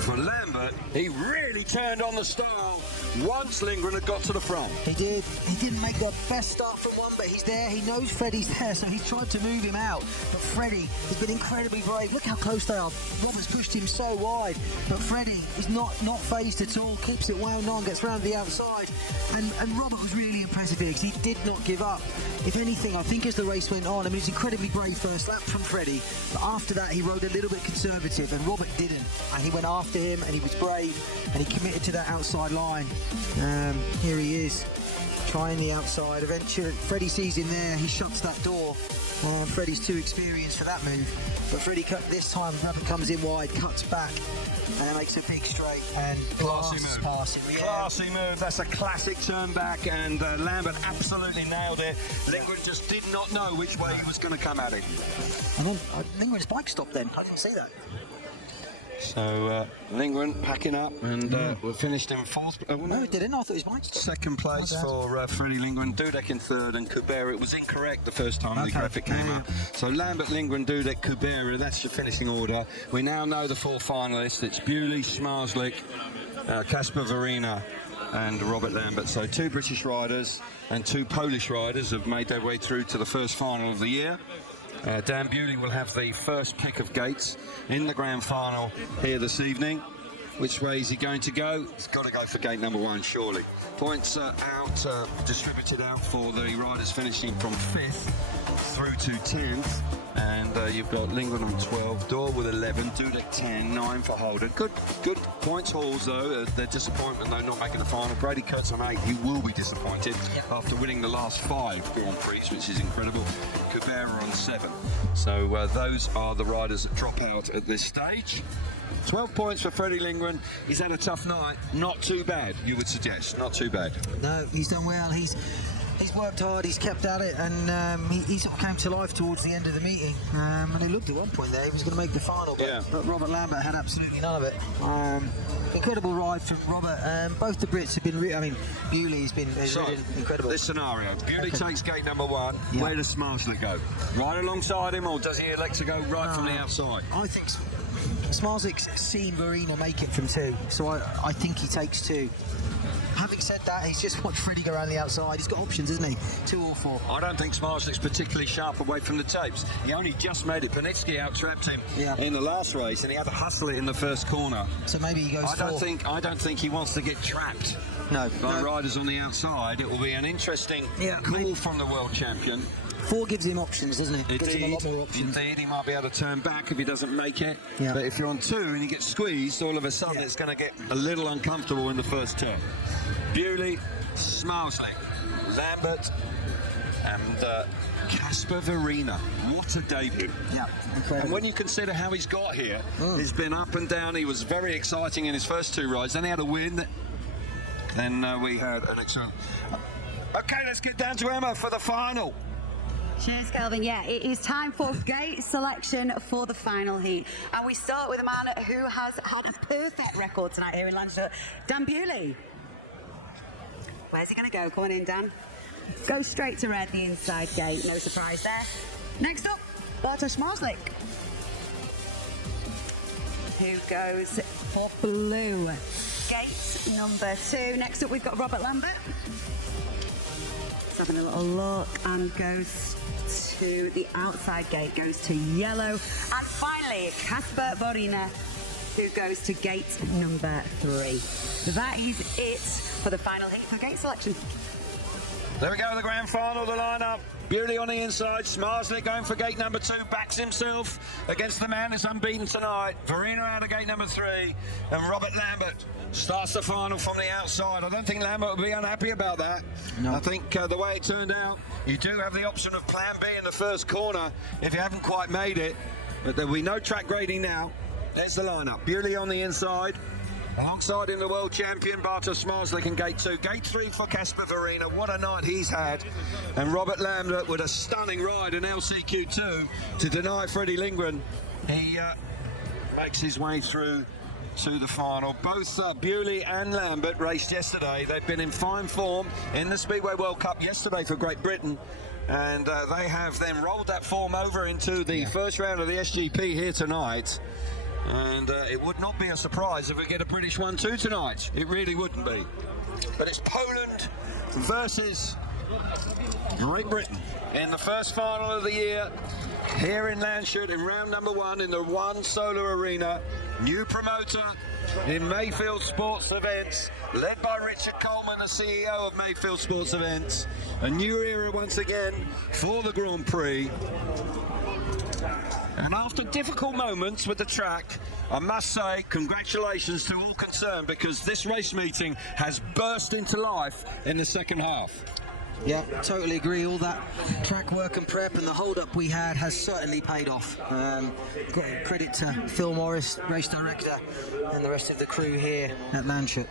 for Lambert, he really turned on the style once Lindgren had got to the front. He did. He didn't make the best start from one, but he's there. He knows Freddie's there, so he's tried to move him out. But Freddie has been incredibly brave. Look how close they are. Robert's pushed him so wide, but Freddie is not phased at all. Keeps it wound on, gets round the outside, and Robert was really impressive here because he did not give up. If anything, I think as the race went on, I mean, it's incredibly brave first lap from Freddie, but after that he rode a little bit conservative, and Robert didn't. And he went after him, and he was brave, and he committed to that outside line. Here he is, trying the outside. Eventually, Freddie sees him there. He shuts that door. Freddie's too experienced for that move, but Freddie cut this time. Robert comes in wide, cuts back, and it makes a big straight and Classy move. passing. Yeah. Classy move. That's a classic turn back, and Lambert absolutely nailed it. Lindgren just did not know which way he was going to come at him. And then Lindgren's bike stopped then. I didn't see that. So Lindgren packing up, and we're finished in 4th. No, it didn't. I thought his bike stopped. Second place for Freddie Lindgren, Dudek in 3rd, and Cabrera. It was incorrect the first time the graphic came up. So Lambert, Lindgren, Dudek, Cabrera, that's your finishing order. We now know the 4 finalists. It's Bewley, Smarslik, Kasper Verina and Robert Lambert. So 2 British riders and 2 Polish riders have made their way through to the first final of the year. Dan Bewley will have the first pick of gates in the grand final here this evening. Which way is he going to go? He's got to go for gate number 1, surely. Points distributed out for the riders finishing from 5th through to 10th. And you've got Lindgren on 12, Dorr with 11, Dudek 10, 9 for Holder. Good points hauls though. Their disappointment though not making the final. Brady Kurtz on 8, he will be disappointed after winning the last 5 Grand Prix, which is incredible. Cabrera on 7. So those are the riders that drop out at this stage. 12 points for Freddie Lindgren. He's had a tough night. Not too bad, you would suggest. Not too bad. No, he's done well. He's worked hard, he's kept at it, and he sort of came to life towards the end of the meeting. And he looked at one point there, he was going to make the final, but Robert Lambert had absolutely none of it. Incredible ride from Robert. Both the Brits have been, Bewley's been incredible. This scenario, Bewley takes gate number 1. Yeah. Where does Smarslik go? Right alongside him, or does he elect to go right from the outside? I think Smarslik's seen Verina make it from 2, so I think he takes 2. Having said that, he's just watched Freddie go around the outside. He's got options, isn't he? 2 or 4. I don't think Smarslik's particularly sharp away from the tapes. He only just made it. Panitsky out-trapped him in the last race, and he had to hustle it in the first corner. So maybe he goes 4. I don't think he wants to get trapped by riders on the outside. It will be an interesting call from the world champion. 4 gives him options, doesn't it? Gives him a lot more options. Indeed, he might be able to turn back if he doesn't make it. Yeah. But if you're on 2 and you get squeezed, all of a sudden it's going to get a little uncomfortable in the first turn. Bewley, Smarslik, Lambert, and Kasper Verina. What a debut. Yeah, incredible. And when you consider how he's got here, he's been up and down. He was very exciting in his first 2 rides. Then he had a win. Then we had an excellent... Okay, let's get down to Emma for the final. Cheers, Kelvin. Yeah, it is time for gate selection for the final heat. And we start with a man who has had a perfect record tonight here in Landshut, Dan Bewley. Where's he going to go? Come on in, Dan. Go straight to red, the inside gate. No surprise there. Next up, Bartosz Smarslik, who goes for blue. Gate number 2. Next up, we've got Robert Lambert. He's having a little look and goes to the outside gate, goes to yellow. And finally, Kasper Verina, who goes to gate number 3. That is it for the final heat for gate selection. There we go, the grand final, the lineup. Bewley on the inside, Smarslik going for gate number 2, backs himself against the man that's unbeaten tonight. Verina out of gate number 3, and Robert Lambert starts the final from the outside. I don't think Lambert will be unhappy about that. No. I think the way it turned out, you do have the option of plan B in the first corner if you haven't quite made it, but there will be no track grading now. There's the lineup. Bewley on the inside, Alongside him, the world champion, Bartosz Marzlik in Gate 2. Gate 3 for Kasper Verina. What a night he's had. And Robert Lambert with a stunning ride in LCQ2 to deny Freddie Lindgren. He makes his way through to the final. Both Bewley and Lambert raced yesterday. They've been in fine form in the Speedway World Cup yesterday for Great Britain. And they have then rolled that form over into the first round of the SGP here tonight. And it would not be a surprise if we get a British 1-2 tonight. It really wouldn't be. But it's Poland versus Great Britain in the first final of the year here in Landshut in round number 1 in the One Solar Arena. New promoter in Mayfield Sports Events, led by Richard Coleman, the CEO of Mayfield Sports Events. A new era once again for the Grand Prix. And after difficult moments with the track, I must say congratulations to all concerned, because this race meeting has burst into life in the second half. Yeah, totally agree. All that track work and prep and the hold-up we had has certainly paid off. Great credit to Phil Morris, race director, and the rest of the crew here at Landshut.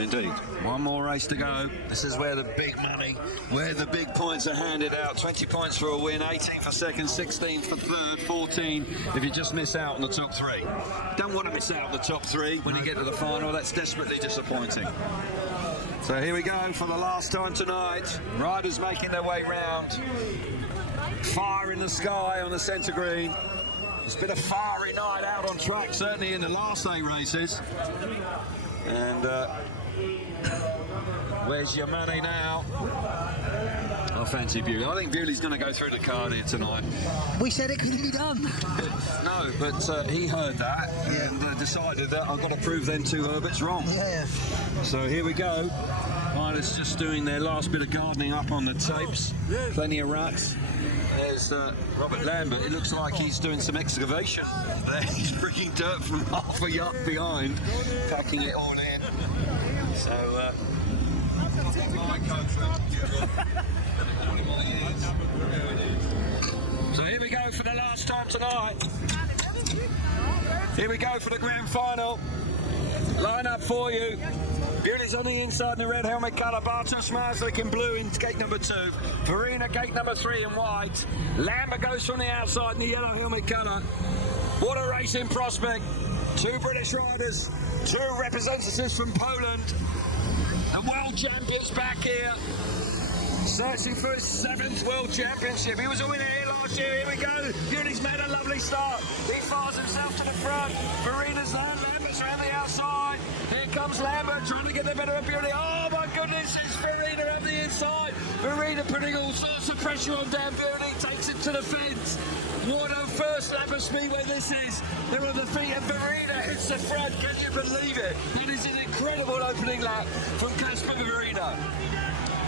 Indeed. One more race to go. This is where the big money, where the big points are handed out. 20 points for a win, 18 for second, 16 for third, 14 if you just miss out on the top 3. Don't want to miss out on the top 3 when you get to the final. That's desperately disappointing. So here we go for the last time tonight. Riders making their way round. Fire in the sky on the centre green. It's been a fiery night out on track, certainly in the last 8 races. And where's your money now? I fancy Bewley. I think Bewley's going to go through the card here tonight. We said it couldn't be done. No, but he heard that and decided that I've got to prove them 2 Herberts wrong. Yeah. So here we go. Riders just doing their last bit of gardening up on the tapes. Plenty of ruts. There's Robert Lambert. It looks like he's doing some excavation there. He's bringing dirt from half a yacht behind, packing it all in. So, so here we go for the last time tonight. Here we go for the grand final. Line up for you. Bewley's on the inside in the red helmet colour. Bartosz Marzlik in blue in gate number 2. Verina gate number 3 in white. Lambert goes from the outside in the yellow helmet colour. What a racing prospect. 2 British riders, 2 representatives from Poland. The world champion's back here, searching for his 7th world championship. He was a winner here last year. Here we go. Bewley's made a lovely start. He fires himself to the front. Verina's there. Lambert's around the outside. Here comes Lambert trying to get the better of Bewley. Oh my goodness, it's Verina on the inside. Verina putting all sorts of pressure on Dan Bewley. Takes it to the fence. What a first lap of Speedway this is. They're on the feet and Verina hits the front. Can you believe it? That is an incredible opening lap from Kasper Verina.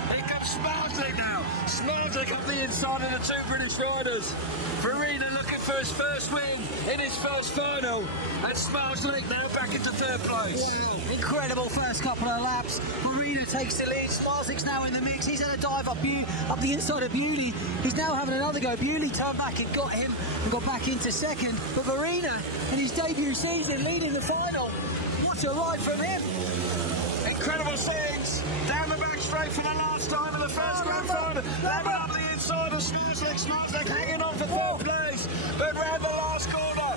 Here comes Marzlik now. Marzlik up the inside of the 2 British riders. Verina looking for his first win in his first final. And Marzlik now back into 3rd place. Wow. Incredible first couple of laps. Verina takes the lead. Marzlik's now in the mix. He's had a dive up the inside of Bewley. He's now having another go. Bewley turned back and got him and got back into 2nd. But Verina, in his debut season, leading the final. What a ride from him. Incredible scenes. Down the back straight for the last time in the first grand final. Lambert up the inside of Marzlik hanging on for 4th place. But round the last corner.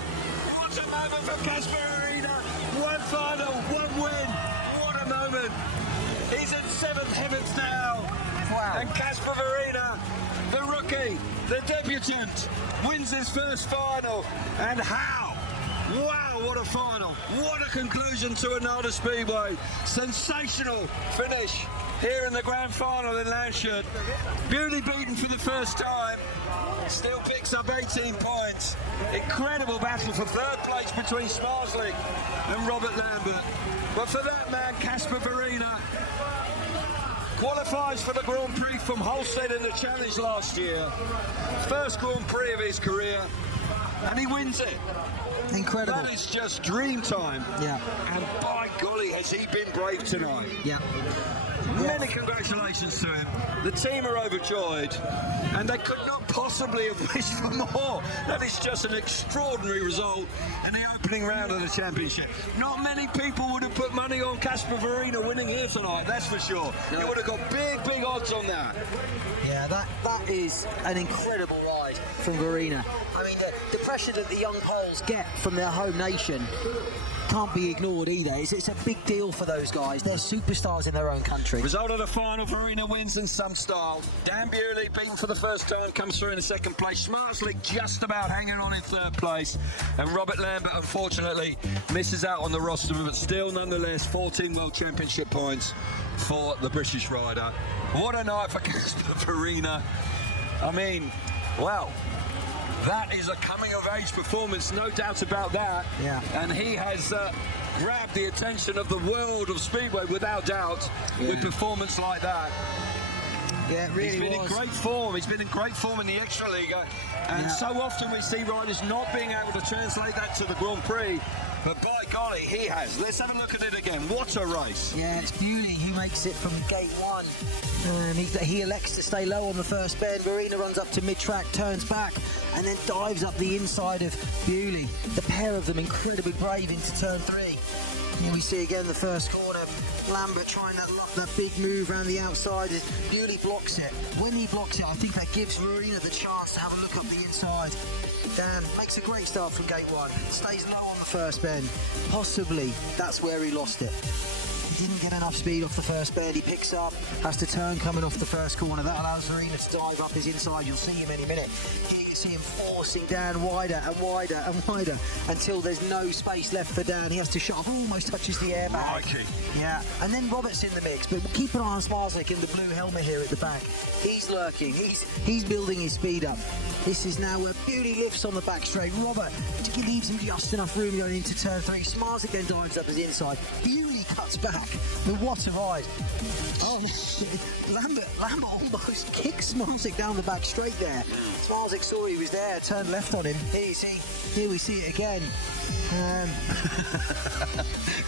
What a moment for Kasper Verina. 1 final, 1 win. What a moment. He's in 7th heavens now. Wow. And Kasper Verina, the rookie, the debutant, wins his first final. And how? Wow, what a final. What a conclusion to another Speedway. Sensational finish here in the grand final in Landshut. Bewley beaten for the first time. Still picks up 18 points. Incredible battle for 3rd place between Marzlik and Robert Lambert. But for that man, Kasper Verina, qualifies for the Grand Prix from Holstead in the Challenge last year. First Grand Prix of his career. And he wins it. Incredible. That is just dream time. Yeah. And by golly, has he been brave tonight. Yeah. Many congratulations to him. The team are overjoyed, and they could not possibly have wished for more. That is just an extraordinary result in the opening round of the championship. Not many people would have put money on Casper Verina winning here tonight, that's for sure. You would have got big odds on that. Yeah, that is an incredible ride from Verina. I mean, the pressure that the young Poles get from their home nation can't be ignored either. It's a big deal for those guys. They're superstars in their own country. Result of the final, Verina wins in some style. Dan Bewley, beaten for the first time, comes through in second place. Smartslick just about hanging on in third place. And Robert Lambert, unfortunately, misses out on the roster, but still, nonetheless, 14 World Championship points for the British rider. What a night for Casper Verina. I mean, well, that is a coming-of-age performance, no doubt about that. Yeah. And he has grabbed the attention of the world of Speedway, without doubt, with performance like that. Yeah, it really He's been was. in great form. He's been in great form in the Extra Liga. And so often we see riders not being able to translate that to the Grand Prix. But by golly, he has. Let's have a look at it again. What a race. Yeah, it's Bewley who makes it from gate one. He elects to stay low on the first bend. Verina runs up to mid-track, turns back, and then dives up the inside of Bewley. The pair of them incredibly brave into turn three. Here we see again the first corner. Lambert trying that big move around the outside. Bewley blocks it. When he blocks it, I think that gives Verina the chance to have a look up the inside. Dan makes a great start from gate one. Stays low on the first bend. Possibly that's where he lost it. He didn't get enough speed off the first bend. He picks up, has to turn coming off the first corner. That allows Verina to dive up his inside. You'll see him any minute. Here you see him forcing Dan wider and wider and wider until there's no space left for Dan. He has to shut off, almost touches the airbag. Mikey. Yeah, and then Robert's in the mix, but keep an eye on Smarslick in the blue helmet here at the back. He's lurking. He's building his speed up. This is now where Bewley lifts on the back straight. Robert leaves him just enough room going into turn three. Smarslick then dives up his inside. Bewley cuts back. But what a ride. Oh, Lambert almost kicks Smarslick down the back straight there. Smarslick saw he was there, turned left on him. Here we see it again.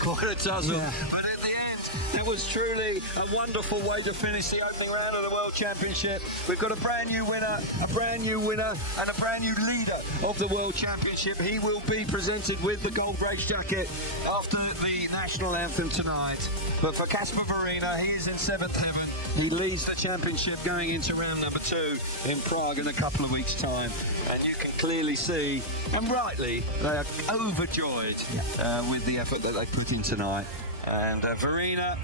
Quite a tussle. Yeah. But at the end, it was truly a wonderful way to finish the opening round of the World Championship. We've got a brand new winner, and a brand new leader of the World Championship. He will be presented with the gold race jacket after the national anthem tonight. But for Casper Verina, he is in seventh heaven. He leads the championship going into round number 2 in Prague in a couple of weeks' time. And you can clearly see, and rightly, they are overjoyed with the effort that they put in tonight. And Verina,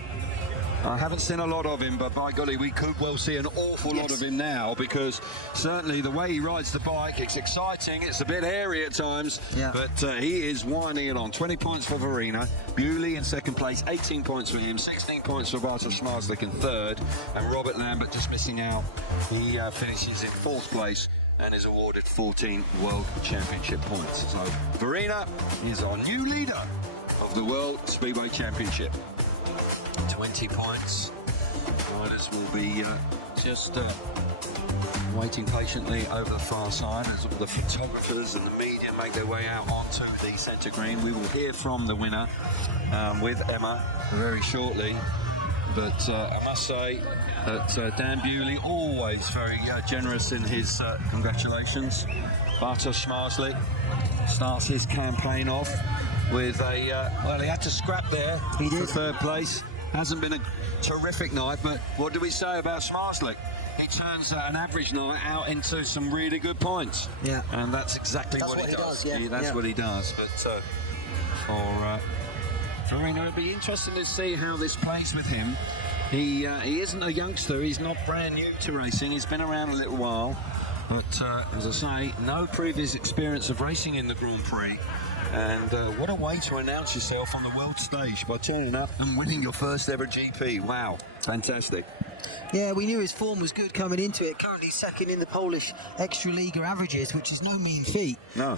I haven't seen a lot of him, but by golly, we could well see an awful lot of him now, because certainly the way he rides the bike, it's exciting, it's a bit airy at times, but he is winding it on. 20 points for Verina, Bewley in second place, 18 points for him, 16 points for Bartosz Smarslick in third, and Robert Lambert just missing out. He finishes in fourth place and is awarded 14 World Championship points. So Verina is our new leader of the World Speedway Championship. 20 points. Riders will be just waiting patiently over the far side as all the photographers and the media make their way out onto the centre green. We will hear from the winner with Emma very shortly. But I must say that Dan Bewley, always very generous in his congratulations. Bartosz Smarslick starts his campaign off with a, well, he had to scrap there for third place. Hasn't been a terrific night, but what do we say about Smarslick? He turns an average night out into some really good points. Yeah. And that's exactly what he does. That's what he does. But for Verina, it'll be interesting to see how this plays with him. He isn't a youngster. He's not brand new to racing. He's been around a little while. But as I say, no previous experience of racing in the Grand Prix. And what a way to announce yourself on the world stage by turning up and winning your first ever GP. Wow, fantastic. Yeah, we knew his form was good coming into it. Currently second in the Polish Extra Liga averages, which is no mean feat. No.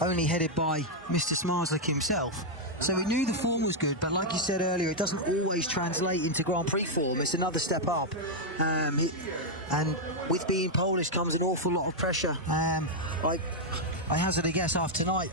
Only headed by Mr. Smarslick himself. So we knew the form was good, but like you said earlier, it doesn't always translate into Grand Prix form. It's another step up. And with being Polish comes an awful lot of pressure. I hazard a guess after tonight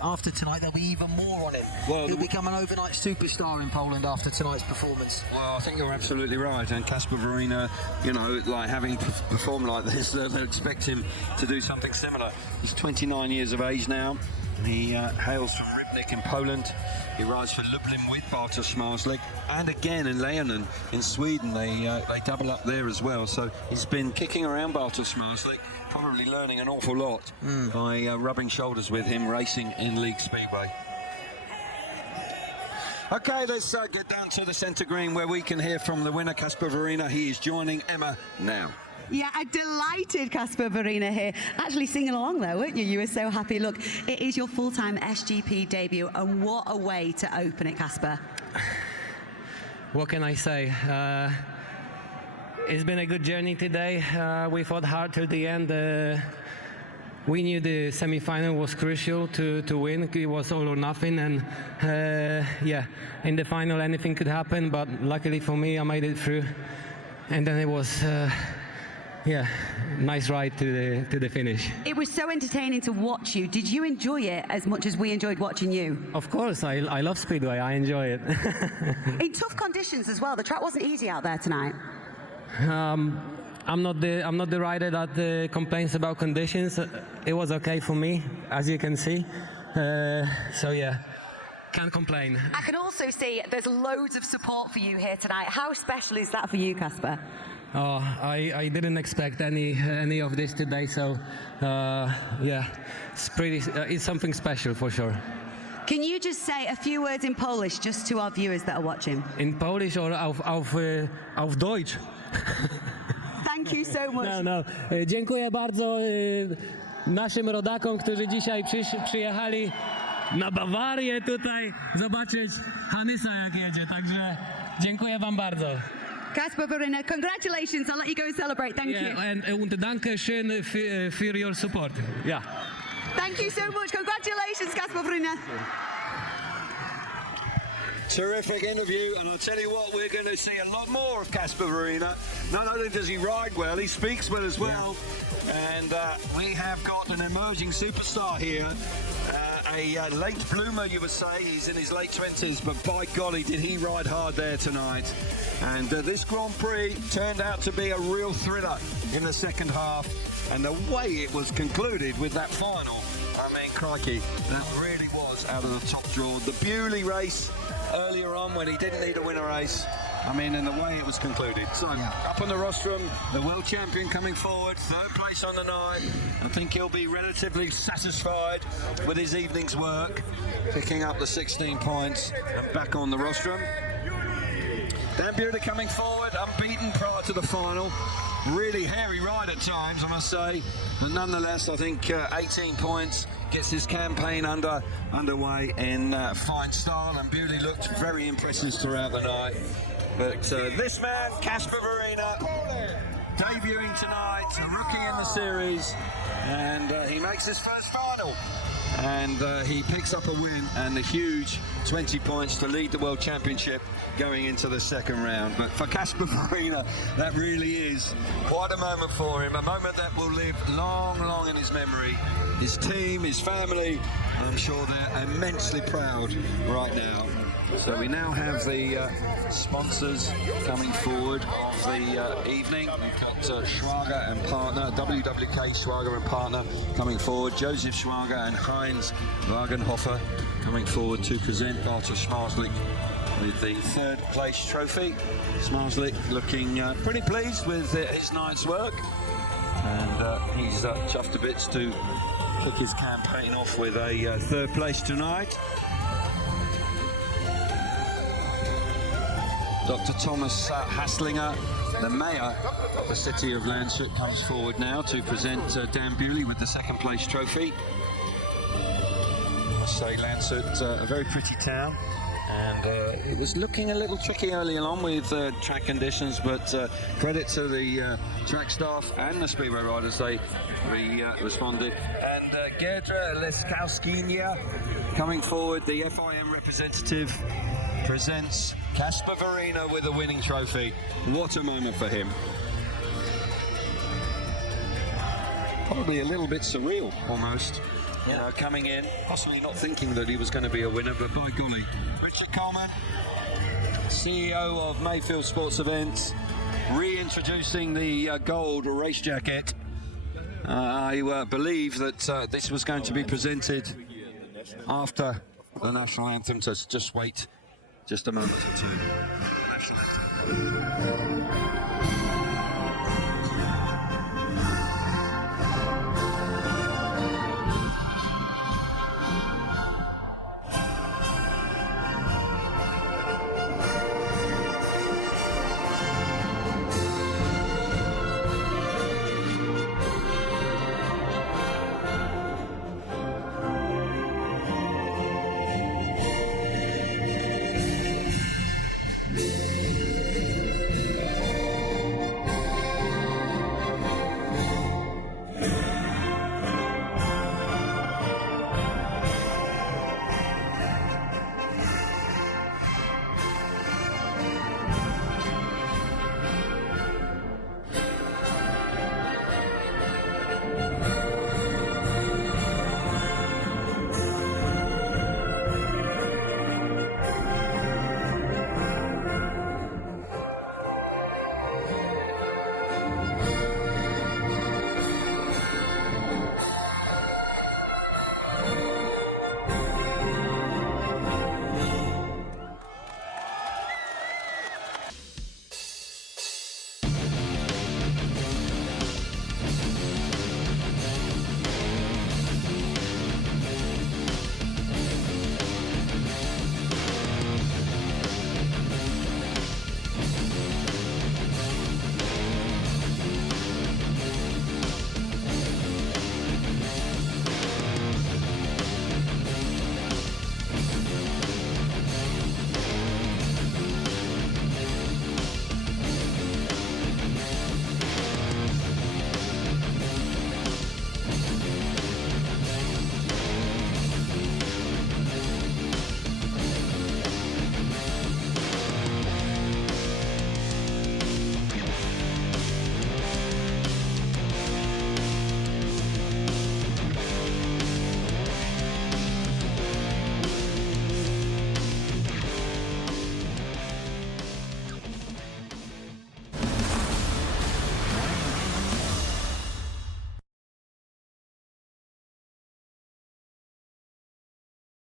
there'll be even more on him. Well, he'll become an overnight superstar in Poland after tonight's performance. Well, I think you're absolutely right. And Kasper Verina, you know, like having performed like this, they'll expect him to do something similar. He's 29 years of age now. He hails from Rybnik in Poland. He rides for Lublin with Bartosz Zmarzlik, and again in Lejonen in Sweden. They double up there as well. So he's been kicking around Bartosz Zmarzlik, probably learning an awful lot by rubbing shoulders with him racing in League Speedway. Okay, let's get down to the centre green where we can hear from the winner, Kasper Verina. He is joining Emma now. Yeah, a delighted Kasper Verina here. Actually singing along there, weren't you? You were so happy. Look, it is your full-time SGP debut, and what a way to open it, Kasper. What can I say? It's been a good journey today. We fought hard till the end. We knew the semi-final was crucial to win. It was all or nothing, and yeah, in the final anything could happen, but luckily for me I made it through. And then it was yeah, nice ride to the finish. It was so entertaining to watch you. Did you enjoy it as much as we enjoyed watching you? Of course, I love Speedway. I enjoy it. In tough conditions as well. The track wasn't easy out there tonight. I'm not the rider that complains about conditions. It was okay for me, as you can see. So yeah, can't complain. I can also see there's loads of support for you here tonight. How special is that for you, Kasper? Oh, I didn't expect any of this today, so yeah, it's something special for sure. Can you just say a few words in Polish just to our viewers that are watching? In Polish or auf Deutsch? Thank you so much. No. Dziękuję bardzo naszym rodakom, którzy dzisiaj przyjechali na Bawarię tutaj zobaczyć Hanysa jak jedzie, także dziękuję wam bardzo. Kasper Verina, congratulations. I'll let you go and celebrate. Thank you. And danke schön für your support. Yeah. Thank you so much. Congratulations, Kasper Verina. Terrific interview, and I'll tell you what, we're going to see a lot more of Kasper Verina. Not only does he ride well, he speaks well as well. And we have got an emerging superstar here. A late bloomer, you would say. He's in his late 20s, but by golly, did he ride hard there tonight. And this Grand Prix turned out to be a real thriller in the second half. And the way it was concluded with that final, I mean, crikey, that really was out of the top draw. The Bewley race earlier on when he didn't need to win a race, I mean, in the way it was concluded. So, up on the rostrum, the world champion coming forward, third place on the night. I think he'll be relatively satisfied with his evening's work, picking up the 16 points and back on the rostrum. Dan Bewley coming forward, unbeaten prior to the final. Really hairy ride at times, I must say. But nonetheless, I think 18 points gets his campaign underway in fine style, and Bewley looked very impressive throughout the night. But this man, Kasper Verina, debuting tonight, a rookie in the series, and he makes his first final. And he picks up a win and a huge 20 points to lead the World Championship going into the second round. But for Kasper Verina, that really is quite a moment for him, a moment that will live long, long in his memory. His team, his family, I'm sure they're immensely proud right now. So we now have the sponsors coming forward of the evening. We've got Schwager and Partner, WWK Schwager and Partner coming forward. Joseph Schwager and Heinz Wagenhofer coming forward to present Bartosz Zmarzlik with the third place trophy. Zmarzlik looking pretty pleased with his night's work, and he's chuffed to bits to kick his campaign off with a third place tonight. Dr. Thomas Haslinger, the mayor of the city of Landshut, comes forward now to present Dan Bewley with the second place trophy. I must say, Landshut, a very pretty town, and it was looking a little tricky early on with track conditions, but credit to the track staff and the speedway riders, they responded. And Gerdra Leskowskinia coming forward, the FIM representative, presents Kasper Verina with a winning trophy. What a moment for him. Probably a little bit surreal, almost. you know, coming in, possibly not thinking that he was going to be a winner, but by golly. Richard Coleman, CEO of Mayfield Sports Events, reintroducing the gold race jacket. I believe that this was going to be presented after the national anthem, so just wait just a moment or two. National anthem.